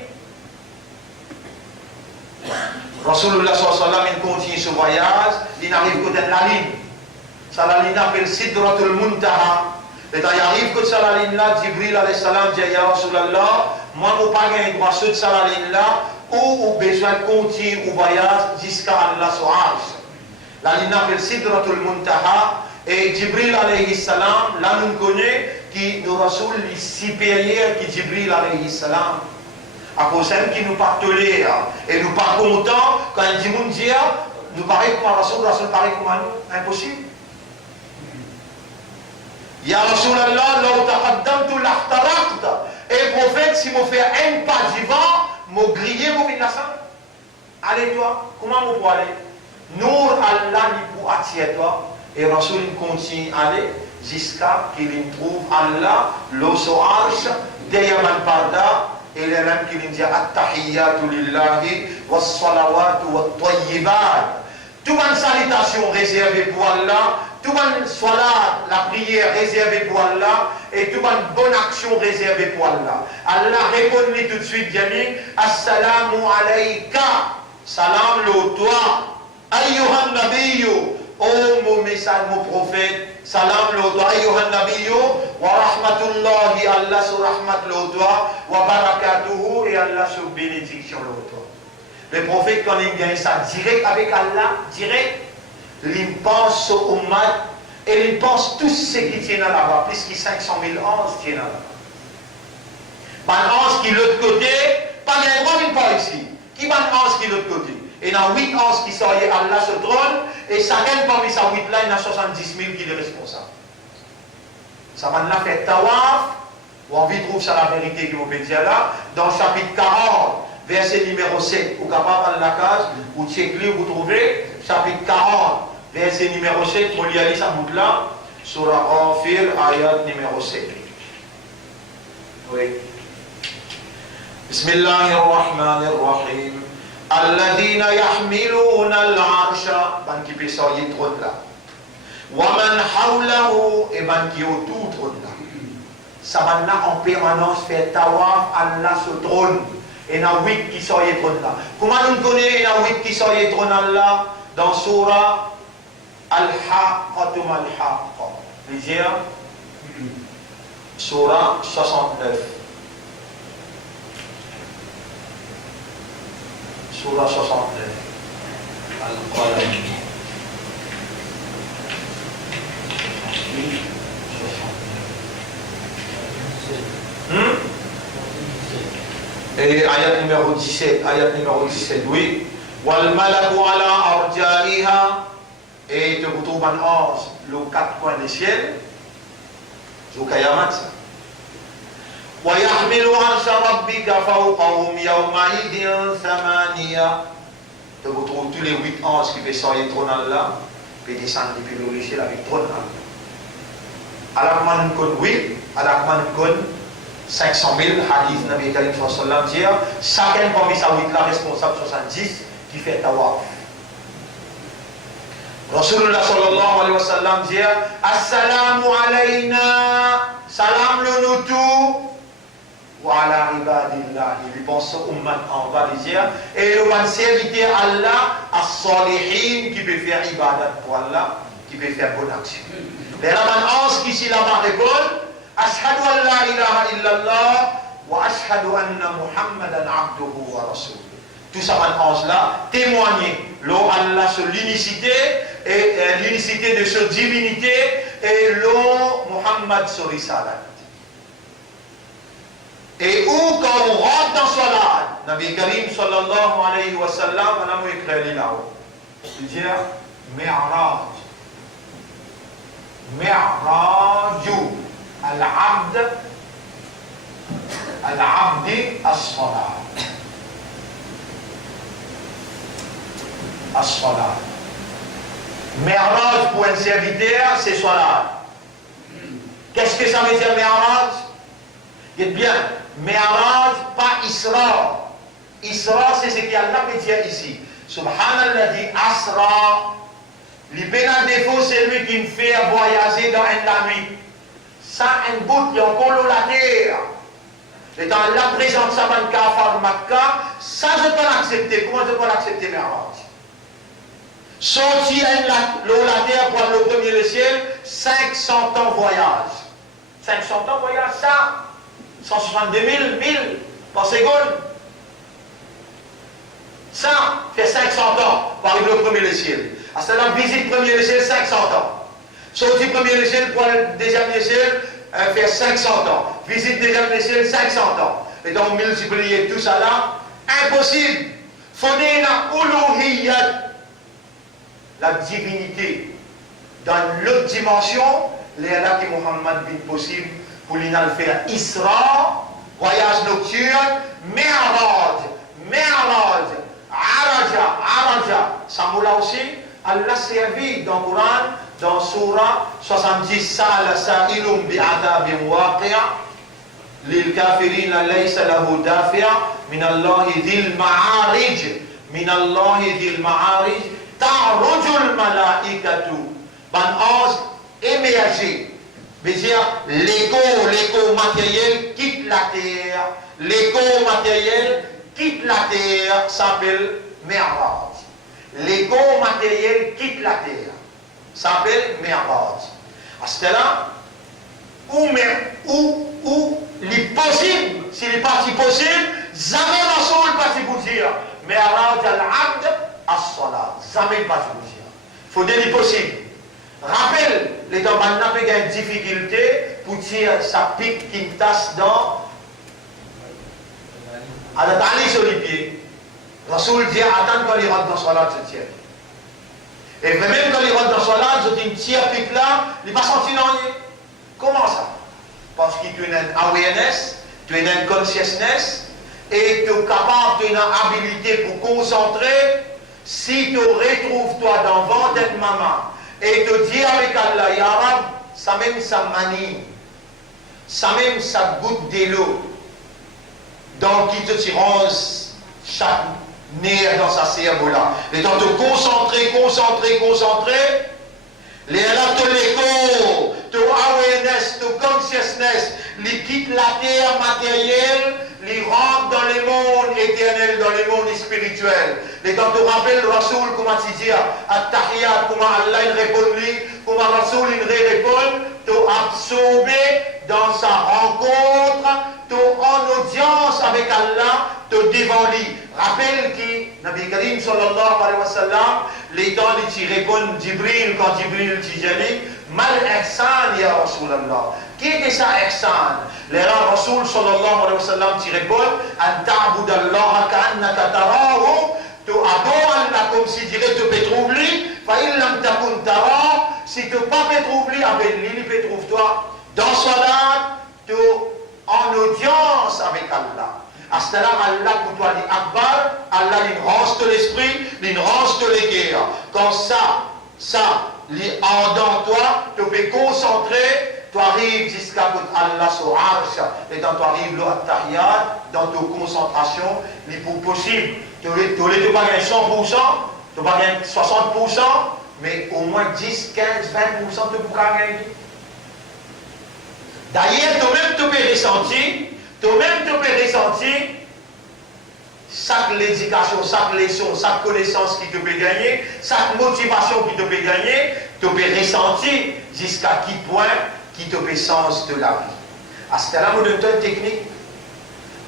Rasulullah sallallahu alayhi wa sallam, il continue ce voyage, il arrive côté de la ligne. Ça, la ligne appelle Sidratul Muntaha. Et quand il arrive côté de la ligne là, Jibril alayhi salam dit, Ya Rasulallah, moi, je n'ai pas gagné droit sur cette ligne là, ou au besoin de continuer au voyage jusqu'à Allah Su'arj. La ligne appelle Sidratul Muntaha, et Jibril alayhi salam, là nous connaissons qui nous Rasul est supérieur que Jibril alayhi salam. À cause de qui nous pas tolère et nous pas contents quand il dit mon Dieu, nous paraît comme Rasul, Rasul paraît comme nous, impossible. Ya Rasulallah, là taqaddamtu lahtaraqta. Et prophète, si vous faites un pas devant, vous grillez, vous venez là-bas. Allez toi, comment vous pouvez aller? Nour Allah lui pour attirer toi. Et Rasul continue à aller jusqu'à qu'il trouve Allah, l'eau arche, derrière Parda, et il y a même qui dit At-tahiyyatu lillahi was-salawatu wat-tayyibat. Toute une salutation réservée pour Allah, toute une salat, la prière réservée pour Allah, et toute une bonne action réservée pour Allah. Allah répond-lui tout de suite, Jami, Assalamu alayka, salam lo toi, ayyuhan nabiyyu, oh mon message, mon prophète, salam lo toi, ayyuhan nabiyyu, wa rahmatullahi, Allah sur rahmat lo toi, wa barakatuhu, et Allah sur bénédiction lo toi. Le prophète, quand il gagne ça direct avec Allah, direct, il pense au Ummah et il pense tous ceux qui tiennent là-bas, plus que 500 000 ans tiennent là-bas. Pas un ange qui est de l'autre côté, pas un grand pas ici. Qui va un ange qui est de l'autre côté? Et il y a 8 anges qui sont Allah sur le trône, et chacun parmi ces 8 là, il y a 70 000 qui sont responsables. Ça va nous faire tawaf, ou envie de trouver ça la vérité qui vous peut dire là, dans le chapitre 40. Verset numéro 7, vous capable de la case, vous checkez, vous trouvez, chapitre 40, verset numéro 7, vous lisez ça bout là, surah Ghafir, ayat numéro 7. Oui. Bismillahirrahmanirrahim. Alladhina yahmiluna al-arsha, ban qui peut sortir trône là. Wa man hawlahu, et ban qui autour trône là. Ça va là en permanence faire tawaf Allah sur le trône. Et il y a 8 qui sont les trônes là. Comment nous connaissons il y a 8 qui sont les trônes là dans Surah Al-Haqqatum Al-Haqqa. Lisez Surah 69. Surah 69. Al-Qalam. Et ayat numéro 17, oui. Wal malaku ala arjaiha, et te retrouve un ange, le 4 coins du ciel, Zukayamat ça. Wa yahmilu arsha rabbika fawqahum yawma idin thamaniya. Te retrouve tous les 8 anges qui peuvent sortir le trône là, puis descendre depuis le ciel avec trône là. Alors man kon oui, alors man kon 500 000 hadith Nabi Karim sallallahu alayhi wa sallam, chacun parmi sa 8 là responsable 70 qui fait tawaf. Rasulullah sallallahu alayhi wa sallam dit Assalamu alayna, salam le nous tout, wa ala ibadillah, il pense au ummat en bas dire, et le man serviteur Allah, as-salihin qui peut faire ibadat pour Allah, qui peut faire bonne action. Les rabbins anges qui s'y là-bas répondent Ashhadu an la ilaha illallah wa ashhadu anna Muhammadan abduhu wa rasuluh. Tout ça, les anges là, témoigner Allah sur l'unicité et l'unicité de sa divinité et l'eau Muhammad sur risalat. Et où quand on rentre dans salat, Nabi Karim sallallahu alayhi wa sallam, on a écrit là-haut. Il dit Mi'raj. Mi'raju al-abd al-abdi as-salat. As-salat. Mi'raj pour un serviteur, c'est salat. Qu'est-ce que ça veut dire Mi'raj? Dites bien, Mi'raj, pas Isra. Isra, c'est ce qu'Allah peut dire ici. Subhanallah asra. Le pénal défaut, c'est lui qui me fait voyager dans la nuit. Sans un bout, il y a encore la terre. Et dans la présence de Saban Kafar Makkah, ça je peux l'accepter. Comment je peux l'accepter, Mi'raj? Sortir la terre pour le premier le ciel, 500 ans voyage. 500 ans voyage, ça 162 000 par seconde. Ça fait 500 ans pour arriver au premier le ciel. À cela, visite premier le ciel, 500 ans. Sortie premier le ciel pour le deuxième le ciel, fait 500 ans. Visite deuxième le ciel, 500 ans. Et donc, multiplier tout ça là, impossible. Fondé la uluhiyyat, la divinité. Dans l'autre dimension, les là qui Muhammad bin possible pour lui faire Isra, voyage nocturne, Mi'raj, Araja, ça moula aussi, Allah servi dans le Coran, dans Surah 70, Sa'ala sa'ilum bi'adabin waqi'a, للكافرين ليس له دافع من الله ذي المعارج من الله ذي المعارج تعرج الملائكة ban ange émergé veut dire l'écho matériel quitte la terre, l'écho matériel quitte la terre s'appelle Mi'raj. L'écho matériel quitte la terre s'appelle Mi'raj. À ce là où il possible, s'il est parti possible, jamais la soul pas pour dire Mi'raj al-abd as-salat, jamais pas pour dire. Faut dire possible. Rappelle, les gens n'ont pas une difficulté pour dire ça pique qui tasse dans à la tali sur les pieds. Rasoul dit attends quand il rentre dans Salat, je tiens. Et même quand il rentre dans Salat, je dis tire pique là, il va sentir rien. Comment ça? Parce que tu as une awareness, tu as une consciousness et tu es capable, tu as une habilité pour concentrer. Si tu retrouves toi dans le ventre de maman et te dis avec Allah, Ya Rab, ça même ça manie, ça même ça goûte de l'eau. Donc il te tirance chaque nerf dans sa cerveau là. Et donc te concentrer, les là te l'écho, te awareness, te consciousness, les quitte la terre matérielle, les rentre dans les mondes éternels, dans les mondes spirituels. Et quand tu rappelles Rasoul, comment tu dis, At-Tahiyat, comment Allah il répond lui, comment Rasoul il répond, tu absorbé dans sa rencontre, tu en audience avec Allah, tu devant lui. Rappelle qui, Nabi Karim sallallahu alayhi wa sallam, les temps qui répondent Jibril, quand Jibril dit Mal ihsan ya Rasulallah. Qui était ça ihsan? Les Rasoul sallallahu alayhi wa sallam qui répond An ta'budallaha ka'annaka tarahu. Tu adores Allah comme si dirait tu peux trouver lui. Fa illam takun tarahu. Si tu ne pas peux trouver avec lui, il peut trouver toi. Dans salat, tu en audience avec Allah. À ce là, Allah pour toi dit Akbar, Allah l'enrance de l'esprit, l'enrance de l'équerre. Quand ça, dans toi, tu peux concentrer, tu arrives jusqu'à Allah sur Arsh, et quand tu arrives là à Tahiyat, dans ta concentration, il est possible. Tu n'as pas gagné 100%, tu n'as pas gagné 60%, mais au moins 10, 15, 20% tu pourras gagner. D'ailleurs, toi-même tu peux ressentir chaque éducation, chaque leçon, chaque connaissance qui te peut gagner, chaque motivation qui te peut gagner, tu peux ressentir jusqu'à quel point qui te peut sens de la vie. À ce là, nous donnons une technique.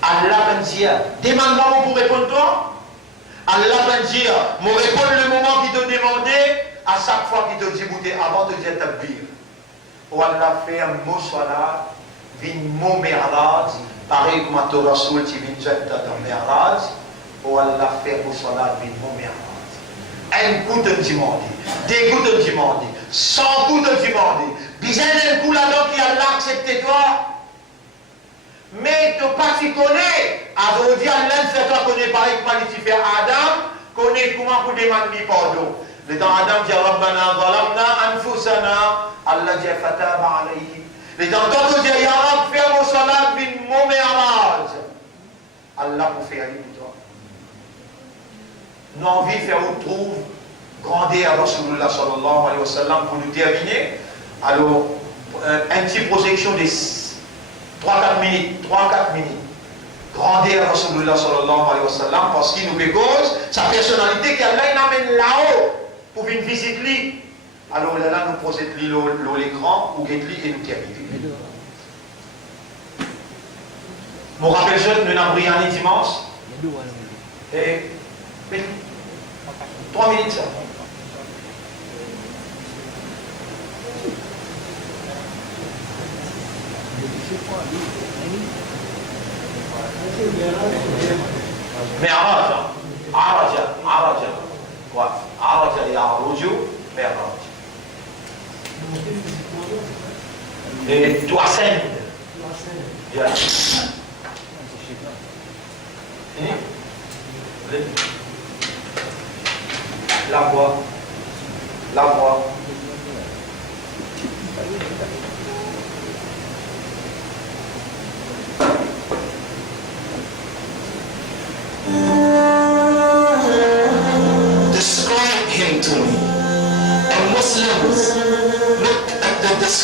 Allah va dire, demande-moi pour répondre toi. Allah va dire, me répondre le moment qui te demandait, à chaque fois qu'il te dit, avant de dire takbir. Ou Allah fait un mot salat, vin mot mi'raj, pareil comme à ton Rasoul, tu viens dans mi'raj, ou Allah fait un mot salat, vin mot mi'raj. Un coup de demandé, deux coups de demandé, 100 coups de demandé, bien un coup là-dedans qui Allah accepté toi. Mais tu pas t'y connais. Alors on dit Allah fait toi connaître pareil comment il fait Adam, connaît comment pour demander pardon. Le temps Adam dit Rabbana zalamna anfusana, Allah dit fataba alayhi. Le temps quand on dit Ya Rab fais mon salat bin mon mi'raj. Allah vous fait aller pour toi. Nous avons envie de faire où trouve grandir à Rasulullah sallallahu alayhi wa sallam pour nous terminer. Alors, une petite projection des 3-4 minutes. Grandir à Rasulullah sallallahu alayhi wa sallam parce qu'il nous cause sa personnalité qu'Allah l'amène là-haut pour venir visiter lui. Alors là, nous projette l'écran ou get lui et nous terminer. Mon rappel jeune, nous n'avons rien dimanche. Et 3 minutes ça. Mais Araja. Quoi? Araja et Aruju, mais Araja. Et toi, scène. La voix.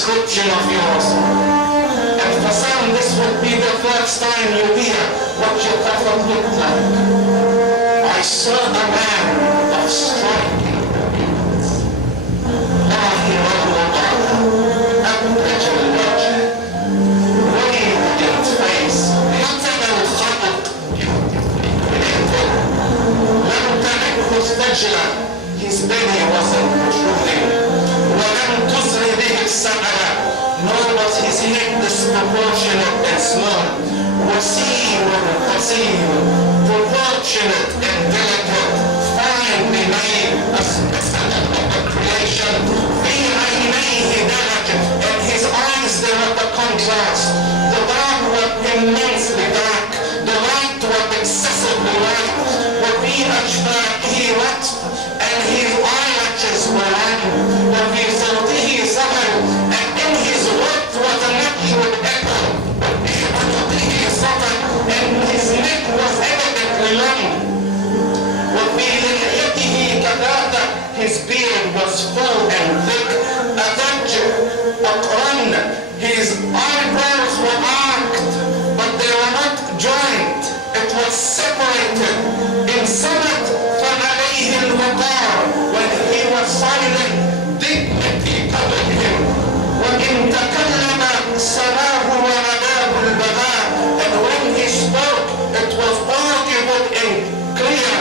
description of yours. And for some, this would be the first time you hear what your prophet looked like. I saw a man of striking appearance. أبهج الوجه radiant face حسن الخلق لم تنكه السجلة his belly wasn't protruding ولم تزر به السعرة nor was his head disproportionate and small وسيم قصير proportionate and delicate finely made as a creation في عينيه درجة and his eyes they were the contrast the dark were immensely dark the light were excessively light وفي أشفاقه رطب and his eyelashes were round وفي صوته سهل and in his words was a natural echo وفي خطته سطر and his neck was evidently long وفي لحيته كثافة his beard was full and thick أضج أقرن his eyebrows were arched but they were not joined it was separated in summit فعليه الوقار when he was silent dignity covered him وإن تكلم سماه وعلاه البغاء and when he spoke it was audible and clear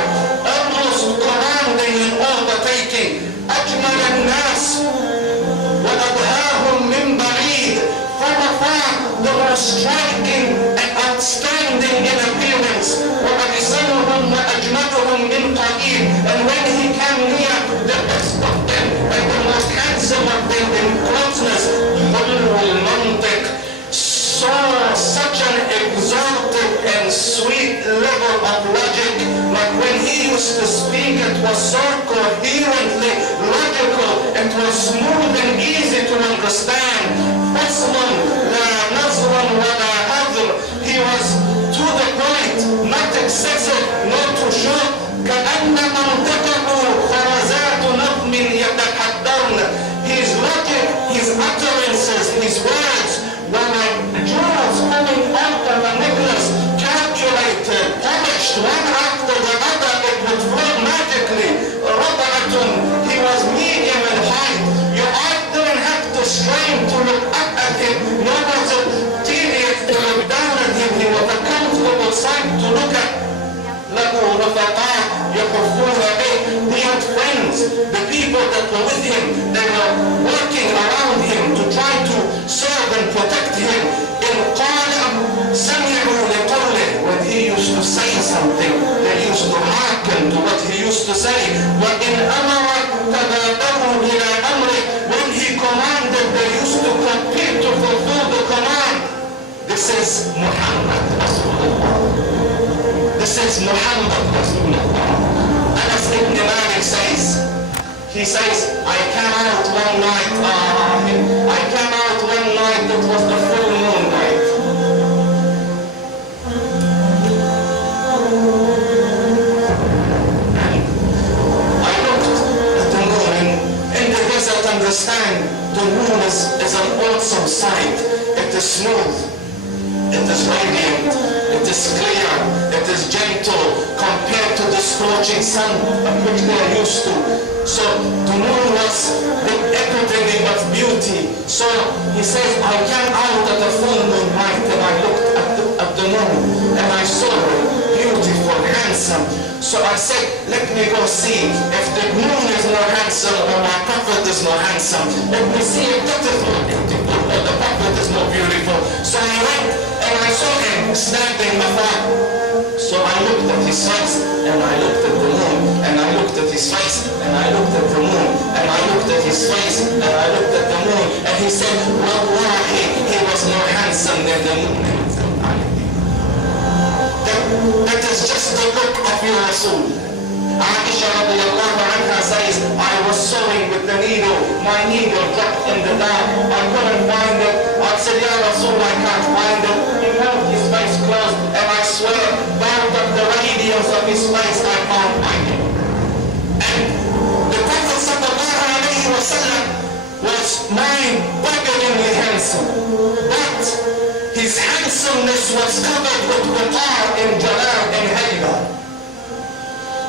almost commanding in overtaking أجمل الناس وأبهاهم من بعيد from afar the most striking and outstanding in appearance وأحسنهم وأجملهم من قريب and when he came near the best of them and the most handsome of them in closeness حلو المنطق saw such an exalted and sweet level of logic like when he used to speak it was so coherently logical it was smooth and easy to understand فصل لا نظر ولا هذر he was to the point not excessive not too short كأن منطقه خرزات نظم يتحدرن his logic his utterances his words were like jewels coming out of a necklace calculated polished one after the other it would flow magically ربعة he was medium in height your eyes didn't have to strain to look up at him nor was it tedious to look down at him he was a comfortable sight to look at له رفقاء يحفون به he had friends the people that were with him they were working around him to try to serve and protect him in قال سمعوا لقوله when he used to say something they used to hearken to what he used to say وإن أمر تبادروا إلى أمره when he commanded they used to compete to fulfill the command this is Muhammad Rasulullah this is Muhammad Rasulullah Anas ibn Malik says he says I came out one night it was the full moon night and I looked at the moon in the desert understand the moon is an awesome sight it is smooth it is radiant it is clear it is gentle compared to the scorching sun of which they are used to so the moon was the epitome of beauty so he says I came out at the full moon night and I looked at the moon and I saw her beautiful handsome so I said let me go see if the moon is more handsome or my prophet is more handsome let me see if that is more beautiful or the prophet is more beautiful so I went and I saw him standing afar so I looked at his face and I looked at the moon and I looked at his face and I looked at the moon and I looked at his face and I looked at the moon and he said Wallahi he was more handsome than the moon that is just the look of your Rasul Aisha radiallahu anha says I was sewing with the needle my needle dropped in the dark I couldn't find it I said Ya Rasul I can't find it he held his face closed and I swear bound up the radiance of his face I can't find it and the Prophet sallallahu alayhi wa sallam was mind bigger in handsome, but his handsomeness was covered with waqar and jalal and haiba.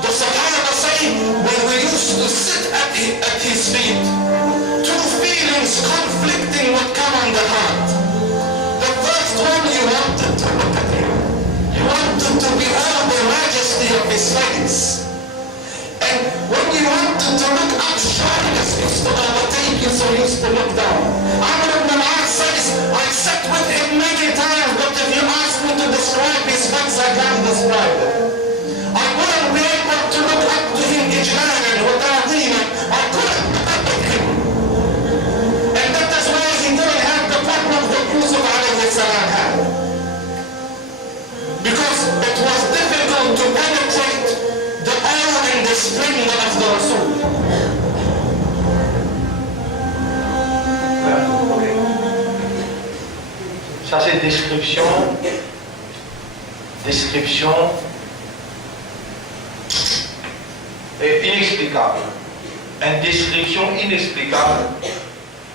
The Sahaba say, when we used to sit at his feet, two feelings conflicting would come on the heart. The first one, you wanted to look at him. You wanted to behold the majesty of his face. And when you wanted to look up, shyness used to overtake you, so you used to look down. Amr ibn al-As says, I sat with him many times, but if you ask me to describe his face, I can't describe it. I wouldn't be able to look up to him ijlalan wa ta'dheeman. I couldn't look up at him. And that is why he didn't have the problems that Yusuf alayhi salam had. Because it was difficult to penetrate the awe and the splendor of the Rasul. Okay. Ça c'est description inexplicable. Une description inexplicable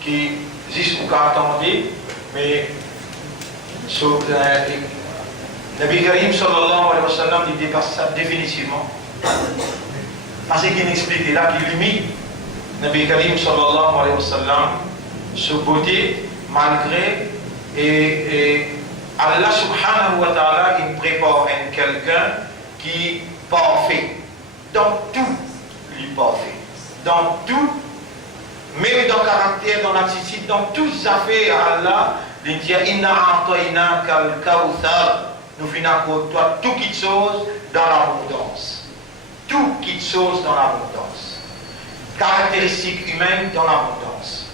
qui jusqu'au cas attendu, mais sur Nabi Karim sallallahu alayhi wa sallam il dépasse ça définitivement. Parce qu'il explique là qu'il limite Nabi Karim sallallahu alayhi wa sallam sur beauté malgré et Allah subhanahu wa ta'ala il prépare quelqu'un qui parfait dans tout, lui parfait dans tout, même dans le caractère, dans l'attitude, dans toutes les affaires. Allah il dit inna a'tainaka al-kawthar, nous finissons pour toi tout qui chose dans l'abondance, tout qui chose dans l'abondance, caractéristiques humaines dans l'abondance.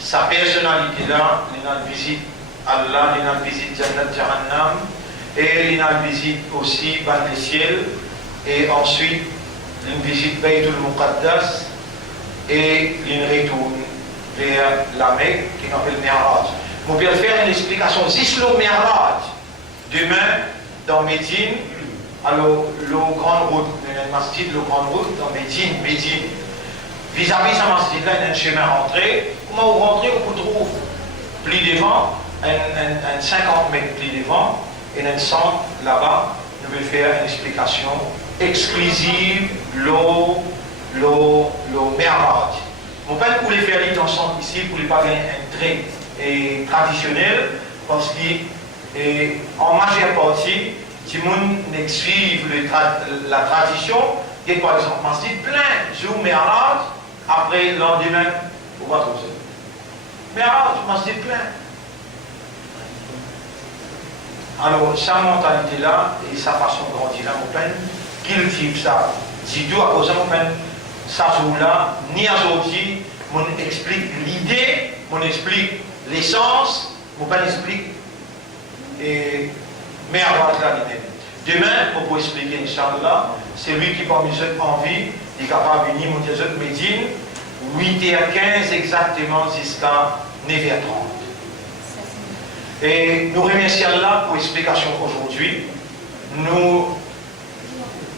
Sa personnalité là, il visite Allah, il visite Jannat Jahannam, et il visite aussi Ban les ciels, et ensuite il visite Baytul Muqaddas, et il retourne vers la Mecque, qui s'appelle Mi'raj. On peut faire une explication, juste le Mi'raj, demain dans Médine, alors le grand route, le masjid, le grand route dans Médine, vis-à-vis de ce masjid-là, il y a un chemin entré. Comment vous rentrez, on vous trouve plus devant, un 50 mètres plus devant, et un centre là-bas. Nous allons faire une explication exclusive, le Mi'raj. On peut pour les faire dans le centre ici, pour ne pas gagner un trait traditionnel, parce qu'en majeure partie, si on suit la tradition, il y a par exemple un masjid plein, jour Mi'raj, après le lendemain, on va trouver. Mi'raj, masjid plein. Alors, sa mentalité-là et sa façon de grandir là, on peut cultiver ça. Si tout à cause de ça, là, ni à sortir, on explique l'idée, on explique l'essence, on peut expliquer et Mi'raj là lui-même. Demain, on peut expliquer, Inch'Allah, c'est lui qui parmi eux en vie, il est capable de venir monter eux Médine, 8h15 exactement jusqu'à 9h30. Et nous remercions Allah pour l'explication aujourd'hui. Nous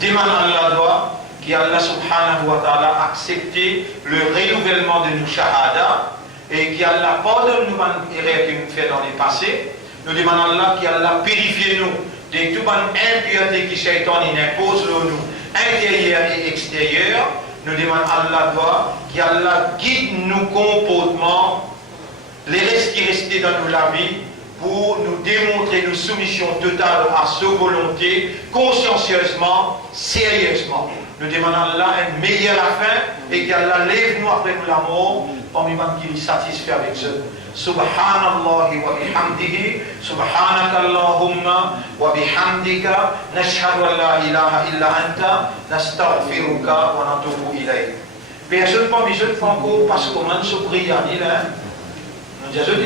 demandons à Allah qu'Allah subhanahu wa ta'ala a accepté le renouvellement de nos shahada et qu'Allah pardonne nous les erreurs que nous faisons dans les passés. Nous demandons à Allah qu'Allah purifie nous de toute impureté que Shaitan impose sur nous, intérieur et extérieur. Nous demandons à Allah qu'Allah guide nos comportements, les restes qui restent dans nos vie, pour nous démontrer nos soumissions totales à sa volonté, consciencieusement, sérieusement. Nous demandons à Allah une meilleure fin et qu'Allah lève nous après nous la mort, parmi nous qui est satisfait avec eux. Subhanallah wa bihamdihi, subhanakallahumma wa bihamdika, nashhadu an la ilaha illa anta, nastaghfiruka wa natubu ilayk. Personne pas besoin de franco parce qu'on a une prière, nous disons